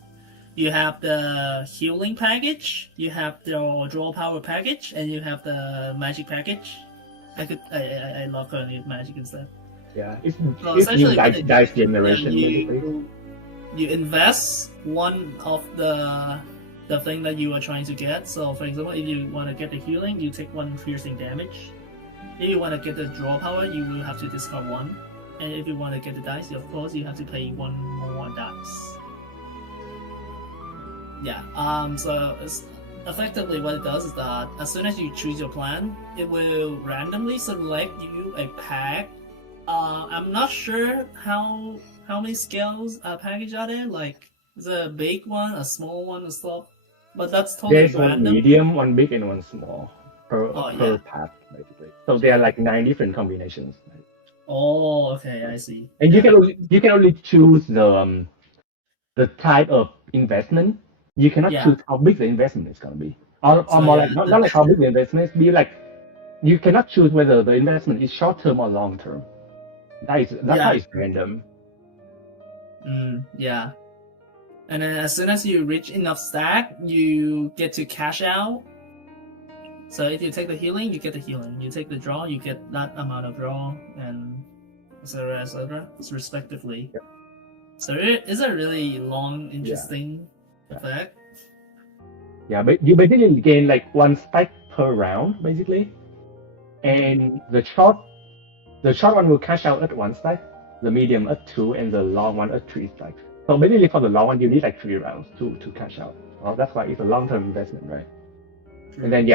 You have the healing package, you have the draw power package, and you have the magic package. I love calling it magic instead. Yeah, it's essentially dice generation. You invest one of the thing that you are trying to get. So for example, if you want to get the healing, you take 1 piercing damage. If you want to get the draw power, you will have to discard 1. And if you want to get the dice, of course, you have to pay 1 more dice. Yeah, so it's effectively what it does is that as soon as you choose your plan, it will randomly select you a pack. I'm not sure how many scales package are there, like is it a big one, a small one, and stuff. But that's totally There's random. 1 medium, 1 big, and 1 small per pack, basically. So there are like 9 different combinations. Right? Oh, okay, I see. And you can only choose the type of investment. You cannot choose how big the investment is gonna be. Or more like not like how big the investment is, be like you cannot choose whether the investment is short term or long term. That's how it's random. Yeah. And then as soon as you reach enough stack, you get to cash out. So if you take the healing, you get the healing. You take the draw, you get that amount of draw, and etc. respectively. Yep. So it's a really long, interesting effect. Yeah, but you basically gain like 1 stack per round, basically. And the short one will cash out at 1 stack, the medium at 2, and the long one at 3 stacks. So basically for the long one, you need like 3 rounds to cash out. Well, that's why it's a long-term investment, right? And then you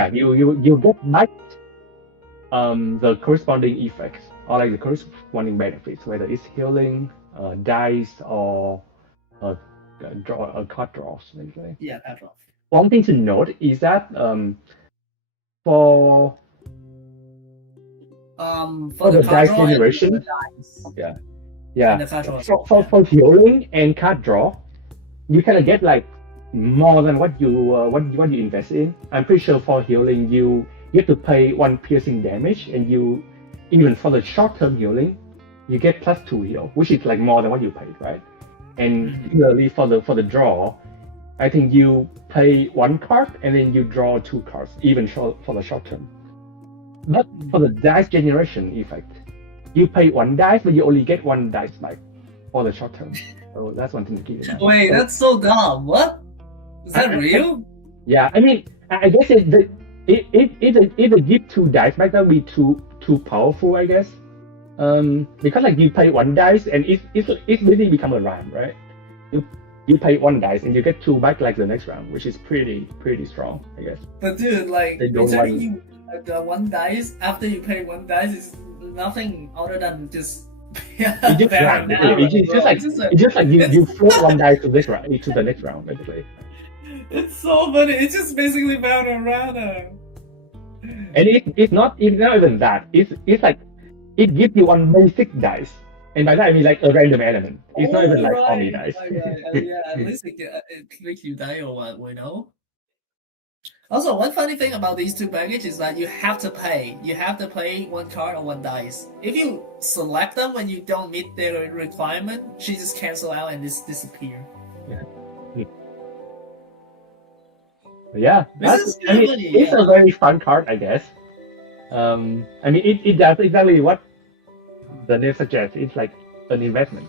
get back the corresponding effects or like the corresponding benefits, whether it's healing, dice, or card draws, basically. Yeah, card draws. One thing to note is that for the dice generation, for healing and card draw, you kind of get like more than what you invest in. I'm pretty sure for healing you have to pay 1 piercing damage, and you even for the short-term healing you get +2 heal, which is like more than what you paid, right? And similarly for the draw, I think you pay 1 card and then you draw 2 cards, even for the short term. But for the dice generation effect, you pay 1 dice, but you only get 1 dice back for the short term. So that's one thing to keep in mind. Wait, that's so dumb. What? Is that real? Yeah, I mean, I guess if they give 2 dice back, that would be too powerful, I guess. Because like you pay 1 dice and it's really become a rhyme, right? You pay 1 dice and you get 2 back like the next round, which is pretty strong, I guess. But dude, like returning you the 1 dice after you pay 1 dice is nothing other than just it's just like you float 1 dice to the next round, basically. It's so funny. It's just basically Valorana. And it's not even that. It's like it gives you 1 basic dice, and by that I mean like a random element. It's not even like only dice. Yeah, at least it makes you die or what, we know. Also, one funny thing about these 2 packages is that you have to pay. You have to pay 1 card or 1 dice. If you select them when you don't meet their requirement, she just cancel out and just disappear. Yeah, it's a very fun card, I guess. I mean, it does exactly what the name suggests. It's like an investment.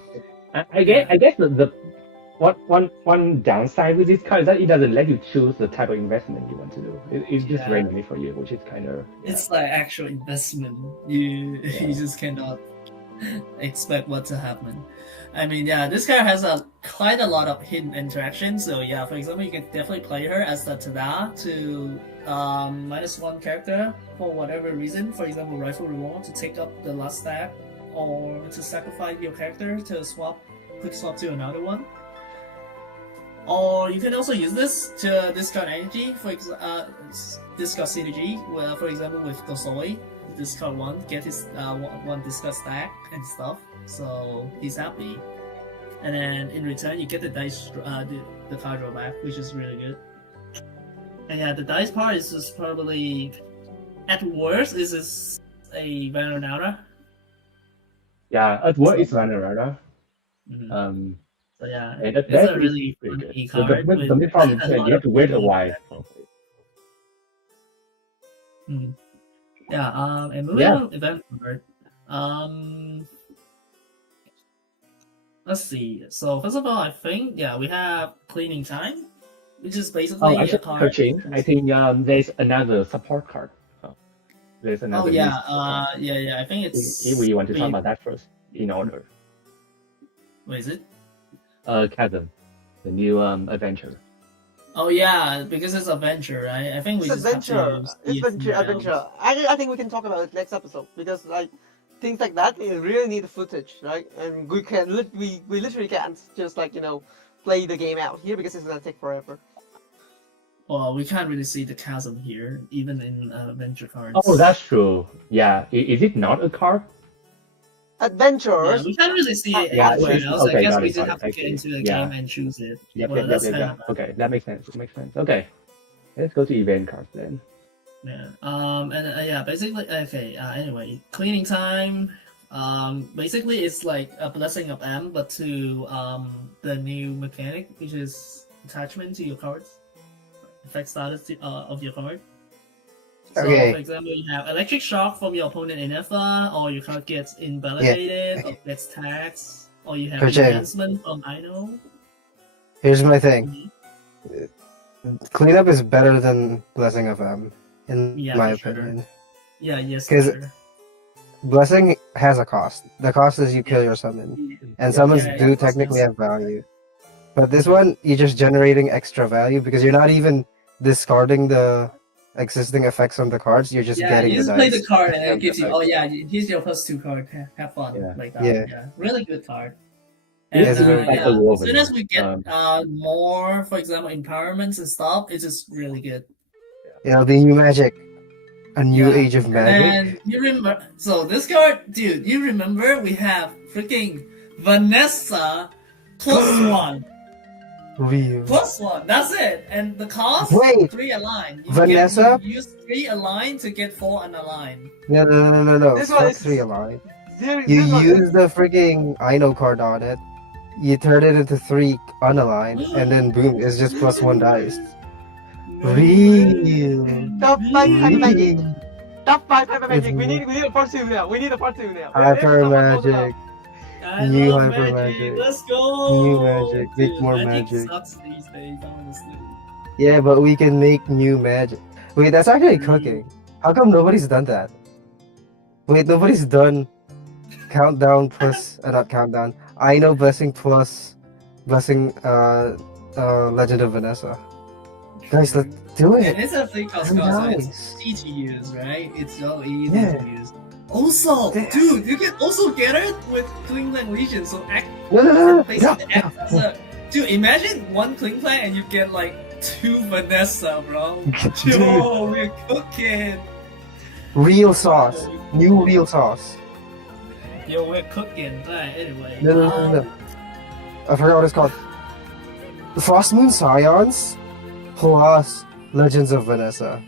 I guess the one downside with this card is that it doesn't let you choose the type of investment you want to do. It's just Yeah. randomly for you, which is kind of It's like actual investment. You just cannot expect what to happen. I mean, yeah, this card has quite a lot of hidden interactions. So yeah, for example, you can definitely play her as the Tada to -1 character for whatever reason. For example, Rifle Reward to take up the last stack, or to sacrifice your character to quick swap to another one. Or you can also use this to discard energy, discard synergy, where, for example, with Gosoi, discard one, get his one discard stack and stuff, so he's happy. And then in return, you get the dice, the card draw back, which is really good. And yeah, the dice part is just probably, at worst, is just a Vanonara. Yeah, at work it's Vanarada. Mm-hmm. So yeah, that's a really pretty fun good. So card. the main problem is that you have to wait a while. Yeah, and moving on event card. Let's see. So first of all, I think we have cleaning time, which is basically a card. Kerching. I think there's another support card. There's another. I think it's. If we want to talk about that first, in order. What is it? Chasm, the new adventure. Oh yeah, because it's adventure, right? I think we It's just adventure. Adventure. I think we can talk about it next episode, because like things like that, you really need the footage, right? And we literally can't just play the game out here, because it's gonna take forever. Well, we can't really see the chasm here, even in adventure cards. Oh, that's true. Yeah, is it not a card? Adventures. Yeah, we can't really see it anywhere else. I guess we just have to get into the game and choose it. Yep. Okay, that makes sense. Okay, let's go to event cards then. Yeah. Basically, okay. Anyway, cleaning time. Basically, it's like a blessing of M, but to the new mechanic, which is attachment to your cards, effect status of your card. So, for example, you have electric shock from your opponent in Alpha, or your card gets invalidated, or gets taxed, or you have enhancement from Ino. Here's my thing. Cleanup is better than Blessing of M, in my opinion. Yeah, yes. Because Blessing has a cost. The cost is you kill your summon, and summons do technically have value. But this one, you're just generating extra value because you're not even discarding the existing effects on the cards. You're just getting you the just dice. play the card and it gives you. Oh yeah, here's your +2 card. Have fun. Really good card. And as soon as we get more, for example, empowerments and stuff, it's just really good. Yeah, the new magic, a new age of magic. And you remember? So this card, dude, you remember we have freaking Vanessa +1. Real. +1, that's it. And the cost? Wait, 3 align. Vanessa? You use 3 align to get 4 unaligned. No. This It's one not is 3 align. You use the freaking Ino card on it. You turn it into 3 unaligned, and then boom, it's just +1 dice. Real. Top 5 hyper magic. Top 5 hyper magic. We need a part 2 now. Hyper magic. New hyper magic. Let's go. New magic. Make more magic. Sucks these days, honestly. Yeah, but we can make new magic. Wait, that's actually cooking. How come nobody's done that? Wait, nobody's done countdown plus not countdown. I know blessing plus blessing Legend of Vanessa. Guys, let's do it. And it's a thing called it's easy to use, right? It's so easy to use. Also, dude, you can also get it with Klingklang Legion. So dude, imagine 1 Klingklang and you get like 2 Vanessa, bro. Yo, we're cooking. Real sauce. New real sauce. Yo, we're cooking. Right, anyway. No. I forgot what it's called. Frost Moon Scions plus Legends of Vanessa.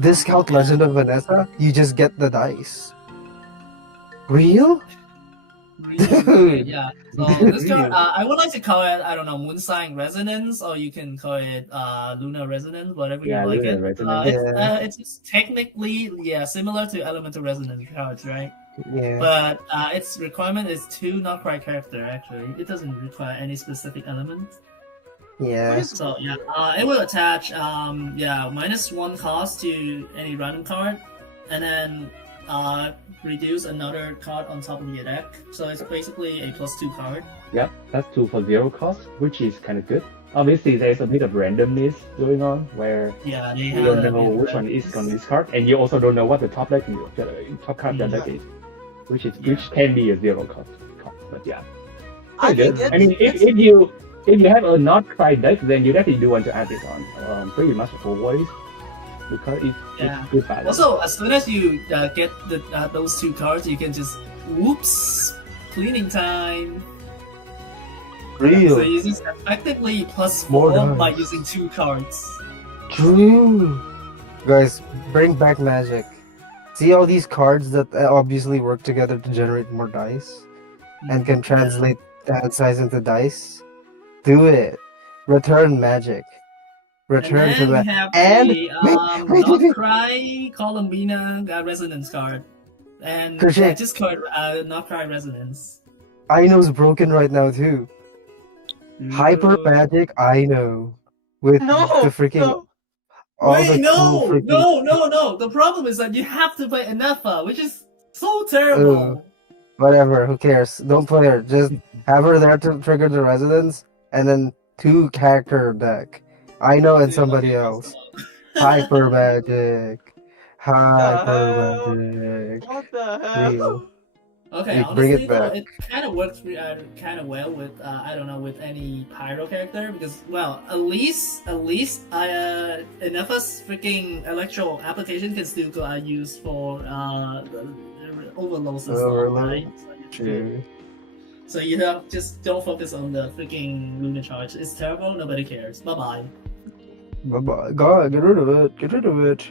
Discount Legend of Vanessa, you just get the dice. Real? Dude. Yeah. So this card, I would like to call it, I don't know, Moon Sign Resonance, or you can call it Lunar Resonance, whatever you like it. It's just technically, similar to Elemental Resonance cards, right? Yeah. But its requirement is 2 not cry character. Actually, it doesn't require any specific element. Yeah. So yeah, it will attach -1 cost to any random card, and then reduce another card on top of your deck. So it's basically a +2 card. Yep, that's 2 for 0 cost, which is kind of good. Obviously, there's a bit of randomness going on where Yeah, they you have don't know which one is on this card, and you also don't know what the top deck, top card that deck is, which can be a 0 cost. But yeah, I good. think I mean, if you have a not cry deck, then you definitely do want to add this on. Pretty much always, because it's good balance. Also, as soon as you get those 2 cards, you can just whoops, cleaning time. Real. So you just effectively More +4 dice. by using 2 cards. True. Guys, bring back magic. See all these cards that obviously work together to generate more dice and can translate that size into dice? Do it. Return magic. Return and to then that. we have And the Not Cry Columbina Resonance card. And Kerching. just card Not Cry Resonance. Aino's broken right now too. Hyper magic Aino. With No, the freaking no. all Wait, the no, cool freaking no. The problem is that you have to play Anafa, which is so terrible. whatever, who cares? Don't play her. Just have her there to trigger the resonance and then 2 character deck. Aino and somebody else. Hyper magic. Hyper magic. What the hell? Real. Okay, Like, bring honestly it though, back. it kind of works kind of well with I don't know, with any pyro character, because well, at least Anafa's freaking electro application can still go used for overloads and stuff, right? True. So you have just don't focus on the freaking lunar charge. It's terrible. Nobody cares. Bye bye. Bye bye. God, get rid of it. Get rid of it.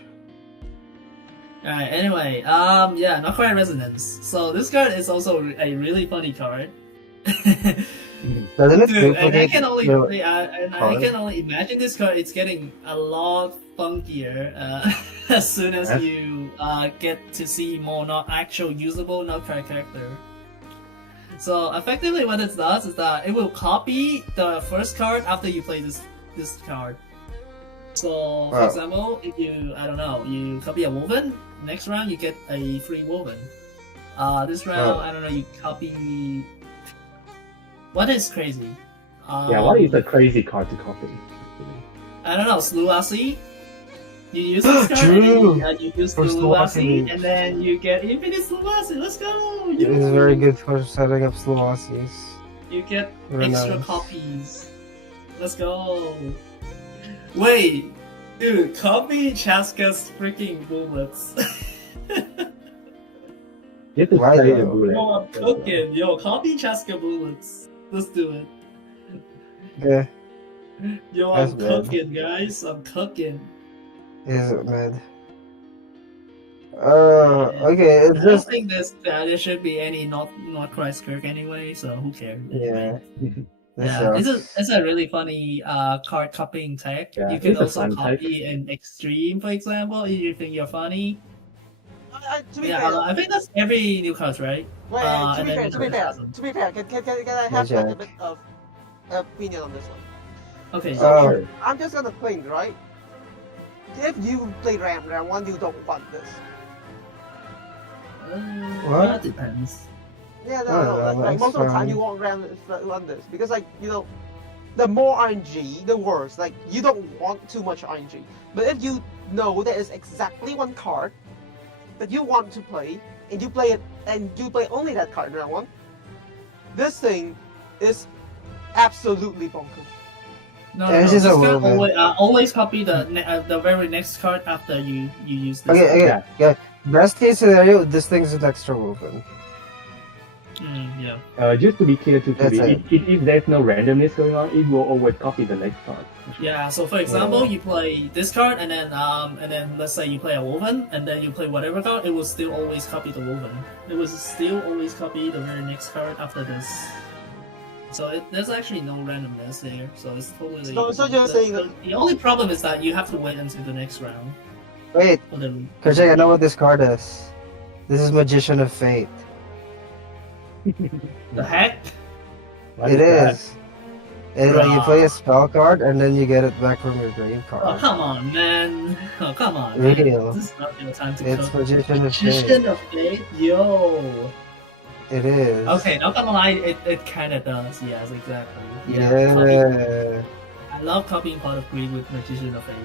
Alright, anyway, Not Quite Resonance. So this card is also a really funny card. Doesn't it Dude, and I duplicate can only the I can only imagine this card. It's getting a lot funkier as soon as Yes. you get to see more not actual usable not card character. So effectively, what it does is that it will copy the first card after you play this card. So, for Wow. example, if you you copy a woven, next round you get a free woven. This round, Wow. I don't know, you copy. What is crazy? What is a crazy card to copy? I don't know, Sluasi. You use this card, True. and then you use For Sluasi, Sluasi. and then you get infinite Sluasi. Let's go! It is very good for setting up Sloasis. You get Very extra nice. copies. Let's go. Wait, dude, copy Chasca's freaking bullets. You have to Why play the though? bullet. Yo, I'm cooking. Yo, copy Chaska bullets. Let's do it. Yeah, Yo, That's I'm bad. cooking, guys. I'm cooking. is it mad? Okay, I it's don't just think there should be any not Christ Kirk anyway, so who cares? yeah. Yeah, it's a really funny card copying tech. Yeah, You can it's a also fun tech. copy an extreme, for example, if you think you're funny. To be Yeah, fair, I think that's every new card, right? wait, and to be then fair, you to be can fair, custom. to be fair, can I have like a bit of opinion on this one? Okay. Oh. I'm just gonna think, right? If you play round 1, you don't want this. What? That depends. Yeah, Oh, no, like that's most of the time fine. you want run this because, like, you know, the more RNG, the worse. Like, you don't want too much RNG. But if you know there is exactly one card that you want to play, and you play it, and you play only that card in round 1, this thing is absolutely bonkers. No, Yeah, it's this just a card little bit. always copy the very next card after you use this. Okay, yeah. Best case scenario, this thing's an extra woven. Yeah. Just to be clear to That's TV, if there's no randomness going on, it will always copy the next card. Yeah, so for example, you play this card, and then let's say you play a woven, and then you play whatever card, it will still always copy the woven. It will still always copy the very next card after this. So there's actually no randomness there. So it's totally. So you're saying that the only problem is that you have to wait until the next round. Wait, For the, Kerching, I know what this card is. This is Magician of Fate. The heck? What It that? is. And like you play a spell card and then you get it back from your grave Oh, card. come on, man. Oh, come on, man. Real. This is not your time to It's cook. Magician of Magician Fate. of Fate? Yo. It is. Okay, not gonna lie, it kind of does. Yes, exactly. Yeah. I love copying Pot of Greed with Magician of Fate.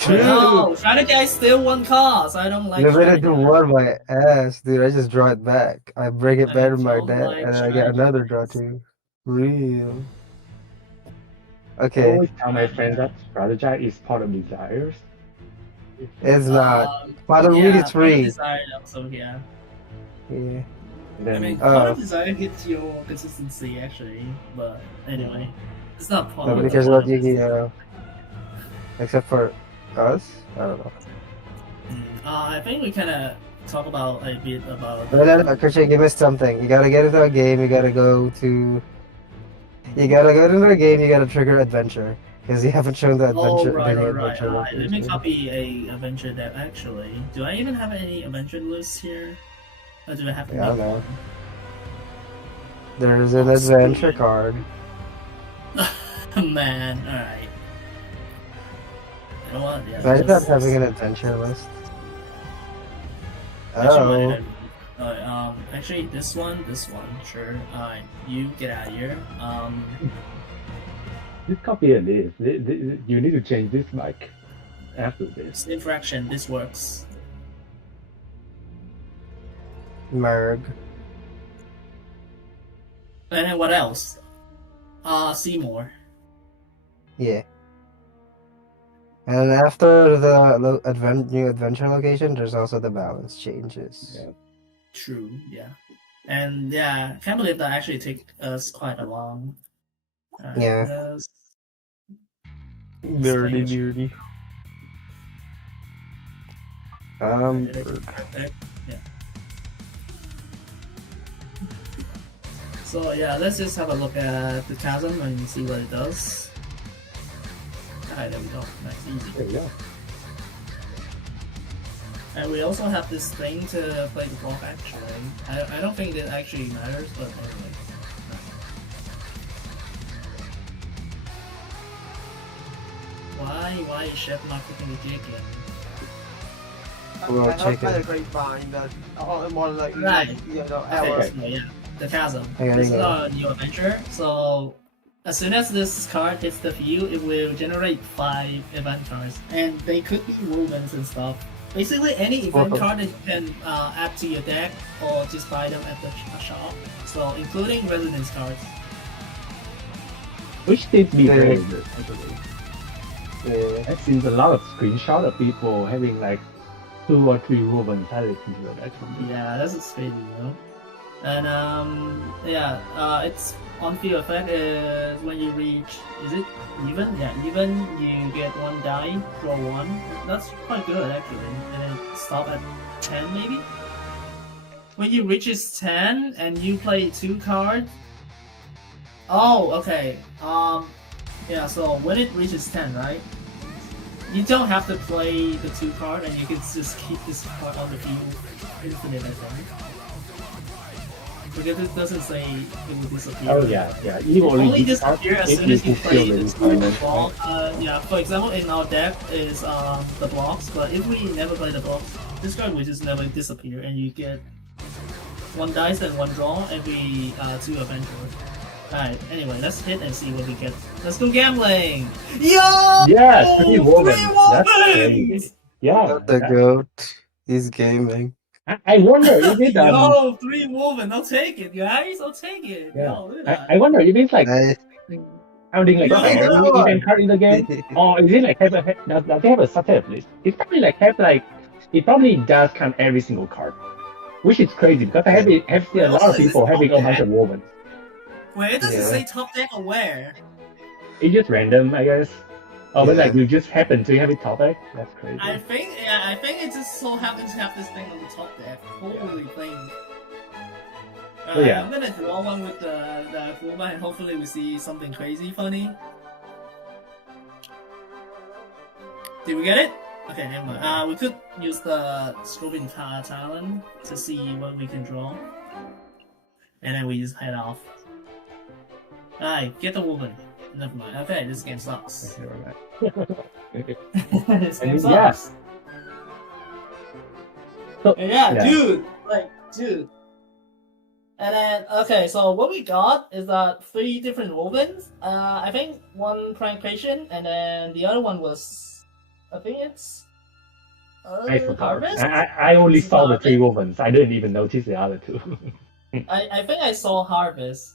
True. No, Strategize still one cost. I don't like You made it to Strategize. one my ass, dude. I just draw it back. I bring it I back to my don't deck, like and then I get another draw Strategize. too. Real. I Okay, always tell my friends that strategize is part of desires. it's not. Pot of Greed Yeah, is Part of free. Desire also, yeah. Yeah. And I then mean, Part of Desire hits your consistency actually, but anyway, it's not part Nobody of cares the about part of Yu-Gi-Oh! Except for us? I don't know. I think we kind of talk about a bit about. No, Kerching, you missed something. You gotta get into a game, you gotta go to... You gotta go to a game, you gotta trigger adventure. Because you haven't shown the Oh, adventure, right. video Let adventure me location. copy a adventure deck actually. Do I even have any adventure lists here? Or do I have to Yeah, I make don't know. one? There's an Oh, adventure sweet. card. Man, alright. You know what? Yeah, Imagine not this- having an adventure list. Actually, Oh. might have- actually, this one, sure. You get out of here. this copy of this. You need to change this mic after this. Infraction, this works. Merg. And then what else? Seymour. Yeah. And after the new adventure location, there's also the balance changes. Yeah. True, yeah. And yeah, I can't believe that actually took us quite a long. Yeah. This- Nerdy, stage. nerdy. Yeah. So yeah, let's just have a look at the chasm and see what it does. Alright, there we go. Nice, easy. There you go. And we also have this thing to play the block actually. I don't think it actually matters, but anyway. Why is Chef not cooking the chicken? Well, I heard chicken. by the grapevine that more like Right. you know, Okay, hours. so yeah, the chasm. Hang on, This is hang on. a new adventure. So as soon as this card hits the field, it will generate 5 event cards, and they could be movements and stuff. Basically, any event Okay. card that you can add to your deck or just buy them at the shop. So including residence cards. Which seems to be Yeah. very good, actually. Yeah. I've seen a lot of screenshots of people having like 2 or 3 woven palettes in their deck. Yeah, that's crazy, you know. And its on-field effect is when you reach, is it even? Yeah, even you get 1 die, draw 1. That's quite good actually. And then stop at 10 maybe. When you reaches 10 and you play 2 cards. Oh, okay. Yeah. So when it reaches 10, right? You don't have to play the 2 card, and you can just keep this card on the field infinite, I think. Because it doesn't say it will disappear. Oh yeah, yeah. You Only discard disappear as if soon as you can play steal the the 2 requirement, block. right? Yeah, for example, in our deck is the blocks, but if we never play the blocks, this card will just never disappear, and you get 1 dice and 1 draw every 2 adventures. Alright, anyway, let's hit and see what we get. Let's go gambling! Yo! Yeah, 3 woven. 3 That's wovens! crazy. Yeah. Not the goat. He's gaming. I wonder if it Yo, 3 woven! I'll take it, guys! I'll take it! yeah. Yo, look at I that! wonder if it's like Nice. counting like Yo, every look event card in the game, or is it like does they have a subset list? It's probably like it probably does count every single card, which is crazy because I have seen a lot of people having a bunch of woven. Wait, it doesn't Yeah. say top deck or where? It's just random, I guess. Oh, but Yeah. like you just happen to have it top deck. That's crazy. I think it just so happens to have this thing on the top deck. Holy thing. Oh, yeah. I'm gonna draw one with the Kuma and hopefully we see something crazy funny. Did we get it? Okay, never mind. We could use the scoping talent to see what we can draw. And then we just head off. Alright, get the woman. Never mind. Okay, this game sucks. This game Yeah. sucks. So, Yeah, yeah. dude. And then, okay, so what we got is that 3 different wovens. I think one prank patient, and then the other one was, I think it's I forgot. harvest. I only This is saw the 3 Harvest? wovens. I didn't even notice the other 2. I think I saw harvest.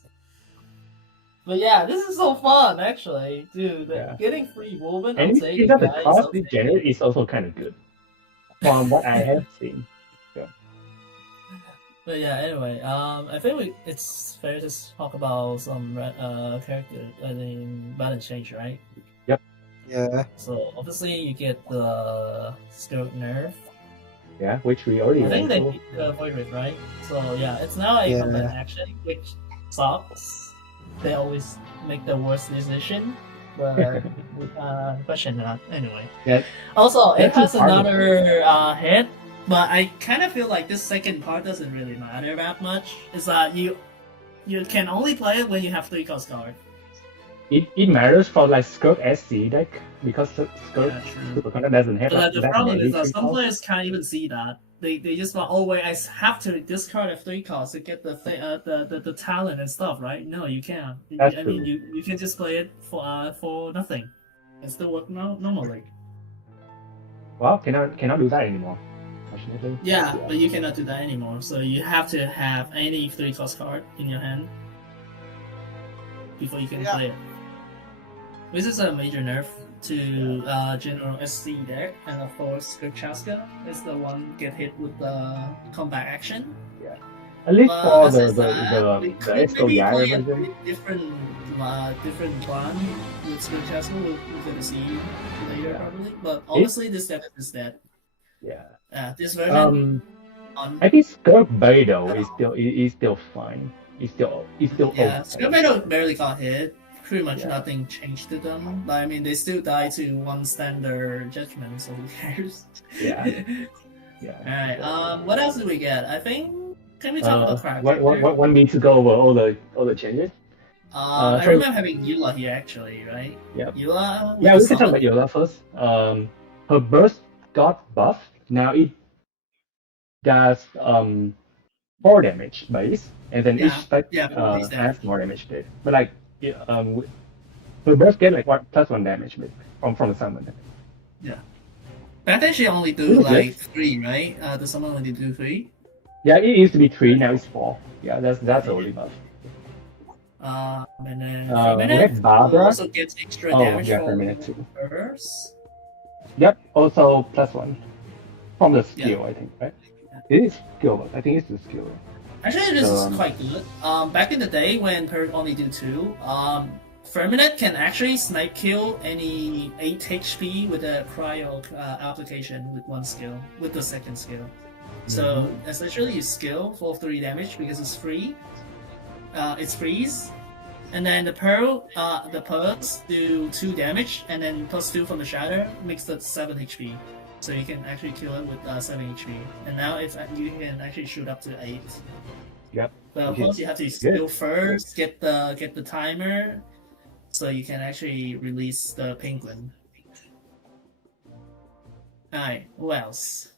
But yeah, this is so fun actually, dude. Yeah. Getting free woven, And I'm it saying, seems that the guys, cost okay. they generate is also kind of good, from what I have seen. But yeah, anyway, I think it's fair to talk about some character, balance change, right? Yeah. So obviously you get the Skirk nerf. Yeah, which we already I think they went need to avoid it, right? So yeah, it's now a Yeah. combat action, which sucks. They always make the worst decision. But question that anyway. Yeah. Also, it That's has part of another hit, but I kind of feel like this second part doesn't really matter that much. Is that you can only play it when you have 3 cost card. It matters for like Skirk SC deck because Skirk Yeah, true. Superconduct doesn't have But the that problem many is that free some costs. players can't even see that. They just want, oh wait, I have to discard a 3 cost to get the talent and stuff, right? No, you can't. That's I mean, true. you can just play it for nothing. It still work normally. Well, cannot do that anymore, fortunately. Yeah, but you cannot do that anymore. So you have to have any 3 cost card in your hand before you can Yeah. play it. This is a major nerf to general SC deck, and of course, Skirk Chasca is the one get hit with the combat action. At least for As I said, we the could Esco maybe Yara play a version. different plan with Skirk Chasca. We're gonna see later Yeah. probably, but honestly, this deck is dead. Yeah. This version on I think Skirk Beidou is still fine. It's still yeah, okay. Skirk Beidou barely got hit. Pretty much Yeah. nothing changed to them. But I mean, they still die to 1 standard judgment, so who cares? Yeah. Yeah. Alright, what else did we get? I think, can we talk about crap? Want me to go over all the changes? I so- remember having Eula here actually, right? Yep. Eula? Yeah, we can talk about Yola first. Her burst got buffed. Now it does 4 damage base, and then Yeah, each type yeah, base damage. has more damage base. But like her burst get like +1 damage base from the summon. Back then she only do Really like 3, right? The summon only do 3. Yeah, it used to be 3, now it's 4. Yeah, that's only buff. And then we have Barbara. also gets extra Oh, damage yeah, from Feminine too. burst. Yep, also +1 from the skill, I think, right? It is skill, I think it's the skill. Actually, this is quite good. Back in the day when Perk only do 2, Ferminate can actually snipe kill any 8 HP with a cryo application with 1 skill, with the second skill. So essentially you skill for 3 damage because it's free. It's freeze. And then the pearls do 2 damage, and then +2 from the shatter makes that 7 HP. So you can actually kill it with 7 HP. And now you can actually shoot up to 8. Yep. But of Okay. course you have to skill first, get the timer, so you can actually release the penguin. Alright, who else?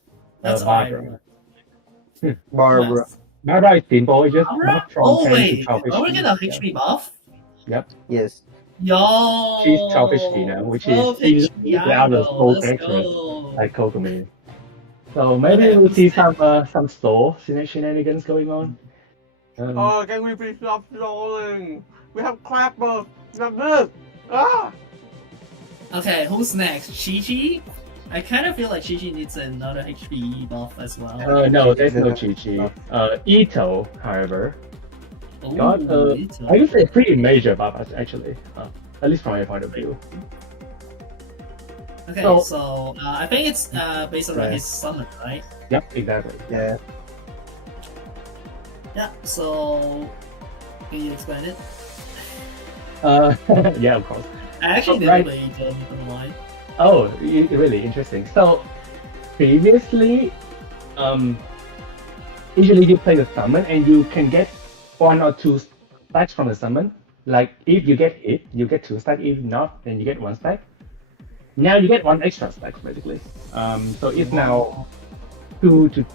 That's all I Barbara. remember. Barbara. Who else? Barbara is simple, it's just Barbara? buff from Oh 10 to wait, 12 are we HP. getting a HP buff? Yep. Yes. Yo! She's 12 HP now, which is 12 in HP the other idol, soul let's characters go. like Kokomi. So maybe Okay, we'll see who's some soul shenanigans going on. Oh, can we please stop trolling? We have Clapper. This. Ah! Okay, who's next? Chi-Chi? I kind of feel like Chi-Chi needs another HP buff as well. No, there's no Chi-Chi. Ito, however, Ooh, got Ito. I would say pretty major buff actually, at least from my point of view. Okay, So- so I think it's based around Yeah. his summon, right? Yep, exactly. Yeah. Yeah, so can you explain it? Yeah, of course. I actually Right. didn't play Ito, not gonna lie. Oh, really interesting. So previously, usually you play the summon and you can get 1 or 2 stacks from the summon. Like if you get hit, you get 2 stacks. If not, then you get 1 stack. Now you get 1 extra stack basically. So it's now 2 to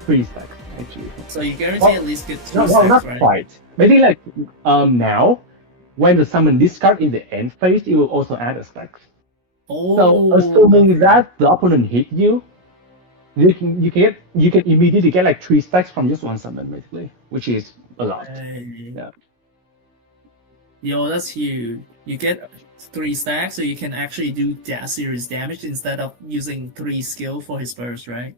3 stacks actually. So you guarantee at least get 2 No, stacks, not right? quite. Basically, like now, when the summon discard in the end phase, it will also add a stack. So assuming that the opponent hit you, you can immediately get like 3 stacks from just one summon basically, which is a lot. Yeah. Yo, that's huge. You get 3 stacks, so you can actually do that serious damage instead of using 3 skill for his burst, right?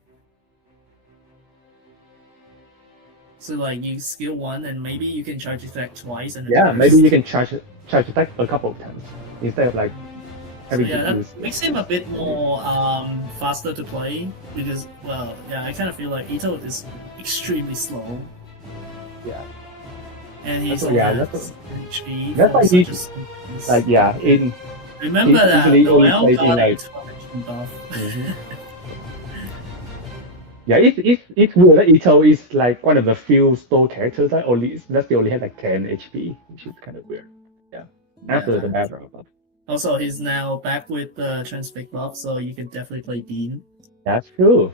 So like you skill 1 and maybe you can charge attack twice and Yeah, burst. maybe you can charge attack a couple of times instead of like having yeah, to that use. makes him a bit more faster to play because, well, yeah, I kind of feel like Ito is extremely slow. Yeah. And he's That's HP. that's why such he's a like yeah. remember that usually only Noel plays in, got like- a buff. Yeah, it's weird that Ito is like one of the few store characters that only have like 10 HP, which is kind of weird. Yeah. After the battle buff. Also, he's now back with the Transfix buff, so you can definitely play Bean. That's true.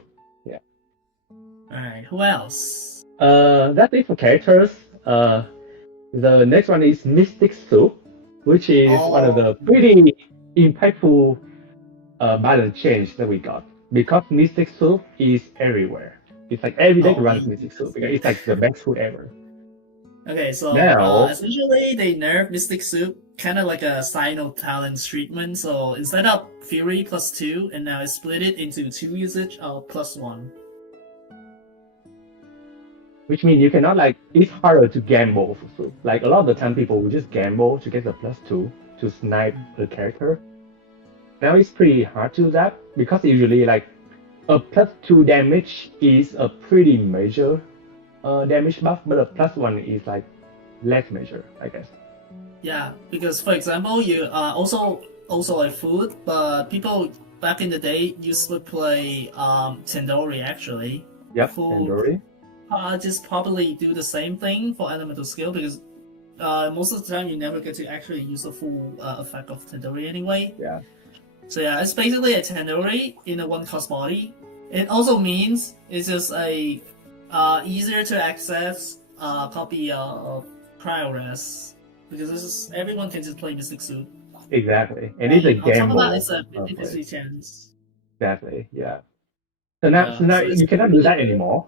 Alright, who else? That's it for characters. The next one is Mystic Soup, which is one of the pretty impactful balance change that we got. Because Mystic Soup is everywhere. It's like every deck runs Mystic Soup because it's like the best food ever. Okay, so Now- essentially they nerfed Mystic Soup, kind of like a Sino talent treatment. So instead of Fury +2, and now it's split it into 2 usage of +1. Which means you cannot like, it's harder to gamble for Soup. Like a lot of the time people will just gamble to get the +2 to snipe the character. Now it's pretty hard to do that because usually like a +2 damage is a pretty major damage buff, but a +1 is like less major, I guess. Yeah, because for example, you also like food, but people back in the day used to play Tandori actually. Yep, Who- Tandori. Just probably do the same thing for elemental skill because most of the time you never get to actually use the full effect of Tandori anyway. Yeah. So yeah, it's basically a Tandori in a 1-cost body. It also means it's just a easier to access copy of Cryo-Res because this is everyone can just play Mystic Suit. Exactly. And it's a On top of gamble. that, it's a of 50-50 it. chance. Exactly, yeah. So now, Yeah, so now so it's you cannot do that really- anymore.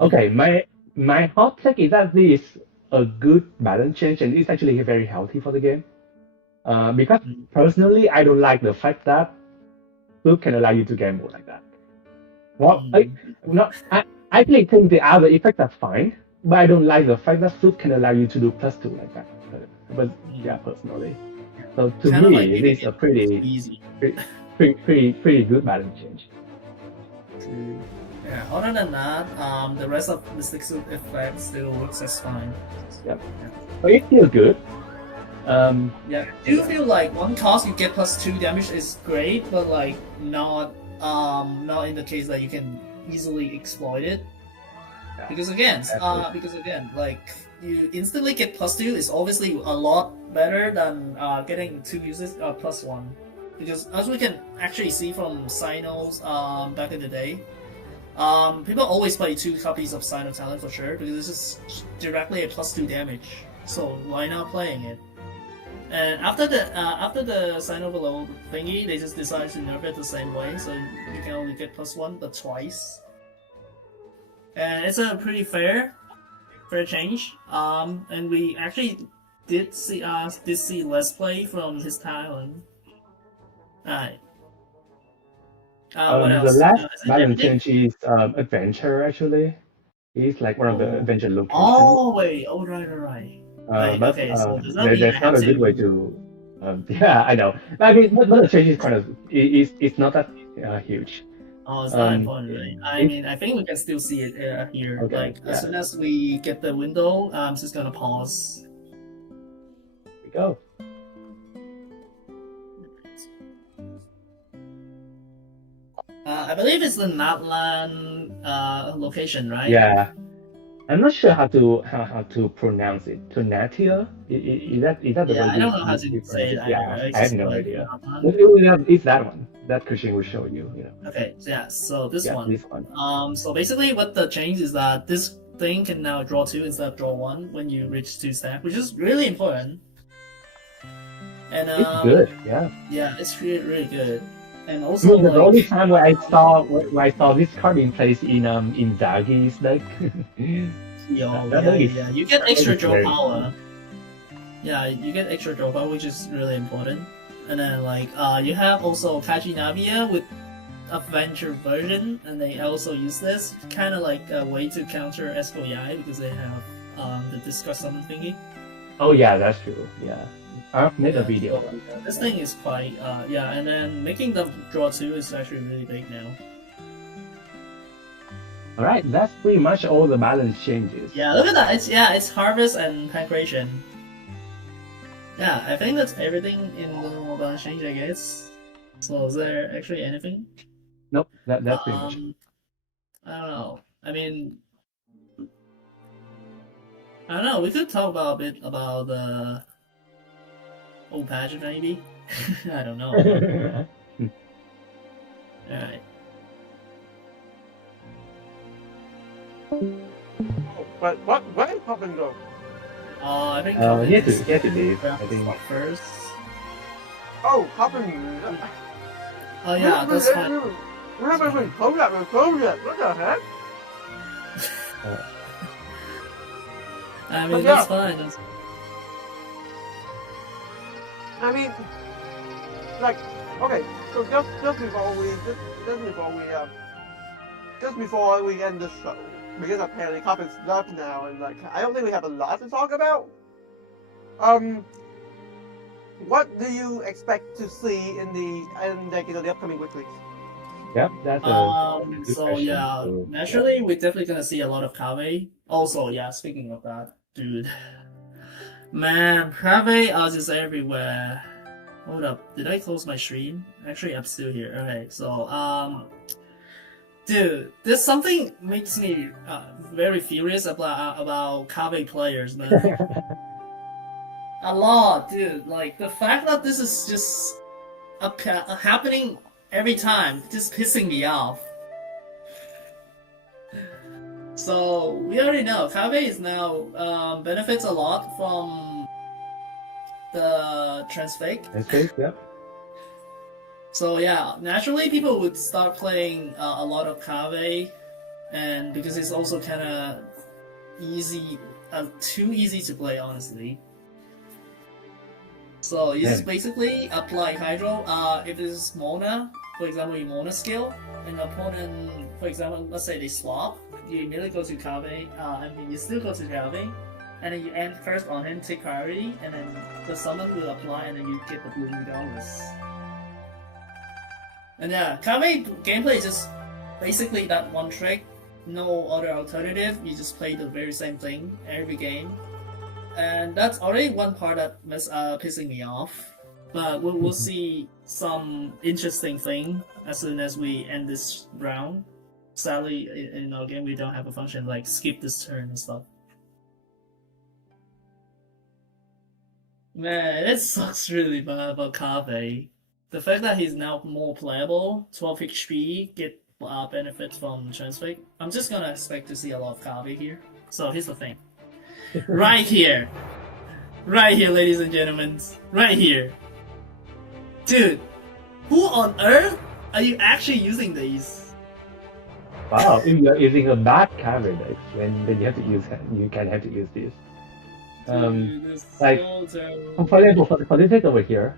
Okay, my hot take is that this is a good balance change and it's actually very healthy for the game. Because personally, I don't like the fact that Soup can allow you to gamble like that. Well, I actually think the other effects are fine, but I don't like the fact that Soup can allow you to do +2 like that. But yeah, personally. So to Kinda me, like it is a it's pretty easy. pretty good balance change. Yeah, other than that, the rest of Mystic Suit effect still works as fine. But it feels good. Yeah, I do feel like 1 cost you get +2 damage is great, but like not in the case that you can easily exploit it. Yeah, Because again, like you instantly get +2 is obviously a lot better than getting 2 uses +1. Because as we can actually see from Sinos back in the day, people always play 2 copies of Sino Talent for sure because this is directly a +2 damage. So why not playing it? And after the Sino below thingy, they just decided to nerf it the same way, so you can only get +1 but twice. And it's a pretty fair change. And we actually did see less play from his talent. Alright. What else? The last Is it balance everything? change is adventure actually. It's like one of the adventure locations. Oh wait, right. Right, But okay, so does that mean there's I not have a good to- way to. Yeah, I know. I mean, but the change is kind of it's not that huge. Oh, it's not Um, important, right? I mean, I think we can still see it here. Okay, Like, yeah. as soon as we get the window, I'm just gonna pause. Here we go. I believe it's the Natlan location, right? Yeah. I'm not sure how to pronounce it. Tonatia? Is that the Yeah, way I don't know how you to say pronounce it it? either. Yeah, It's I have just no like idea. Natlan. It's that one. That Kerching will show you. Okay, so yeah, so this Yeah, one. this one. So basically what the change is that this thing can now draw 2 instead of draw 1 when you reach 2 stack, which is really important. And It's good. Yeah. yeah, it's really good. And also The like only time where I saw this card in place in Zagi's deck. yeah, you get extra is draw very power. Yeah, you get extra draw power, which is really important. And then like you have also Kaji Navia with adventure version, and they also use this kind of like a way to counter Esco Yai because they have the discuss summon thingy. Oh yeah, that's true. Yeah. I've made a Yeah, video. so, this thing is quite yeah, and then making them draw 2 is actually really big now. Alright, that's pretty much all the balance changes. Yeah, look at that. It's harvest and pancreation. Yeah, I think that's everything in the normal balance change, I guess. So is there actually anything? Nope, that's pretty much. I don't know. I mean, I don't know. We could talk about a bit about the old patch maybe. I don't know. Alright. But where did Coffin go? I think He had to leave, I think. first. Oh, Coffin. Oh yeah, that's fine. We haven't even closed yet. What the heck? I mean, yeah. that's fine. That's... I mean, like, okay. So just before we end the show, because apparently Coffin's left now, and like I don't think we have a lot to talk about. What do you expect to see in the upcoming weeklies? Yep, that's a good so question. yeah, So, naturally we're definitely gonna see a lot of Kave. Also, yeah, speaking of that, dude. Man, Kave are just everywhere. Hold up, did I close my stream? Actually, I'm still here. Okay, so dude, there's something makes me very furious about Kave players, man. A lot, dude. Like the fact that this is just happening every time, just pissing me off. So we already know Kave is now benefits a lot from the transfake. Transfake, yep. So yeah, naturally people would start playing a lot of Kave, and because it's also kind of easy, too easy to play, honestly. So you just basically apply Hydro. If it's Mona, for example, you Mona skill, and the opponent, for example, let's say they swap, you immediately go to Kave, you still go to Kave, and then you end first on him, take priority, and then the summon will apply, and then you get the blue regardless. And yeah, Kave gameplay is just basically that one trick, no other alternative, you just play the very same thing every game. And that's already one part that pissing me off. But we'll see some interesting thing as soon as we end this round. Sadly, in our game we don't have a function like skip this turn and stuff. Man, it sucks really bad about Kave. The fact that he's now more playable, 12 HP, get benefits from Transfake. I'm just gonna expect to see a lot of Kave here. So here's the thing. Right here, ladies and gentlemen, right here. Dude, who on earth are you actually using these? Wow, if you're using a bad cover deck, then you have to use you can have to use this. Dude, this is like so terrible. for example, for this deck over here,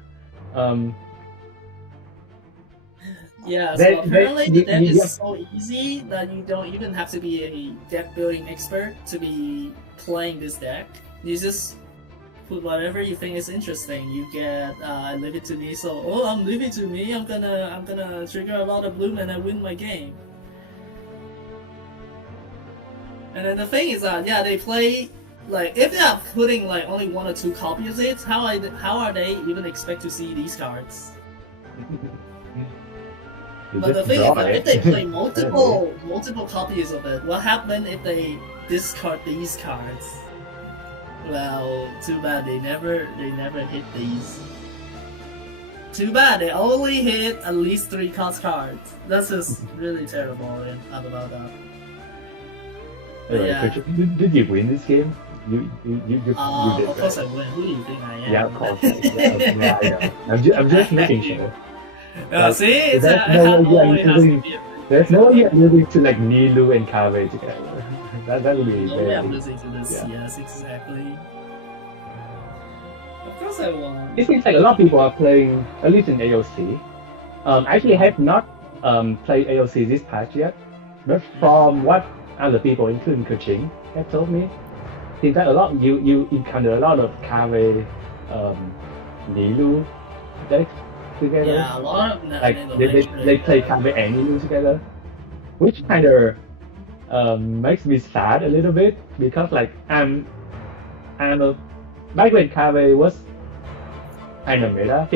yeah, so apparently the deck is so easy that you don't even have to be a deck building expert to be playing this deck. You just put whatever you think is interesting. You get leave it to me. So I'm leave it to me. I'm gonna trigger a lot of bloom and I win my game. And then the thing is that yeah, they play like if they are putting like only 1 or 2 copies of it, how are they even expect to see these cards? But the just thing draw is, it. if they play multiple copies of it, what happens if they discard these cards? Well, too bad they never hit these. Too bad they only hit at least 3 cost cards. That's just really terrible about that. But Anyway, yeah. did you win this game? You did. Of course Right? I win. Who do you think I am? Yeah, of course. Yeah, I know. I'm just making sure. See, it's There's no way always you're has to losing. be a There's no way you're losing to like Nilu and Kave together. That would be no way I'm very. losing to this. Yeah. Yes, exactly. Of course I won. It seems like a lot of people are playing, at least in AOC. Actually, I have not played AOC this patch yet, but from what other people, including Kerching, have told me, seems that a lot you encounter a lot of Kave, Nilu decks together. Yeah, a lot of Like they play Kave and Nilu together, which kind of makes me sad a little bit because like I'm a back when Kave was kind of meta,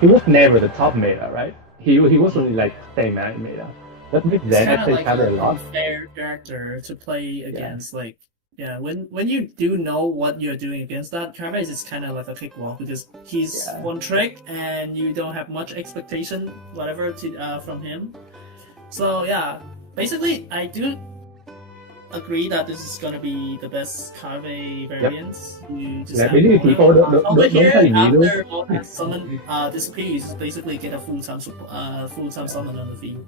he was never the top meta, right? He was only like same meta. But with then I played Kave a lot. Fair character to play against, like when you do know what you're doing against that, Kave is just kind of like a cakewalk because he's one trick and you don't have much expectation whatever from him. So yeah, basically I do agree that this is gonna be the best Kave variants. You just have really people don't over here play Nilu. after all that summon disappears, basically get a full-time summon on the field.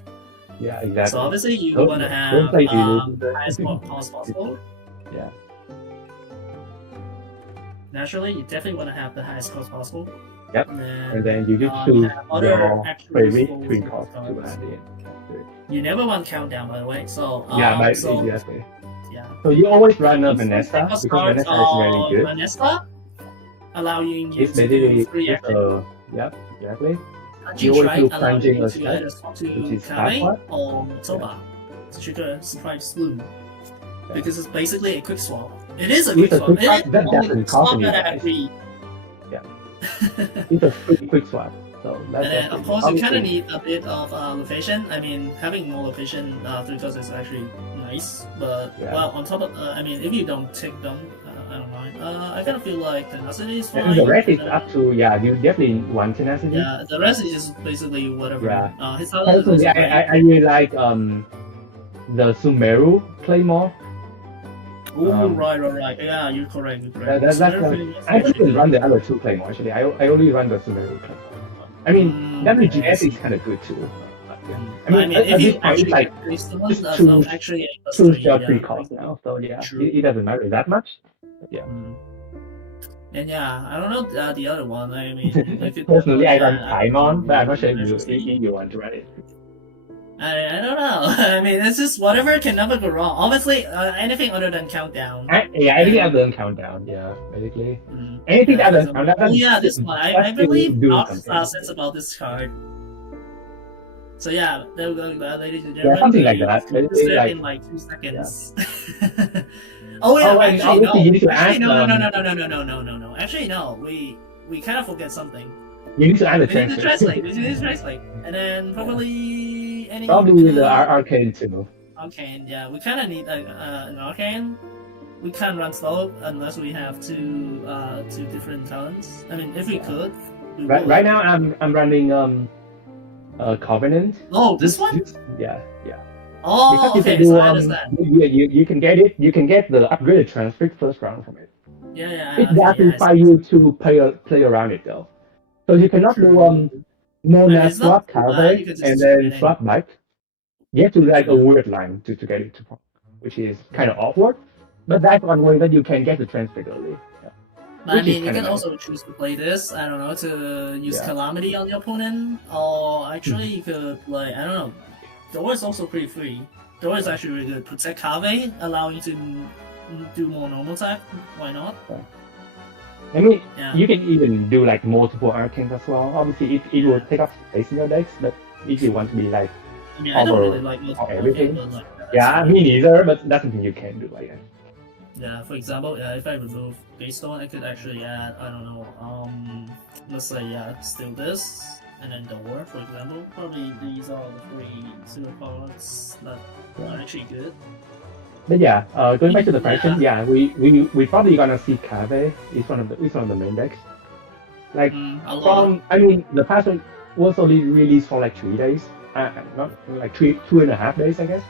Yeah, exactly. So obviously you Don't- want to don't have play Nilu. the highest cost possible. Yeah. Naturally, you definitely want to have the highest cost possible. Yep. And then you just you choose have other your actual favorite useful 3 costs to cards. add in. You never want countdown, by the way. So Yeah, but so exactly. yeah. So you always run a These Vanessa cost because cards Vanessa is very are good. Vanessa, allowing you It's to basically do 3 actions. yep, exactly. Punching always strike do allows punching you or to strike, either swap to which is Kame fast or Soba to trigger Strike Slew. Because it's basically a quick swap. It is a It's quick a swap. quick It swap is that only doesn't swap cost you that I guys. agree. Yeah. It's a pretty quick swap. So that's And then, of course, you kind of need a bit of location. I mean, having more location through toss is actually nice. But, well, on top of, I mean, if you don't take them, I don't mind. I kind of feel like tenacity is fine. And the rest is up to, you definitely want tenacity. Yeah, the rest is just basically whatever. Yeah. His Personally, I really like the Sumeru Claymore. Oh, right. Yeah, you're correct. That's I didn't run the other 2 Claymore actually. I only run the Sumeru Claymore. I mean, WGS is kind of good too. I mean, if you it's like choose your 3 costs now. So yeah, it doesn't matter that much. But yeah. And yeah, I don't know the other one. I mean, Personally, I run Paimon, but I'm not sure if you want to run it. I don't know. I mean, it's just whatever can never go wrong. Obviously, anything other than countdown. Anything other than countdown. Yeah, basically. Anything other than countdown. Oh yeah, this one. I believe Ox says about this card. So yeah, there we go, ladies and gentlemen. Yeah, something like that. In like 2 seconds. Oh yeah, actually no. Actually no. We kind of forget something. You need to add a We need to translate. And then probably the arcane too. Arcane, yeah. We kind of need an arcane. We can't run slow unless we have two different talents. I mean, if we could. Right now, I'm running Covenant. Oh, this one? Yeah. Oh, because okay. Do, So I understand. You can get it. You can get the upgraded transfix first round from it. Yeah. It does require you to play around it though. So you cannot do no swap cover and then swap bike. You have to like a weird line to get it to, which is kind of awkward. But that's one way that you can get the transfix early. Yeah. I mean, you can also choose to play this. I don't know, to use Calamity on your opponent, or actually you could I don't know. Door is also pretty free. Door is actually really good. Protect Kave, allowing you to do more normal attack. Why not? I mean, you can even do like multiple arcanes as well. Obviously, it will take up space in your decks, but if you want to be like I don't really like multiple everything. Arcane, Me neither, but that's something you can do, I guess. Yeah, for example, if I remove Gaystone, I could actually add, I don't know, let's say, steal this, and then door, for example. Probably these are the three super cards that are actually good. But yeah, going back to the question, we probably gonna see Cave is one of the main decks. Like a lot. I mean, the past one was only released for like 3 days, not like 2.5 days, I guess.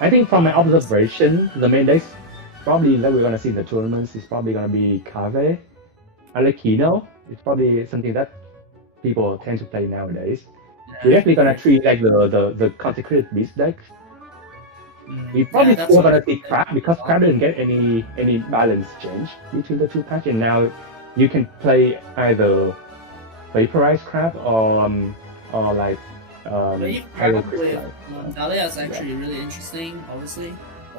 I think from my observation, the main decks probably that we're gonna see in the tournaments is probably gonna be Cave, Arlecchino. It's probably something that people tend to play nowadays. We're definitely gonna treat like the consecrated beast decks. We probably still gonna see Crab because Crab didn't get any balance change between the two patches. And now you can play either Vaporized Crab or like Crab with Dahlia is actually really interesting, obviously.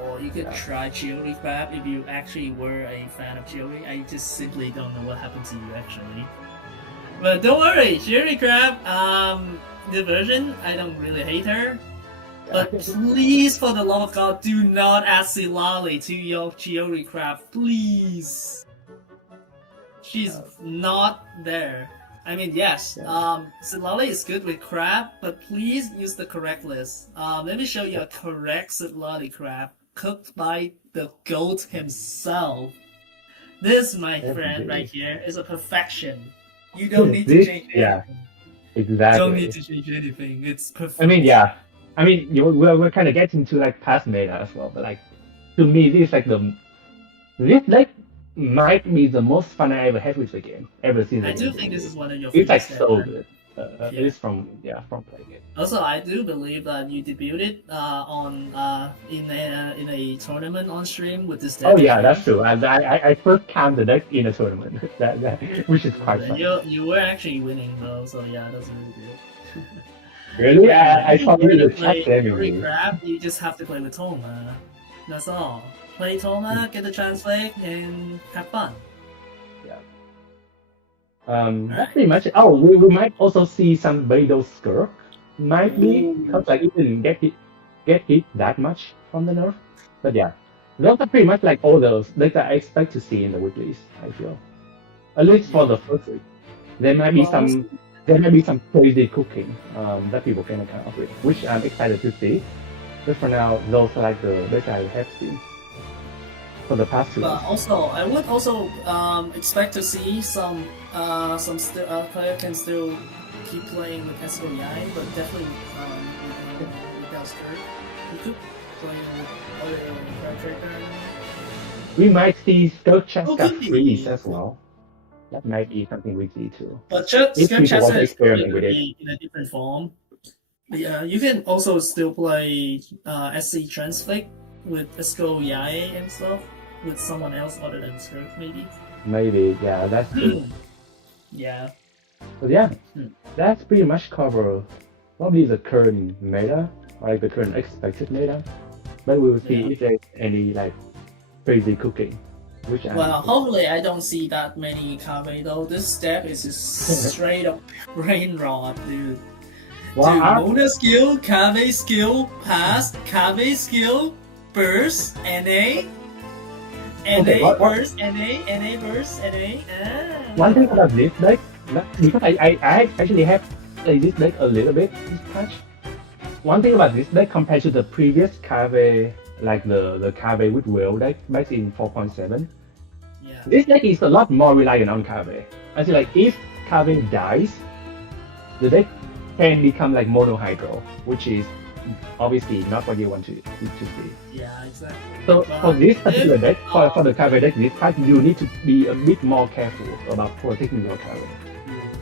Or you could try Chiori Crab if you actually were a fan of Chiori. I just simply don't know what happened to you actually. But don't worry, Chiori Crab, the version, I don't really hate her. But please, for the love of God, do not add Silali to your Chiori Crab, please. She's not there. I mean, yes, Silali is good with Crab, but please use the correct list. Let me show you a correct Silali Crab, cooked by the GOAT himself. This, my friend, right here, is a perfection. You don't need to change anything. Yeah, exactly. Don't need to change anything. It's perfect. I mean, yeah. I mean, we're kind of getting to like past meta as well, but like to me, this like might be the most fun I ever had with the game ever since. I do think this is one of your. It's like so good. At least from playing it. Also, I do believe that you debuted in a tournament on stream with this deck. Oh yeah, that's true. And I first camped the deck in a tournament, which is quite fun. You were actually winning though, so yeah, that's really good. Really? I thought you would check every Crab, you just have to play with Toma. That's all. Play Toma, get the translate, and have fun. That's pretty much it. Oh, we might also see some Beidou Skirk. Might be, because like it didn't get hit that much from the nerf. But yeah, those are pretty much like all those that I expect to see in the weeklies, I feel. At least for the first week. There might be some crazy cooking that people can come up with, which I'm excited to see. But for now, those are like the best I have seen for the past 2 weeks. Also, I would also expect to see some player can still keep playing with Esco Yai, but definitely without Skirk. You could play with other character. We might see Skirk Chasca freeze as well. That might be something we see too. But Skirk Chasca is probably in a different form. Yeah, you can also still play SC Transflict with Esco Yai and stuff with someone else other than Skirk, maybe. Maybe, yeah, that's true. Yeah. But yeah, that's pretty much cover probably the current meta, or like the current expected meta. But we will see if there's any like crazy cooking. Hopefully I don't see that many Cave though. This step is just straight up brain rot, dude. Mona skill, Cave skill, pass, Cave skill, burst, NA, burst, NA, burst, NA. One thing about this deck, because I actually have played this deck a little bit this patch. One thing about this deck compared to the previous Cave, like the Cave with Will deck back in 4.7, this deck is a lot more reliant on Cave. I feel like if Cave dies, the deck can become like mono hydro, which is obviously not what you want to see. Yeah, exactly. So for this particular deck, for the Cave deck this type, you need to be a bit more careful about protecting your Cave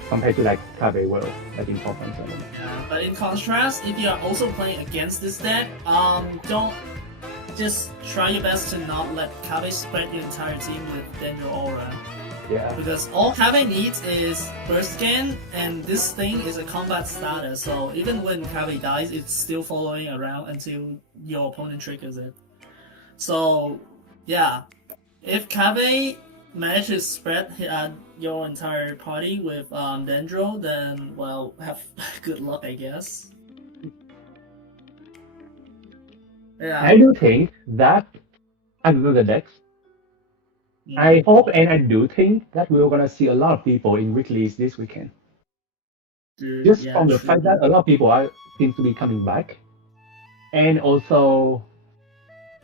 compared to like Cave World, like in 4.7. Yeah, but in contrast, if you are also playing against this deck, don't just try your best to not let Cave spread your entire team with Dendro Aura. Yeah. Because all Cave needs is burst scan, and this thing is a combat status, so even when Cave dies, it's still following around until your opponent triggers it. So, yeah, if Cave manages to spread your entire party with Dendro, then, well, have good luck, I guess. Yeah. I do think that under the decks, I hope and I do think that we're gonna see a lot of people in weeklies this weekend. Dude, just yeah, from the true. fact that a lot of people seem to be coming back, and also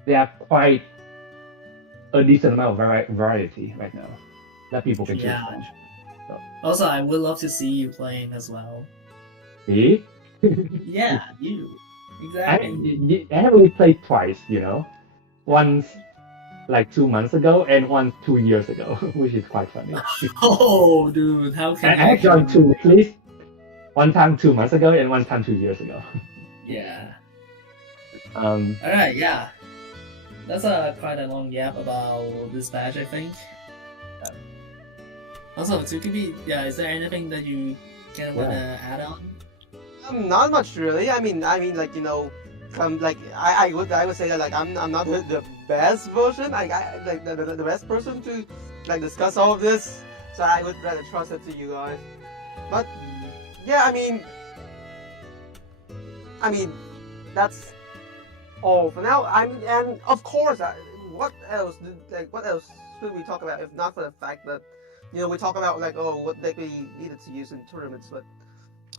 there are quite a decent amount of variety right now that people can choose Yeah. from. So, Also, I would love to see you playing as well. see, Yeah, you. Exactly. I have only played twice, once like 2 months ago and once 2 years ago, which is quite funny. Oh, dude, how can you I have joined actually? two weeklies, one time 2 months ago and one time 2 years ago. Yeah. Um, All right. Yeah. That's quite a long yap about this badge, I think. Also, Tsukibi, yeah, is there anything that you kind of want to add on? Not much really. I mean, like like I would say that like I'm not the best version. Like like the best person to like discuss all of this. So I would rather trust it to you guys. But yeah, I mean that's all for now. And of course, what else? What else should we talk about if not for the fact that we talk about like what deck we needed to use in tournaments, but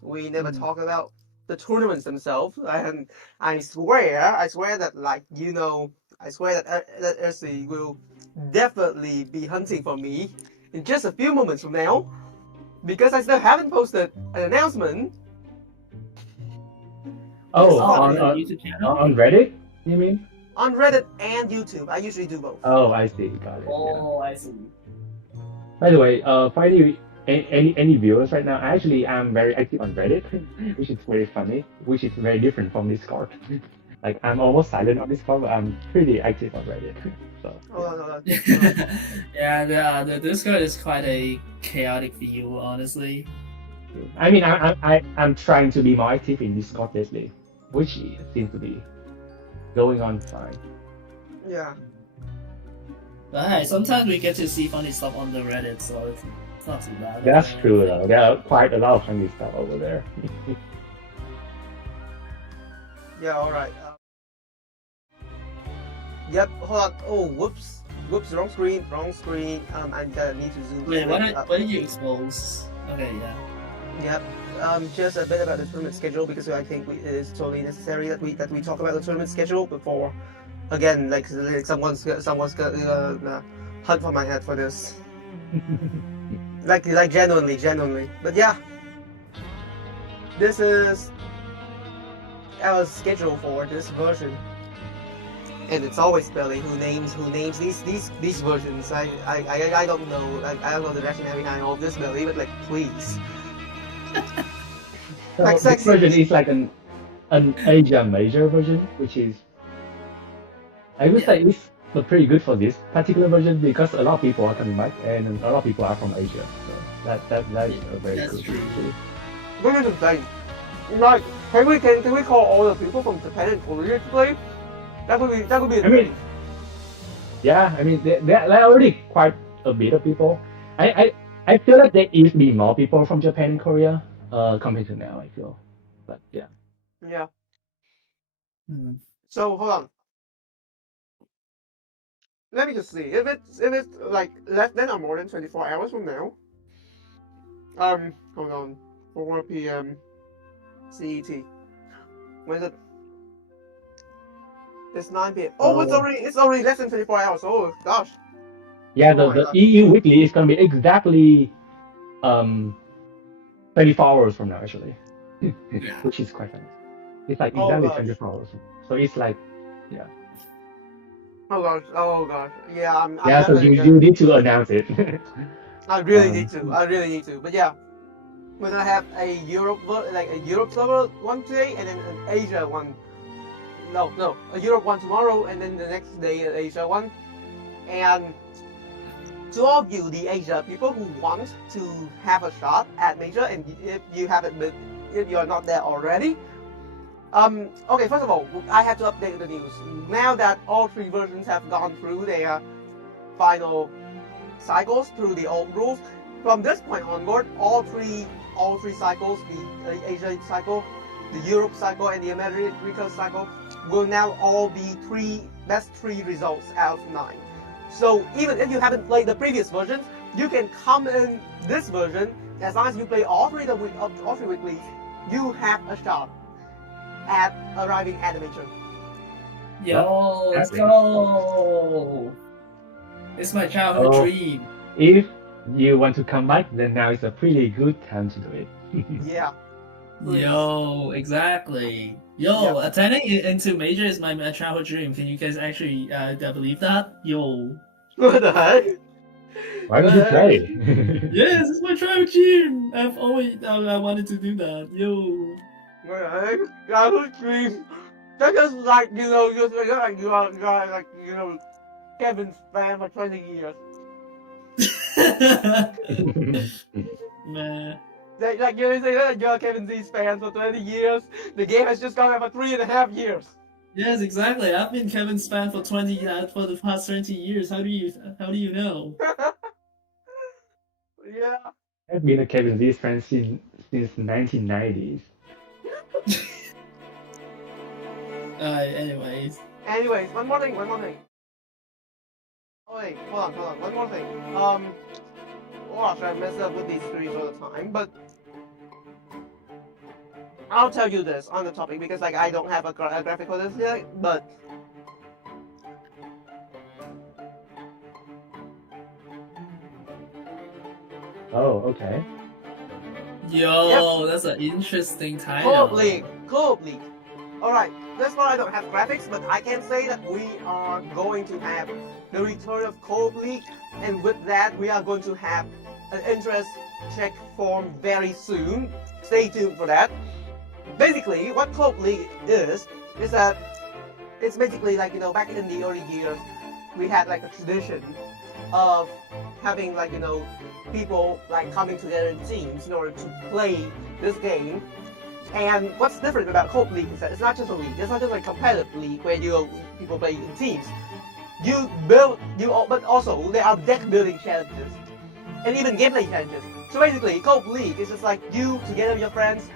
we never talk about the tournaments themselves. And I swear that I swear that Ersi will definitely be hunting for me in just a few moments from now, because I still haven't posted an announcement. oh, on YouTube channel? on Reddit, you mean? On Reddit and YouTube. I usually do both. Oh, I see. Got it. Oh, I see. By the way, for any viewers right now, actually I'm very active on Reddit, which is very funny, which is very different from Discord. Like I'm almost silent on Discord, but I'm pretty active on Reddit. So Hold on. Yeah, the Discord is quite a chaotic view, honestly. I mean, I'm trying to be more active in Discord lately, which seems to be going on fine. Yeah. But hey, sometimes we get to see funny stuff on the Reddit, so it's not too bad. That's true though. There are quite a lot of funny stuff over there. Yeah. All right. Yep. Hold on. Oh, whoops. Wrong screen. I need to zoom. Wait, what did you expose? Okay, yeah. Yep. Just a bit about the tournament schedule, because I think it is totally necessary that we talk about the tournament schedule before, again, like someone's gonna hunt for my head for this. like genuinely. But yeah, this is our schedule for this version, and it's always Belly who names these versions. I don't know. I don't know the rationale behind all of this, Belly, but like please. So Like this sexy. version is like an Asia major version, which is I would say is pretty good for this particular version because a lot of people are coming back and a lot of people are from Asia. So that is a very good thing. This is insane. Like, can we call all the people from Japan and Korea to play? That would be. I mean, yeah, I mean there are already quite a bit of people. I feel like there used to be more people from Japan and Korea compared to now. I feel, but yeah. Yeah. Hmm. So hold on. Let me just see if it's like less than or more than 24 hours from now. Hold on. 4 p.m. CET. When is it? It's 9 p.m. Oh, it's already less than 24 hours. Oh gosh. Yeah, Oh my the God. EU weekly is gonna be exactly 24 hours from now actually, which is quite funny. It's like Oh, exactly gosh. 24 hours. So it's like, yeah. Oh gosh. Yeah, I'm Yeah, so definitely you need to announce it. I really need to. But yeah, we're gonna have a Europe server one today, and then an Asia one. No, a Europe one tomorrow, and then the next day an Asia one. And to all of you, the Asia people who want to have a shot at Major, and if you are not there already, okay, first of all, I had to update the news. Now that all three versions have gone through their final cycles through the old rules, from this point onward, all three cycles, the Asia cycle, the Europe cycle, and the America cycle, will now all be best three results out of 9. So even if you haven't played the previous versions, you can come in this version as long as you play all three weeklies, you have a shot at arriving at the major. Yo, let's go! It's my childhood Oh. dream. If you want to come back, then now is a pretty good time to do it. Yeah. Please. Yo, exactly. Yo, attending into major is my childhood dream. Can you guys actually believe that? Yo. What the heck? Why would you play? Yes, it's my childhood dream. I've always I wanted to do that. Yo. What the heck? Childhood dream. That's just like, you know, like you are like, you know, Kevin's fan for 20 years. Man. Like you say that you're Kevin Z's fan for 20 years. The game has just gone on for 3.5 years. Yes, exactly. I've been Kevin's fan for for the past 20 years. How do you know? Yeah. I've been a Kevin Z's fan since 1990s. Anyways. Anyways, one more thing. Oh wait, hold on. One more thing. Gosh, I mess up with these threes all the time, but I'll tell you this on the topic because like I don't have a graphic for this yet, but Oh, okay. Yo, that's an interesting title. Coop League. Alright, this one I don't have graphics, but I can say that we are going to have the return of Coop League, and with that we are going to have an interest check form very soon. Stay tuned for that. Basically, what Coop League is that it's basically like, you know, back in the early years, we had like a tradition of having like, you know, people like coming together in teams in order to play this game. And what's different about Coop League is that it's not just a league. It's not just like a competitive league where people play in teams. But also there are deck building challenges and even gameplay challenges. So basically, Coop League is just like you together with your friends,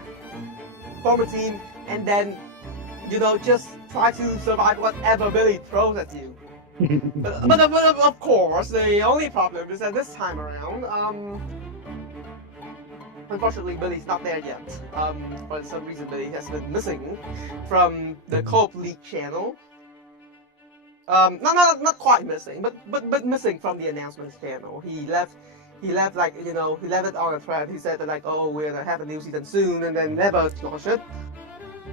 form a team, and then, you know, just try to survive whatever Billy throws at you. but of course, the only problem is that this time around, unfortunately, Billy's not there yet. For some reason, Billy has been missing from the Coop League channel. Not quite missing, but missing from the announcements channel. He left like, you know, he left it on a thread. He said that like, oh, we're gonna have a new season soon, and then never launched it.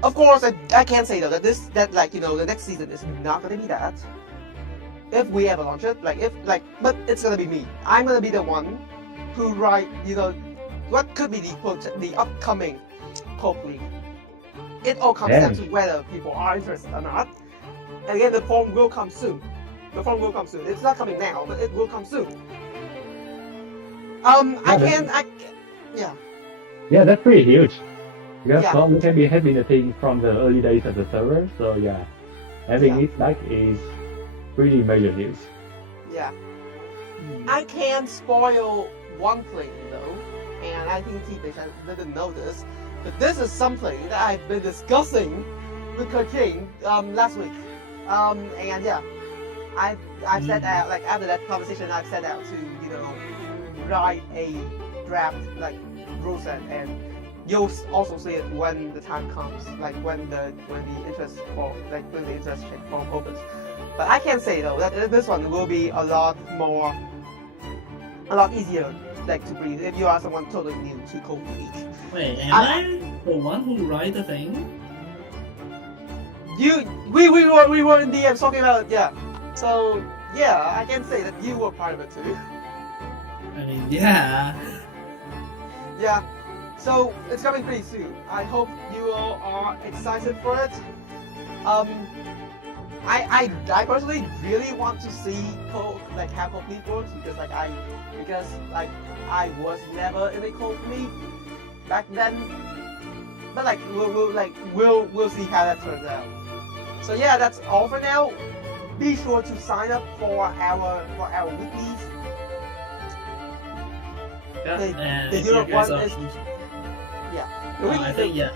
Of course, I can say though that like, you know, the next season is not gonna be that. If we ever launch it, but it's gonna be me. I'm gonna be the one who write, you know, what could be the upcoming Coop League. It all comes down to whether people are interested or not. And again, the form will come soon. It's not coming now, but it will come soon. Yeah, that's pretty huge. Because Yeah. Coop League has been a thing from the early days of the server, so yeah, having it back is pretty major news. Yeah. I can spoil one thing though, and I think TBlaze didn't know this, but this is something that I've been discussing with Kerching last week. And yeah, I've set out, like after that conversation, I've set out to, you know, write a draft like rule set, and you'll also see it when the time comes, like when the interest check form opens. But I can say though that this one will be a lot easier like to breathe if you are someone totally new to Coop League. Wait, am I the one who write the thing? We were in DMs talking about it, yeah. So yeah, I can say that you were part of it too. I mean, yeah. Yeah. So it's coming pretty soon. I hope you all are excited for it. I personally really want to see how Coop League works because I was never in a Coop League back then. But like we'll see how that turns out. So yeah, that's all for now. Be sure to sign up for our weeklies. Yeah, The if Europe you guys one are, is the weekly I think yeah.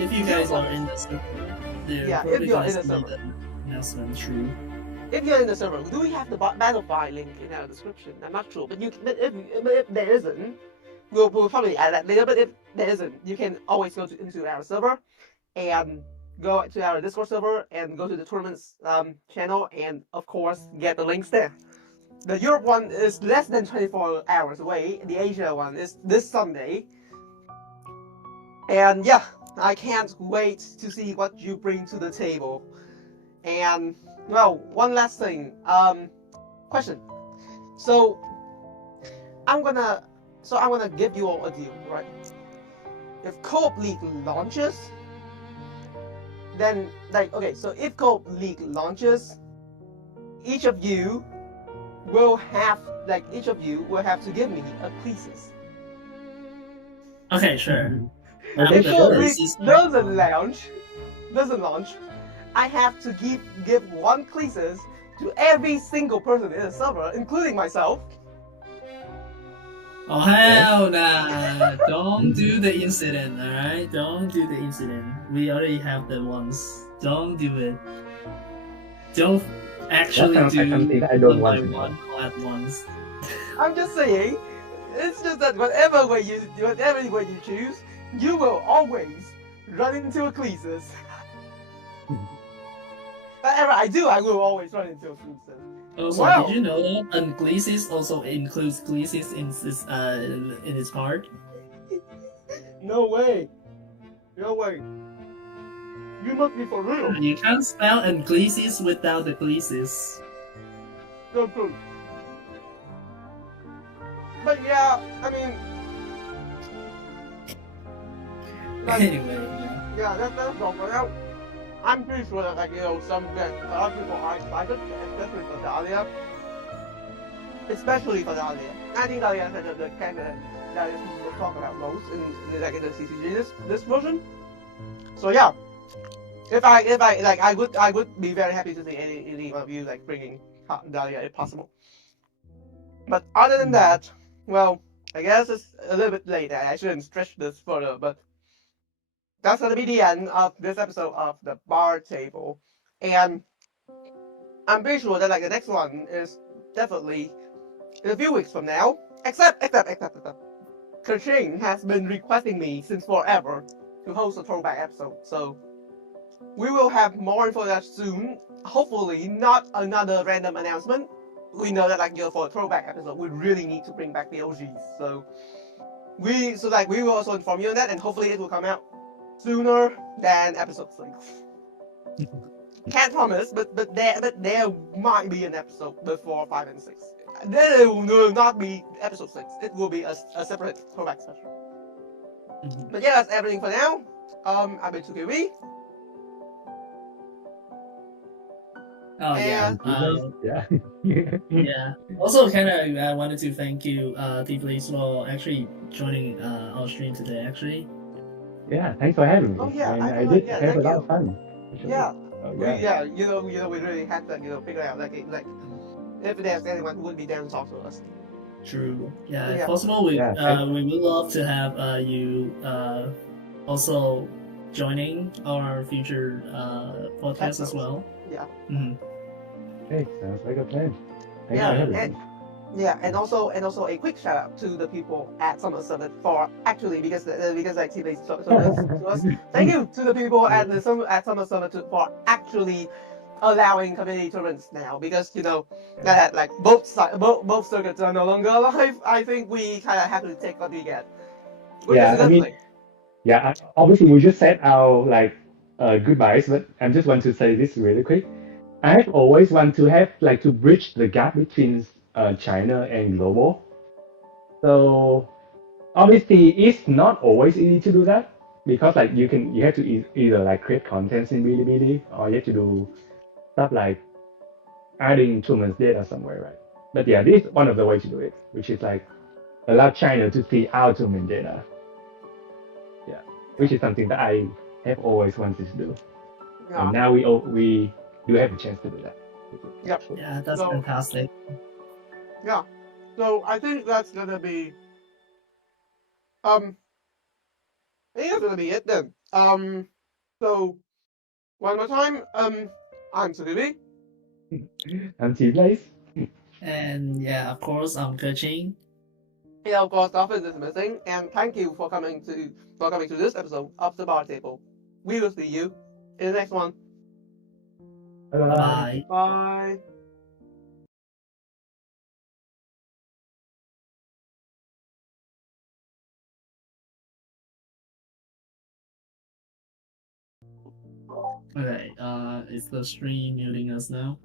If you the guys Europe are in the server, Yeah, if you're in the server. Announcement true. If you're in the server, do we have the Battlefy link in our description? I'm not sure, but if there isn't, we'll probably add that later. But if there isn't, you can always go into our server and go to our Discord server and go to the tournaments channel, and of course get the links there. The Europe one is less than 24 hours away. The Asia one is this Sunday. And yeah, I can't wait to see what you bring to the table. And well, one last thing. Question. So I'm gonna give you all a deal, right? If Co-op League launches, then so if Co-op League launches, each of you will have to give me a thesis. Okay, sure. Okay, If sure. Co-op League doesn't launch, I have to give one thesis to every single person in the server, including myself. Oh hell nah! Don't do the incident, alright? Don't do the incident. We already have that once. Don't do it. Don't actually sounds like do something I don't one want to by know. one all at once. I'm just saying, it's just that whatever way you choose, you will always run into a thesis. Whatever I do, I will always run into a thesis. Also, Wow. did you know that Ungleases also includes Gleases in its part? No way. No way. You must be for real. You can't spell Ungleases without the Gleases. No proof. But yeah, I mean, Anyway, yeah, that's wrong. But now, I'm pretty sure that some a lot of people are excited, especially for Dahlia. Especially for Dahlia. I think Dahlia is the candidate that is talked about most in the TCG this version. So yeah, I would be very happy to see any of you bringing Dahlia if possible. But other than that, well, I guess it's a little bit late. I shouldn't stretch this further, but that's gonna be the end of this episode of the Bar Table, and I'm pretty sure that the next one is definitely in a few weeks from now. Except Kerching has been requesting me since forever to host a throwback episode, so we will have more info that soon. Hopefully, not another random announcement. We know that for a throwback episode, we really need to bring back the OGs. So we will also inform you on that, and hopefully it will come out sooner than episode 6. Can't promise, but there might be an episode before 5 and 6. Then it will not be episode 6. It will be a separate throwback special. But yeah, that's everything for now. I've been 2KB. oh yeah. Yeah. Yeah. Also, kind of, I wanted to thank you, TBlaze, for actually joining our stream today. Actually. Yeah, thanks for having me. Oh, yeah, and I I forgot, did yeah, have a thank lot you. of fun. actually. Yeah. Oh, We yeah. we really had to figure out if there's anyone who would be down to talk to us. True. Yeah. If Yeah. possible, we Yeah, we would love to have you also joining our future podcast as Episodes. well. Yeah. Mhm. Okay, sounds like a plan. Thanks Yeah, for having and- me. Yeah, and also a quick shout out to the people at Summer Summit for actually because TBlaze so to us. Thank you to the people at Summer Summit for actually allowing community tournaments now, because that both circuits are no longer alive. I think we kind of have to take what we get. Which Yeah, is a I good mean- thing. Yeah, obviously we just said our goodbyes, but I just want to say this really quick. I have always want to have to bridge the gap between China and global. So obviously it's not always easy to do that because you have to either create contents in Bilibili or you have to do stuff like adding tournaments data somewhere, right? But yeah, this is one of the ways to do it, which is allow China to see our tournament data. Yeah, which is something that I have always wanted to do. Yeah. And now we do have a chance to do that. Yep. Yeah, that's So- fantastic. Yeah. So I think that's gonna be I think that's gonna be it then. So one more time, I'm Suzuki. And TBlaze. And yeah, of course, I'm Kerching. Yeah, of course, Coffin is missing, and thank you for coming to this episode of the Bar Table. We will see you in the next one. Bye. Bye. Okay, is the stream muting us now?